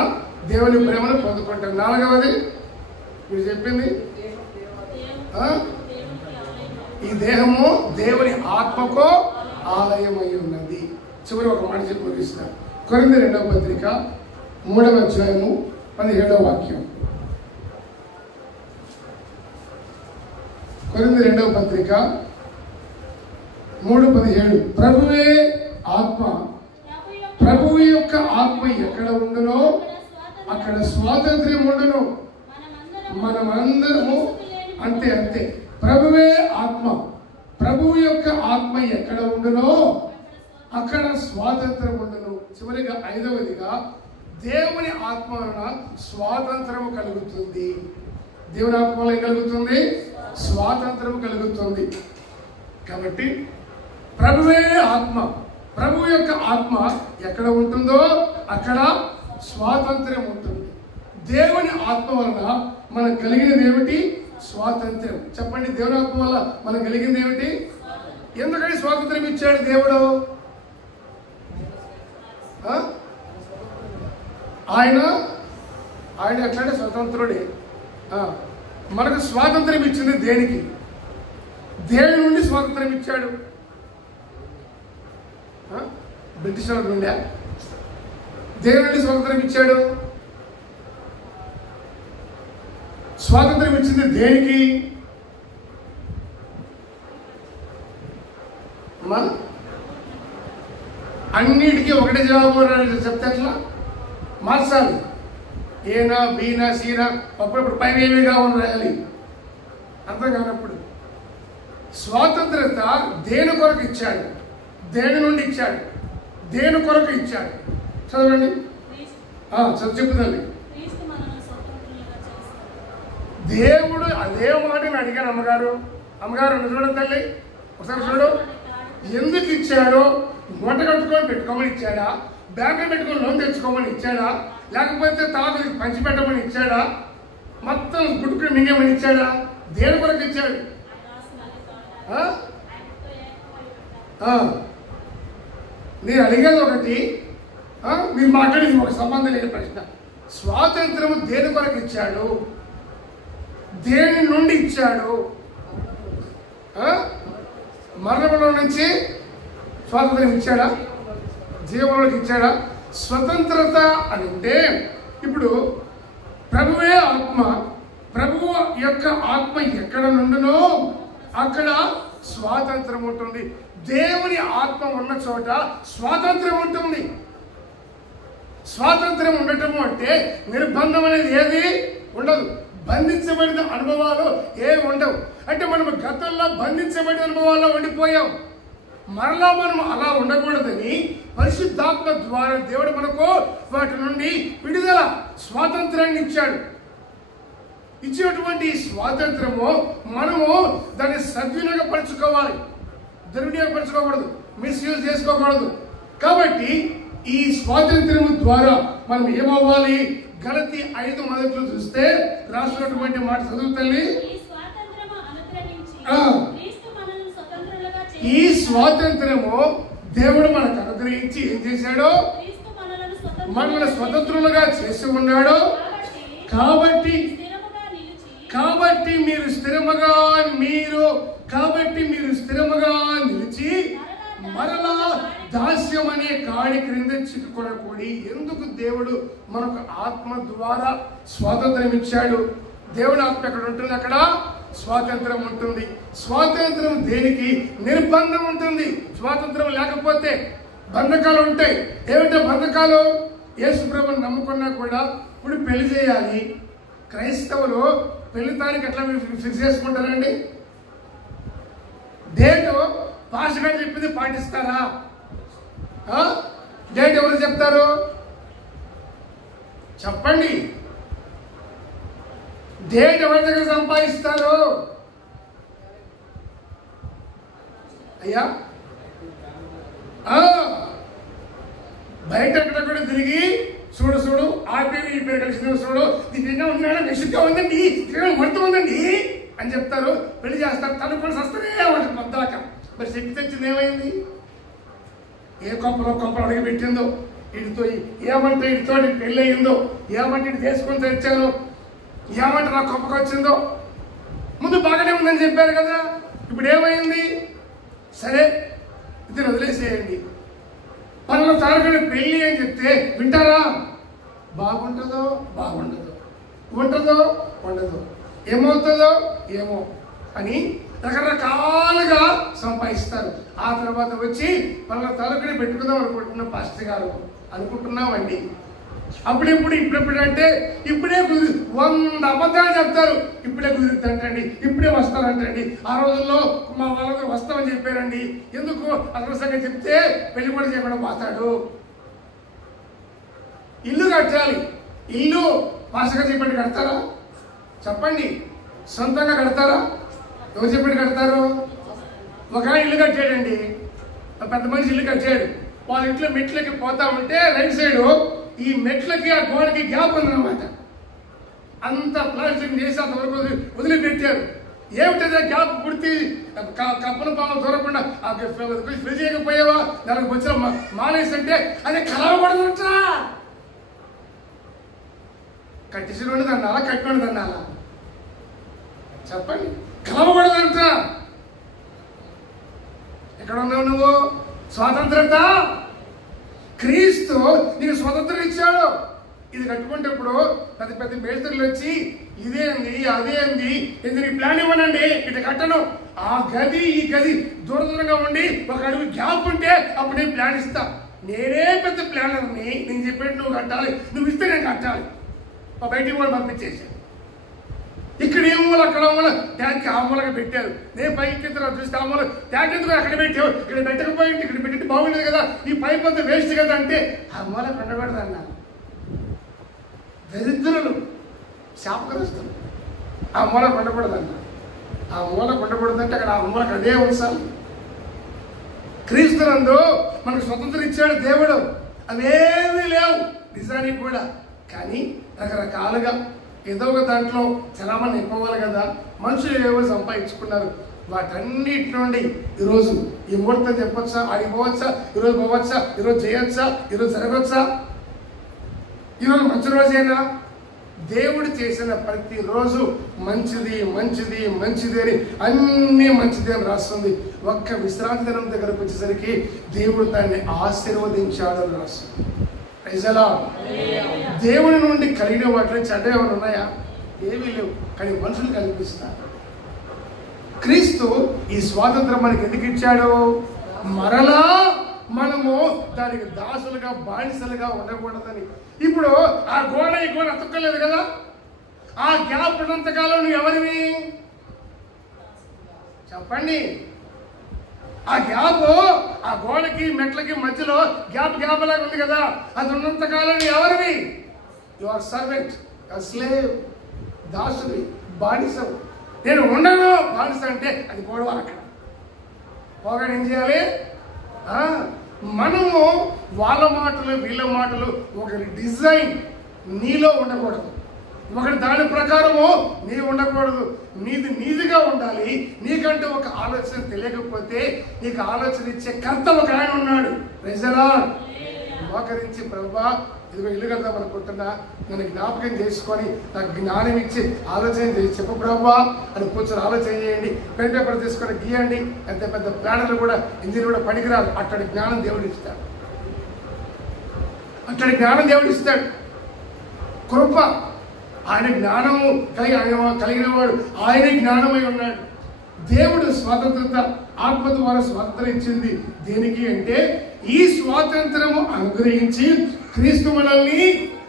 దేవుని ప్రేమను పొందుకుంటాం. నాలుగవది, మీరు చెప్పింది, ఈ దేహము దేవుని ఆత్మకు ఆలయమై ఉన్నది. చివరి ఒక మాట చెప్పి ముగిస్తాను. కొరింథీ 2వ పత్రిక 3వ అధ్యాయము 17వ వాక్యం. కొరింథీ 2వ పత్రిక 3:17. ప్రభువే ఆత్మ, ప్రభువు యొక్క ఆత్మ ఎక్కడ ఉండునో అక్కడ స్వాతంత్ర్యం ఉండును. మనమందరము అంతే. ప్రభువే ఆత్మ, ప్రభువు యొక్క ఆత్మ ఎక్కడ ఉండునో అక్కడ స్వాతంత్రం ఉండను. చివరిగా ఐదవదిగా దేవుని ఆత్మ వలన స్వాతంత్రం కలుగుతుంది. దేవుని ఆత్మ వలన ఏం కలుగుతుంది? స్వాతంత్రం కలుగుతుంది. కాబట్టి ప్రభువే ఆత్మ, ప్రభు యొక్క ఆత్మ ఎక్కడ ఉంటుందో అక్కడ స్వాతంత్ర్యం ఉంటుంది. దేవుని ఆత్మ వలన మనకు కలిగినది ఏమిటి? స్వాతంత్ర్యం. చెప్పండి, దేవుని ఆత్మ వల్ల మనకు కలిగింది ఏమిటి? ఎందుకని స్వాతంత్ర్యం ఇచ్చాడు దేవుడు? ఆయన ఎట్లాంటి స్వతంత్రుడే. మనకు స్వాతంత్ర్యం ఇచ్చింది దేనికి? దేవుని నుండి స్వాతంత్ర్యం ఇచ్చాడు. బ్రిటిష్ వాళ్ళ నుండి దేవుని నుండి స్వాతంత్ర్యం ఇచ్చాడు. స్వాతంత్ర్యం ఇచ్చింది దేనికి? అన్నిటికీ ఒకటే జవాబు చెప్తే ఎట్లా మార్చాలి? ఏనా బీనా సీనా అప్పుడప్పుడు పైవేవిగా రాయాలి. అర్థం కానప్పుడు స్వాతంత్రత దేని కొరకు ఇచ్చాడు? దేని నుండి ఇచ్చాడు? దేని కొరకు ఇచ్చాడు? చదవండి, చెప్పుదండి. దేవుడు అదే మాటని అడిగాను అమ్మగారు. చూడండి తల్లి, ఒకసారి చూడు. ఎందుకు ఇచ్చాడో? వంట కట్టుకొని పెట్టుకోమని ఇచ్చాడా? బ్యాంకులో పెట్టుకొని లోన్ తెచ్చుకోమని ఇచ్చాడా? లేకపోతే తాతకి పంచిపెట్టమని ఇచ్చాడా? మొత్తం గుట్టుకుని మింగేమని ఇచ్చాడా? దేని కొరకు ఇచ్చాడు? నేను అడిగేది ఒకటి, మీరు మాట్లాడేది ఒక సంబంధం లేని ప్రశ్న. స్వాతంత్రము దేని కొరకు ఇచ్చాడు? దేని నుండి ఇచ్చాడు? మరణంలో నుంచి స్వాతంత్రం ఇచ్చాడా? జీవంలోకి ఇచ్చాడా? స్వతంత్రత అంటే ఇప్పుడు ప్రభువే ఆత్మ, ప్రభువు యొక్క ఆత్మ ఎక్కడ నుండునో అక్కడ స్వాతంత్రం ఉంటుంది. దేవుని ఆత్మ ఉన్న చోట స్వాతంత్రం ఉంటుంది. స్వాతంత్రం ఉండటము అంటే నిర్బంధం అనేది ఏది ఉండదు. బంధించబడిన అనుభవాలు ఏమి ఉండవు. అంటే మనం గతంలో బంధించబడిన అనుభవాల్లో ఉండిపోయాం. మరలా మనం అలా ఉండకూడదని పరిశుద్ధాత్మ ద్వారా దేవుడు మనకు వాటి నుండి విడుదల స్వాతంత్రాన్ని ఇచ్చాడు. ఇచ్చినటువంటి స్వాతంత్రము మనము దాన్ని సద్వినియోగపరచుకోవాలి, దుర్వినియోగపరచుకోకూడదు, మిస్యూజ్ చేసుకోకూడదు. కాబట్టి ఈ స్వాతంత్రము ద్వారా మనం ఏమవ్వాలి? గలతీ 5 చూస్తే రాసినటువంటి మాట చదువు తల్లి. ఈ స్వాతంత్రము దేవుడు మనకు అనుగ్రహించి ఏం చేశాడో? మనల్ని స్వతంత్రులుగా చేసి ఉన్నాడు. కాబట్టి మీరు స్థిరముగా నిలిచి మరలా దాస్యం అనే కాడి క్రింద చిక్కుకొనకూడి. ఎందుకు దేవుడు మనకు ఆత్మ ద్వారా స్వాతంత్రం ఇచ్చాడు? దేవుని ఆత్మ ఎక్కడ ఉంటుంది అక్కడ స్వాతంత్రం ఉంటుంది. స్వాతంత్రం దేనికి? నిర్బంధం ఉంటుంది. స్వాతంత్రం లేకపోతే బంధకాలు ఉంటాయి. ఏమిటో బంధకాలు? యేసు ప్రభువుని నమ్ముకున్నా కూడా ఇప్పుడు పెళ్లి చేయాలి. క్రైస్తవులు పెళ్లి తారీఖు ఎట్లా ఫిక్స్ చేసుకుంటారండి? డేటు పాస్టర్ గారు చెప్పింది పాటిస్తారా? డేట్ ఎవరు చెప్తారు? చెప్పండి. డేట్ ఎవరి దగ్గర సంపాదిస్తారు? అయ్యా బయట ఎక్కడెక్కడ తిరిగి చూడు ఆ పేరు ఈ పేరు కలిసి చూడు, దీని ఉన్నాడు, నిశ్చితం ఉందండి, మొత్తం ఉందండి అని చెప్తారు. పెళ్లి చేస్తారు. తను కూడా వస్తూనే ఉంటుంది పొద్దాక. మరి శక్తి తెచ్చింది ఏమైంది? ఏ కొంపలో అడిగి పెట్టిందో, ఇటుతో ఏమంటే ఇటుతో పెళ్ళి అయిందో, ఏమంటే ఇటు తీసుకొని తెచ్చాను, ఏమంటే నా కొంపకు వచ్చిందో. ముందు బాగానే ఉందని చెప్పారు కదా, ఇప్పుడు ఏమైంది? సరే ఇది వదిలేసేయండి. పనుల తారకుడు పెళ్ళి అని చెప్తే వింటారా? బాగుంటుందో బాగుండదు, ఉండదో, ఏమవుతుందో ఏమో అని రకరకాలుగా సంపాదిస్తారు. ఆ తర్వాత వచ్చి పనుల తాలూకుని పెట్టుకుందాం అనుకుంటున్నాం పాస్టర్ గారు అనుకుంటున్నామండి. అప్పుడెప్పుడు ఇప్పుడెప్పుడు అంటే ఇప్పుడే కుదిరి 100 అబద్ధాలు చెప్తారు. ఇప్పుడే కుదిరిద్దంటండి, ఇప్పుడే వస్తానంటండి. ఆ రోజుల్లో మా వాళ్ళందరూ వస్తామని చెప్పారండి. ఎందుకు అనవసరంగా చెప్తే పెళ్లి కూడా చేయకుండా పోతాడు. ఇల్లు కట్టాలి, ఇల్లు భాషగా చెప్పండి కడతారా? చెప్పండి, సొంతంగా కడతారా? ఎవరు చెప్పండి కడతారు? ఒక ఇల్లు కట్టాడండి, పెద్ద మనిషి ఇల్లు కట్టాడు. వాళ్ళ ఇంట్లో మెట్లకి పోతా ఉంటే రైట్ సైడ్ ఈ మెట్లకి ఆ గోడకి గ్యాప్ ఉందన్నమాట. అంత ప్లాస్టింగ్ చేసి అంతవరకు వదిలిపెట్టారు. ఏమిటంటే గ్యాప్ పుడితే కప్పల పాము దూరకుండా ఫ్రిడ్జ్ చేయకపోయావా, దానికి వచ్చిన మానేసి అది కలవకూడదంటా. కట్టించిన దన్నాలా, కట్టిన దన్నాలా? చెప్పండి, కలవకూడదంట. ఎక్కడ ఉన్నావు నువ్వు? స్వాతంత్రత క్రీస్తు నీకు స్వతంత్రం ఇచ్చాడు. ఇది కట్టుకుంటప్పుడు పెద్ద పెద్ద మేస్త్రులు వచ్చి ఇదేంది అదేంది ఇది నీ ప్లాన్ ఇవ్వనండి, ఇటు కట్టను. ఆ గది ఈ గది దూరంగా ఉండి ఒక అడుగు గ్యాప్ ఉంటే అప్పుడు నేను ప్లాన్ ఇస్తా. నేనే పెద్ద ప్లానర్ని, నేను చెప్పేట్టు నువ్వు కట్టాలి, నువ్వు ఇస్తే నేను కట్టాలి. బయటికి కూడా పంపించేసాను. ఇక్కడ ఏ మూల అక్కడ మూల ట్యాంక్ ఆ మూలగా పెట్టారు. నేను పైకి చూస్తే ఆ మూల ట్యాంక్ ఎందుకు అక్కడ పెట్టావు, ఇక్కడ పెట్టకపోయింది, ఇక్కడ పెట్టి బాగుండేది కదా, ఈ పైప్ అంతా వేస్ట్ కదా అంటే ఆ మూల కొండకూడదు అన్నా. దరిద్రులు, శాపగ్రస్తులు, ఆ మూల కొండకూడదన్నా. ఆ మూల కొండకూడదంటే అక్కడ ఆ మూలకు అదే ఉంచాలి. క్రీస్తునందు మనకు స్వతంత్రం ఇచ్చాడు దేవుడు. అవేమీ లేవు నిజానికి కూడా, కానీ రకరకాలుగా ఏదో ఒక దాంట్లో చలామణి నింపవాలి కదా. మనుషులు ఏవో సంపాదించుకున్నారు. వాటన్నిటి నుండి ఈరోజు ఈ ముహూర్తం చెప్పొచ్చా, ఆడికి పోవచ్చా, ఈరోజు పోవచ్చా, ఈరోజు చేయొచ్చా, ఈరోజు జరగవచ్చా, ఈరోజు మంచి రోజేనా? దేవుడు చేసిన ప్రతిరోజు మంచిది మంచిది మంచిది అని అన్నీ మంచిది అని రాస్తుంది. ఒక్క విశ్రాంతి దినం దగ్గరకు వచ్చేసరికి దేవుడు దాన్ని ఆశీర్వదించాడు అని రాస్తుంది. దేవుని నుండి కలిగిన వాటిలో చెడ్డ ఏమైనా ఉన్నాయా? ఏమీ లేవు. కానీ మనుషులు కల్పిస్తారు. క్రీస్తు ఈ స్వాతంత్రం మనకి ఎందుకు ఇచ్చాడు? మరలా మనము దానికి దాసులుగా బానిసలుగా ఉండకూడదని. ఇప్పుడు ఆ గోడ ఈ గోడ అతుక్కలేదు కదా, ఆ గ్యాప్ ఉన్నంతకాలం నువ్వు ఎవరివి చెప్పండి? ఆ గ్యాప్ ఆ గోడకి మెట్లకి మధ్యలో గ్యాప్ లాగా ఉంది కదా, అది ఉన్నంతకాలం ఎవరివి? యువర్ సర్వెంట్, స్లేవ్, దాసుని, బానిసవు. నేను ఉండను బానిస అంటే అది పోవడం. అక్కడ పోగానే ఏం చేయాలి? మనము వాళ్ళ మాటలు వీళ్ళ మాటలు ఒకరి డిజైన్ నీలో ఉండకూడదు, ఒకటి దాని ప్రకారము నీవు ఉండకూడదు. నీదిగా ఉండాలి. నీకంటే ఒక ఆలోచన తెలియకపోతే నీకు ఆలోచన ఇచ్చే కర్త ఒక ఆయన ఉన్నాడు. ప్రజలా మోకరించి ప్రభువా ఇదిగో ఇల్లు కడదాం అనుకుంటున్నా, నన్ను జ్ఞాపకం చేసుకొని నాకు జ్ఞానం ఇచ్చి ఆలోచన చేసి చెప్పు ప్రభువా అని కూర్చొని ఆలోచన చేయండి. పెన్ పేపర్ తీసుకొని గీయండి. పెద్ద పెద్ద ప్లానర్లు కూడా ఇంజిన్ కూడా పనికిరాదు. అట్టడి జ్ఞానం దేవుడు ఇస్తాడు. అట్టడి జ్ఞానం దేవుడు ఇస్తాడు. కృప, ఆయన జ్ఞానము కలిగిన వాడు, ఆయనే జ్ఞానమై ఉన్నాడు. దేవుడు స్వాతంత్రత ఆత్మ ద్వారా స్వాతంత్రం ఇచ్చింది దేనికి అంటే ఈ స్వాతంత్రము అనుగ్రహించి క్రీస్తు మనల్ని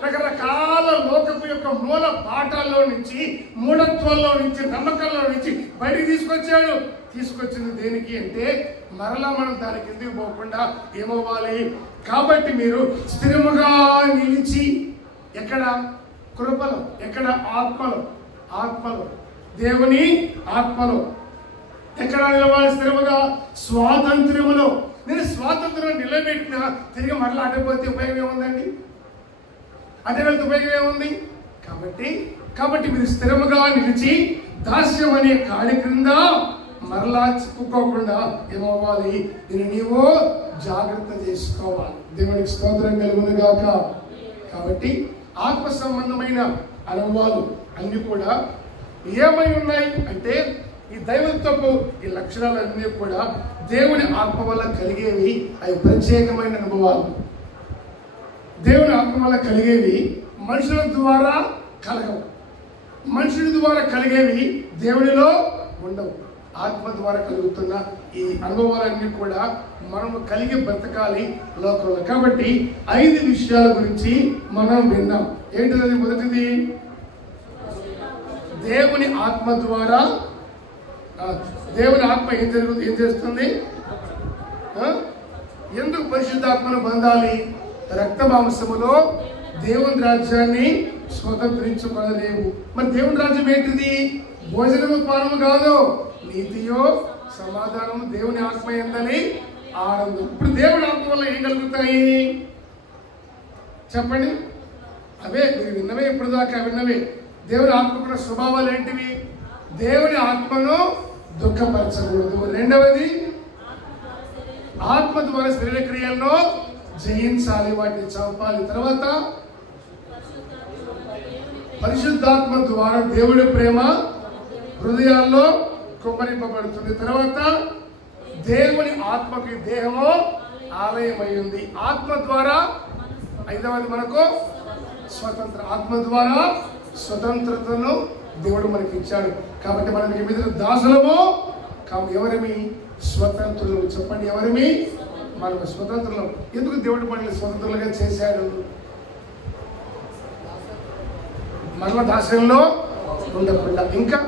రకరకాల లోకపు యొక్క మూల పాఠాల్లో నుంచి, మూఢత్వాల్లో నుంచి, నమ్మకాల్లో నుంచి బయటికి తీసుకొచ్చింది దేనికి అంటే మరలా మనం దానికి ఎందుకు పోకుండా ఏమవ్వాలి? కాబట్టి మీరు స్థిరముగా నిలిచి, ఎక్కడ? కృపలో, ఎక్కడ? ఆత్మలో, దేవుని ఆత్మలో ఎక్కడ నిలవాలి? స్థిరముగా స్వాతంత్ర్యములో. నేను స్వాతంత్రం నిలబెట్టిన తిరిగి మరలా అడ్డపోతే ఉపయోగం ఏముందండి? అడ్డ వెళ్తే ఉపయోగం ఏముంది? కాబట్టి మీరు స్థిరముగా నిలిచి దాస్యం అనే కాడి క్రింద మరలా చిక్కుకోకుండా ఏమవ్వాలి? నీవు జాగ్రత్త చేసుకోవాలి. దేవునికి స్తోత్రం కలుగును గాక. కాబట్టి ఆత్మ సంబంధమైన అనుభవాలు అన్ని కూడా ఏమై ఉన్నాయి అంటే ఈ దైవత్వపు ఈ లక్షణాలన్నీ కూడా దేవుని ఆత్మ వల్ల కలిగేవి. అవి ప్రత్యేకమైన అనుభవాలు. దేవుని ఆత్మ వల్ల కలిగేవి మనుషుల ద్వారా కలగవు. మనుషుల ద్వారా కలిగేవి దేవునిలో ఉండవు. ఆత్మ ద్వారా కలుగుతున్న ఈ అనుభవాలన్నీ కూడా మనం కలిగి బ్రతకాలి లోకంలో. కాబట్టి 5 విషయాల గురించి మనం విన్నాం. ఏంటిది? మొదటిది, దేవుని ఆత్మ ద్వారా, దేవుని ఆత్మ ఏం చేస్తుంది? ఎందుకు పరిశుద్ధాత్మను పొందాలి? రక్త మాంసములో దేవుని రాజ్యాన్ని స్వతంత్రించుకోలేవు. మరి దేవుని రాజ్యం ఏంటిది? భోజనము పానము కాదు, నీతియో సమాధానము దేవుని ఆత్మ యందలి ఆనందం. ఇప్పుడు దేవుని ఆత్మ వల్ల ఏం కలుగుతాయి చెప్పండి? అవే మీరు విన్నవే, ఇప్పుడు దాకా విన్నవే. దేవుని ఆత్మకున్న స్వభావాలు ఏంటివి? దేవుని ఆత్మను దుఃఖపరచకూడదు. రెండవది, ఆత్మ ద్వారా శరీర క్రియలను జయించాలి, వాటిని చంపాలి. తర్వాత పరిశుద్ధాత్మ ద్వారా దేవుడి ప్రేమ హృదయాల్లో కుమ్మరింపబడుతుంది. తర్వాత దేవుని ఆత్మకి దేహము ఆలయమైంది. ఆత్మ ద్వారా 5వది మనకు స్వతంత్ర. ఆత్మ ద్వారా స్వతంత్రతను దేవుడు మనకి ఇచ్చాడు. కాబట్టి మనం ఈ మీద దాసులము కాబట్టి ఎవరిమి? స్వతంత్రులు. చెప్పండి, ఎవరిమి? మనం స్వతంత్రులు. ఎందుకు దేవుడు మనల్ని స్వతంత్రులుగా చేశాడు? మనల దాస్యంలో ఉండకుండా ఇంకా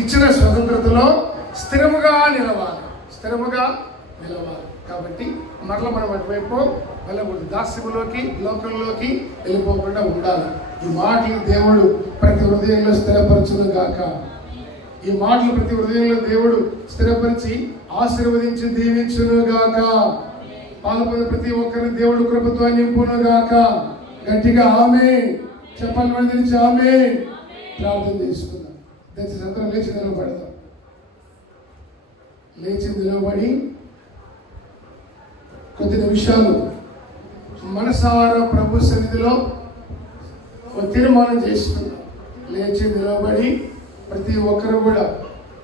ఇచ్చిన స్వతంత్రతలో స్థిరముగా నిలవాలి. కాబట్టి మరల మనం అటువైపు వెళ్ళకూడదు. దాస్యములోకి, లోకంలోకి వెళ్ళిపోకుండా ఉండాలి. ఈ మాటలు దేవుడు ప్రతి హృదయంలో స్థిరపరచును గాక. ఈ మాటలు ప్రతి హృదయంలో దేవుడు స్థిరపరిచి ఆశీర్వదించి దీవించును గాక. పాల్గొన్న ప్రతి ఒక్కరిని దేవుడు కృపతో నింపును గాక. గట్టిగా ఆమేన్ చెప్పాలి. నుంచి ఆమేన్ ప్రార్థన చేసుకుందాం. దయచేసి అందరం లేచి నిలబడదాం. లేచి నిలబడి కొద్ది నిమిషాలు మనసారా ప్రభు సన్నిధిలో తీర్మానం చేసుకుందాం. లేచి నిలబడి ప్రతి ఒక్కరు కూడా,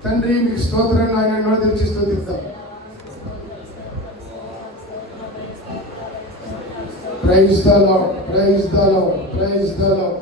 తండ్రి మీకు స్తోత్రాన్ని ఆయన తెచ్చి స్తుతిద్దాం. Praise the lord, praise the lord, praise the lord.